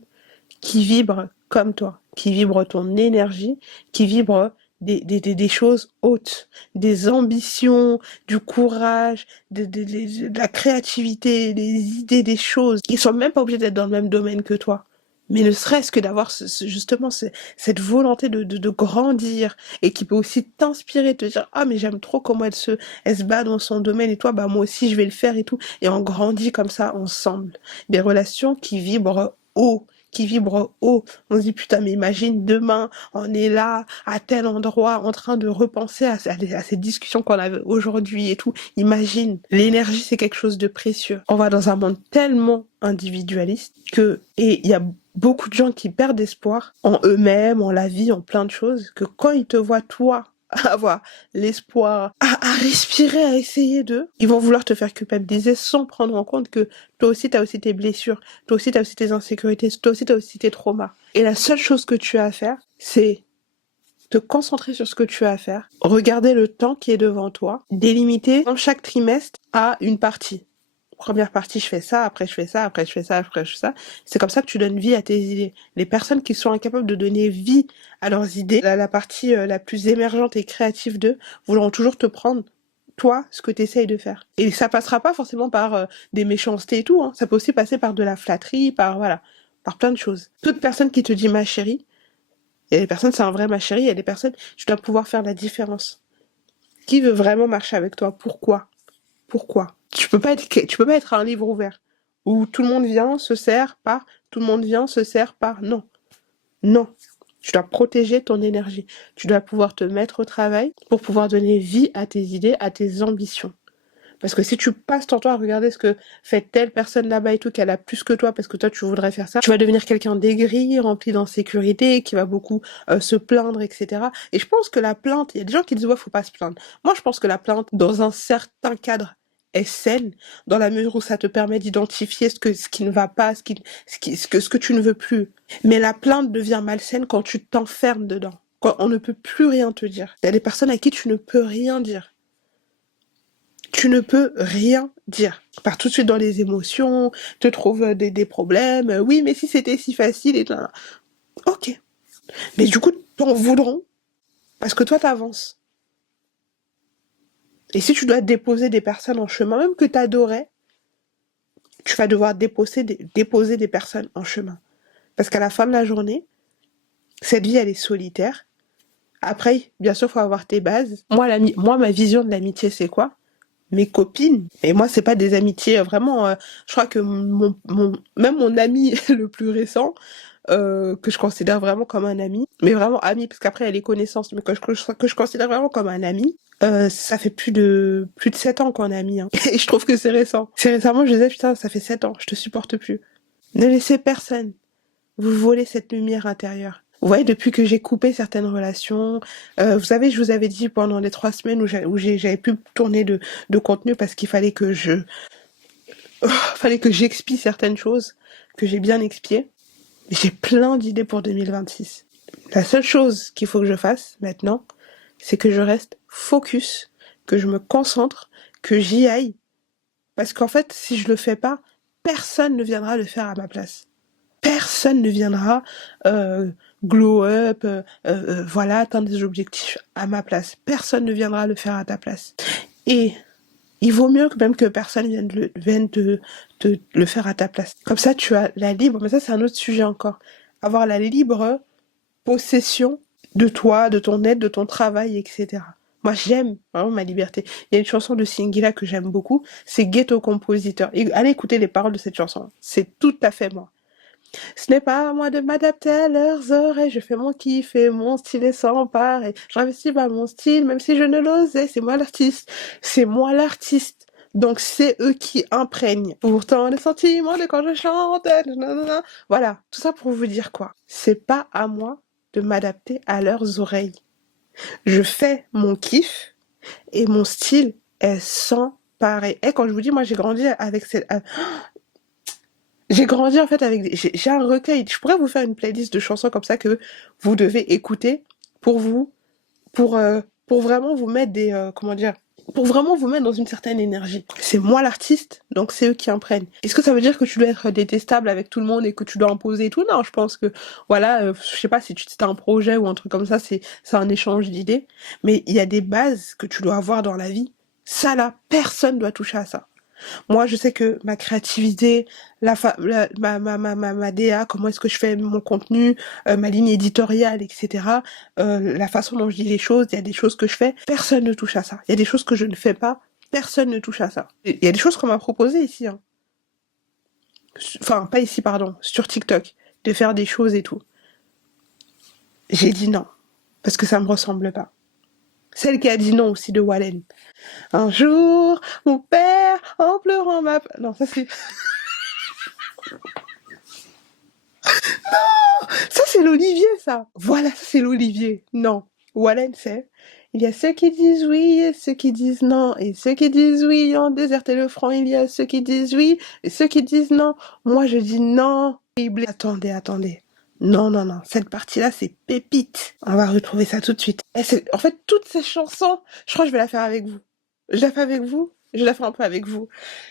qui vibrent comme toi, qui vibrent ton énergie, qui vibrent des choses hautes, des ambitions, du courage, de la créativité, des idées, des choses. Ils sont même pas obligés d'être dans le même domaine que toi. Mais ne serait-ce que d'avoir justement cette volonté de grandir et qui peut aussi t'inspirer, te dire, ah, mais j'aime trop comment elle se bat dans son domaine et toi, moi aussi, je vais le faire et tout. Et on grandit comme ça ensemble. Des relations qui vibrent haut, qui vibre haut. On se dit putain, mais imagine demain, on est là, à tel endroit, en train de repenser à ces discussions qu'on avait aujourd'hui et tout. Imagine, l'énergie, c'est quelque chose de précieux. On va dans un monde tellement individualiste et il y a beaucoup de gens qui perdent espoir en eux-mêmes, en la vie, en plein de choses, que quand ils te voient, toi, avoir l'espoir à respirer, à essayer ils vont vouloir te faire culpabiliser sans prendre en compte que toi aussi t'as aussi tes blessures, toi aussi t'as aussi tes insécurités, toi aussi t'as aussi tes traumas. Et la seule chose que tu as à faire, c'est te concentrer sur ce que tu as à faire, regarder le temps qui est devant toi, délimiter dans chaque trimestre à une partie. Première partie, je fais ça, après je fais ça, après je fais ça, après je fais ça. C'est comme ça que tu donnes vie à tes idées. Les personnes qui sont incapables de donner vie à leurs idées, la partie la plus émergente et créative d'eux, voudront toujours te prendre, toi, ce que tu essayes de faire. Et ça passera pas forcément par des méchancetés et tout, hein. Ça peut aussi passer par de la flatterie, par plein de choses. Toute personne qui te dit ma chérie, il y a des personnes, c'est un vrai ma chérie, il y a des personnes, tu dois pouvoir faire la différence. Qui veut vraiment marcher avec toi? Pourquoi? Tu peux pas être un livre ouvert où tout le monde vient, se sert par, tout le monde vient, se sert par. Non. Non. Tu dois protéger ton énergie. Tu dois pouvoir te mettre au travail pour pouvoir donner vie à tes idées, à tes ambitions. Parce que si tu passes ton temps à regarder ce que fait telle personne là-bas et tout, qu'elle a plus que toi parce que toi tu voudrais faire ça, tu vas devenir quelqu'un d'aigri, rempli d'insécurité, qui va beaucoup se plaindre, etc. Et je pense que la plainte, il y a des gens qui disent ouais, faut pas se plaindre. Moi, je pense que la plainte, dans un certain cadre, est saine, dans la mesure où ça te permet d'identifier ce qui ne va pas, ce que tu ne veux plus. Mais la plainte devient malsaine quand tu t'enfermes dedans, quand on ne peut plus rien te dire. Il y a des personnes à qui tu ne peux rien dire. Tu ne peux rien dire. Tu pars tout de suite dans les émotions, te trouves des problèmes. Oui, mais si c'était si facile et tout. Ok. Mais du coup, t'en voudront parce que toi, t'avances. Et si tu dois déposer des personnes en chemin, même que t'adorais, tu vas devoir déposer des personnes en chemin. Parce qu'à la fin de la journée, cette vie, elle est solitaire. Après, bien sûr, faut avoir tes bases. Moi, ma vision de l'amitié, c'est quoi? Mes copines. Et moi, c'est pas des amitiés vraiment. Je crois que même mon ami le plus récent, que je considère vraiment comme un ami, mais vraiment ami, parce qu'après il y a les connaissances, mais que je considère vraiment comme un ami, ça fait plus de 7 ans qu'on est amis. Hein. Et je trouve que c'est récent. C'est récemment, je disais, putain, ça fait 7 ans, je te supporte plus. Ne laissez personne vous voler cette lumière intérieure. Vous voyez, depuis que j'ai coupé certaines relations, vous savez, je vous avais dit pendant les 3 semaines où j'avais pu tourner de contenu parce qu'il fallait que fallait que j'expie certaines choses, que j'ai bien expiées. J'ai plein d'idées pour 2026. La seule chose qu'il faut que je fasse maintenant, c'est que je reste focus, que je me concentre, que j'y aille. Parce qu'en fait, si je le fais pas, personne ne viendra le faire à ma place. Personne ne viendra glow up, voilà, atteindre des objectifs à ma place. Personne ne viendra le faire à ta place. Et il vaut mieux que même que personne vienne te le faire à ta place. Comme ça, tu as la libre, mais ça c'est un autre sujet encore. Avoir la libre possession de toi, de ton aide, de ton travail, etc. Moi, j'aime vraiment ma liberté. Il y a une chanson de Singila que j'aime beaucoup, c'est Ghetto Compositeur. Et allez écouter les paroles de cette chanson. C'est tout à fait moi. Ce n'est pas à moi de m'adapter à leurs oreilles, je fais mon kiff et mon style est sans pareil. Je n'investis pas mon style, même si je ne l'osais, c'est moi l'artiste. C'est moi l'artiste. Donc c'est eux qui imprègnent. Pourtant les sentiments de quand je chante, nanana. Voilà, tout ça pour vous dire quoi. C'est pas à moi de m'adapter à leurs oreilles. Je fais mon kiff et mon style est sans pareil. Et quand je vous dis, moi j'ai grandi avec cette... J'ai grandi en fait avec j'ai un recueil. Je pourrais vous faire une playlist de chansons comme ça que vous devez écouter pour vous, pour vraiment vous mettre comment dire, pour vraiment vous mettre dans une certaine énergie. C'est moi l'artiste, donc c'est eux qui imprègnent. Est-ce que ça veut dire que tu dois être détestable avec tout le monde et que tu dois imposer et tout? Non, je pense que voilà, je sais pas si tu as un projet ou un truc comme ça, c'est un échange d'idées, mais il y a des bases que tu dois avoir dans la vie. Ça là, personne doit toucher à ça. Moi, je sais que ma créativité, ma DA, comment est-ce que je fais mon contenu, ma ligne éditoriale, etc. La façon dont je dis les choses, il y a des choses que je fais, personne ne touche à ça. Il y a des choses que je ne fais pas, personne ne touche à ça. Il y a des choses qu'on m'a proposées ici, hein. Enfin, pas ici, pardon, sur TikTok, de faire des choses et tout. J'ai dit non, parce que ça me ressemble pas. Celle qui a dit non aussi de Wallen. Un jour, mon père, en pleurant ma... Non, ça c'est... Ça c'est l'Olivier, ça. Voilà, ça c'est l'Olivier. Non. Wallen, c'est... Il y a ceux qui disent oui et ceux qui disent non. Et ceux qui disent oui ont déserté le front. Il y a ceux qui disent oui et ceux qui disent non. Moi, je dis non. Attendez, attendez. Non, non, non. Cette partie-là, c'est pépite. On va retrouver ça tout de suite. En fait, toutes ces chansons, je crois que je vais la faire avec vous. Je la fais avec vous, je la fais un peu avec vous.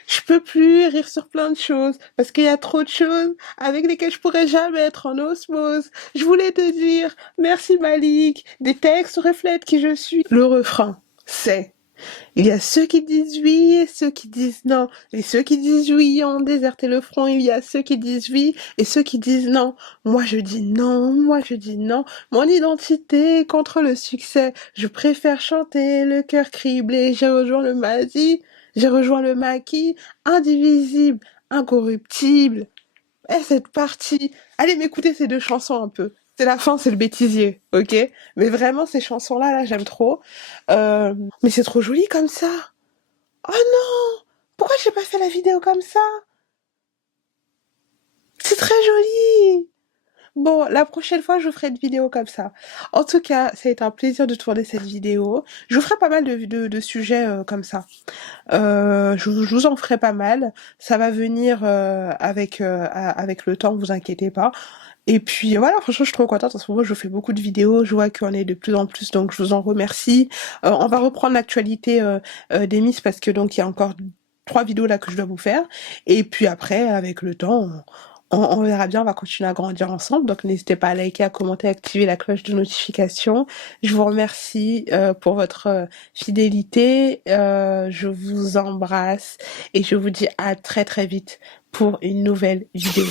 Je peux plus rire sur plein de choses, parce qu'il y a trop de choses avec lesquelles je pourrais jamais être en osmose. Je voulais te dire, merci Malik, des textes reflètent qui je suis. Le refrain, c'est... Il y a ceux qui disent oui et ceux qui disent non. Et ceux qui disent oui ont déserté le front. Il y a ceux qui disent oui et ceux qui disent non. Moi je dis non, moi je dis non. Mon identité contre le succès. Je préfère chanter le cœur criblé. J'ai rejoint le Madi, j'ai rejoint le maquis. Indivisible, incorruptible. Et cette partie... Allez m'écouter ces deux chansons un peu. C'est la fin, c'est le bêtisier, ok? Mais vraiment, ces chansons-là, là, j'aime trop. Mais c'est trop joli comme ça. Oh non! Pourquoi j'ai pas fait la vidéo comme ça? C'est très joli! Bon, la prochaine fois, je vous ferai une vidéo comme ça. En tout cas, ça a été un plaisir de tourner cette vidéo. Je vous ferai pas mal de sujets comme ça. Je vous en ferai pas mal. Ça va venir avec le temps, vous inquiétez pas. Et puis voilà, franchement, je suis trop contente. En ce moment, je fais beaucoup de vidéos. Je vois qu'il y en a de plus en plus, donc je vous en remercie. On va reprendre l'actualité des Miss parce que donc il y a encore 3 vidéos là que je dois vous faire. Et puis après, avec le temps, on verra bien. On va continuer à grandir ensemble. Donc n'hésitez pas à liker, à commenter, à activer la cloche de notification. Je vous remercie pour votre fidélité. Je vous embrasse et je vous dis à très très vite pour une nouvelle vidéo.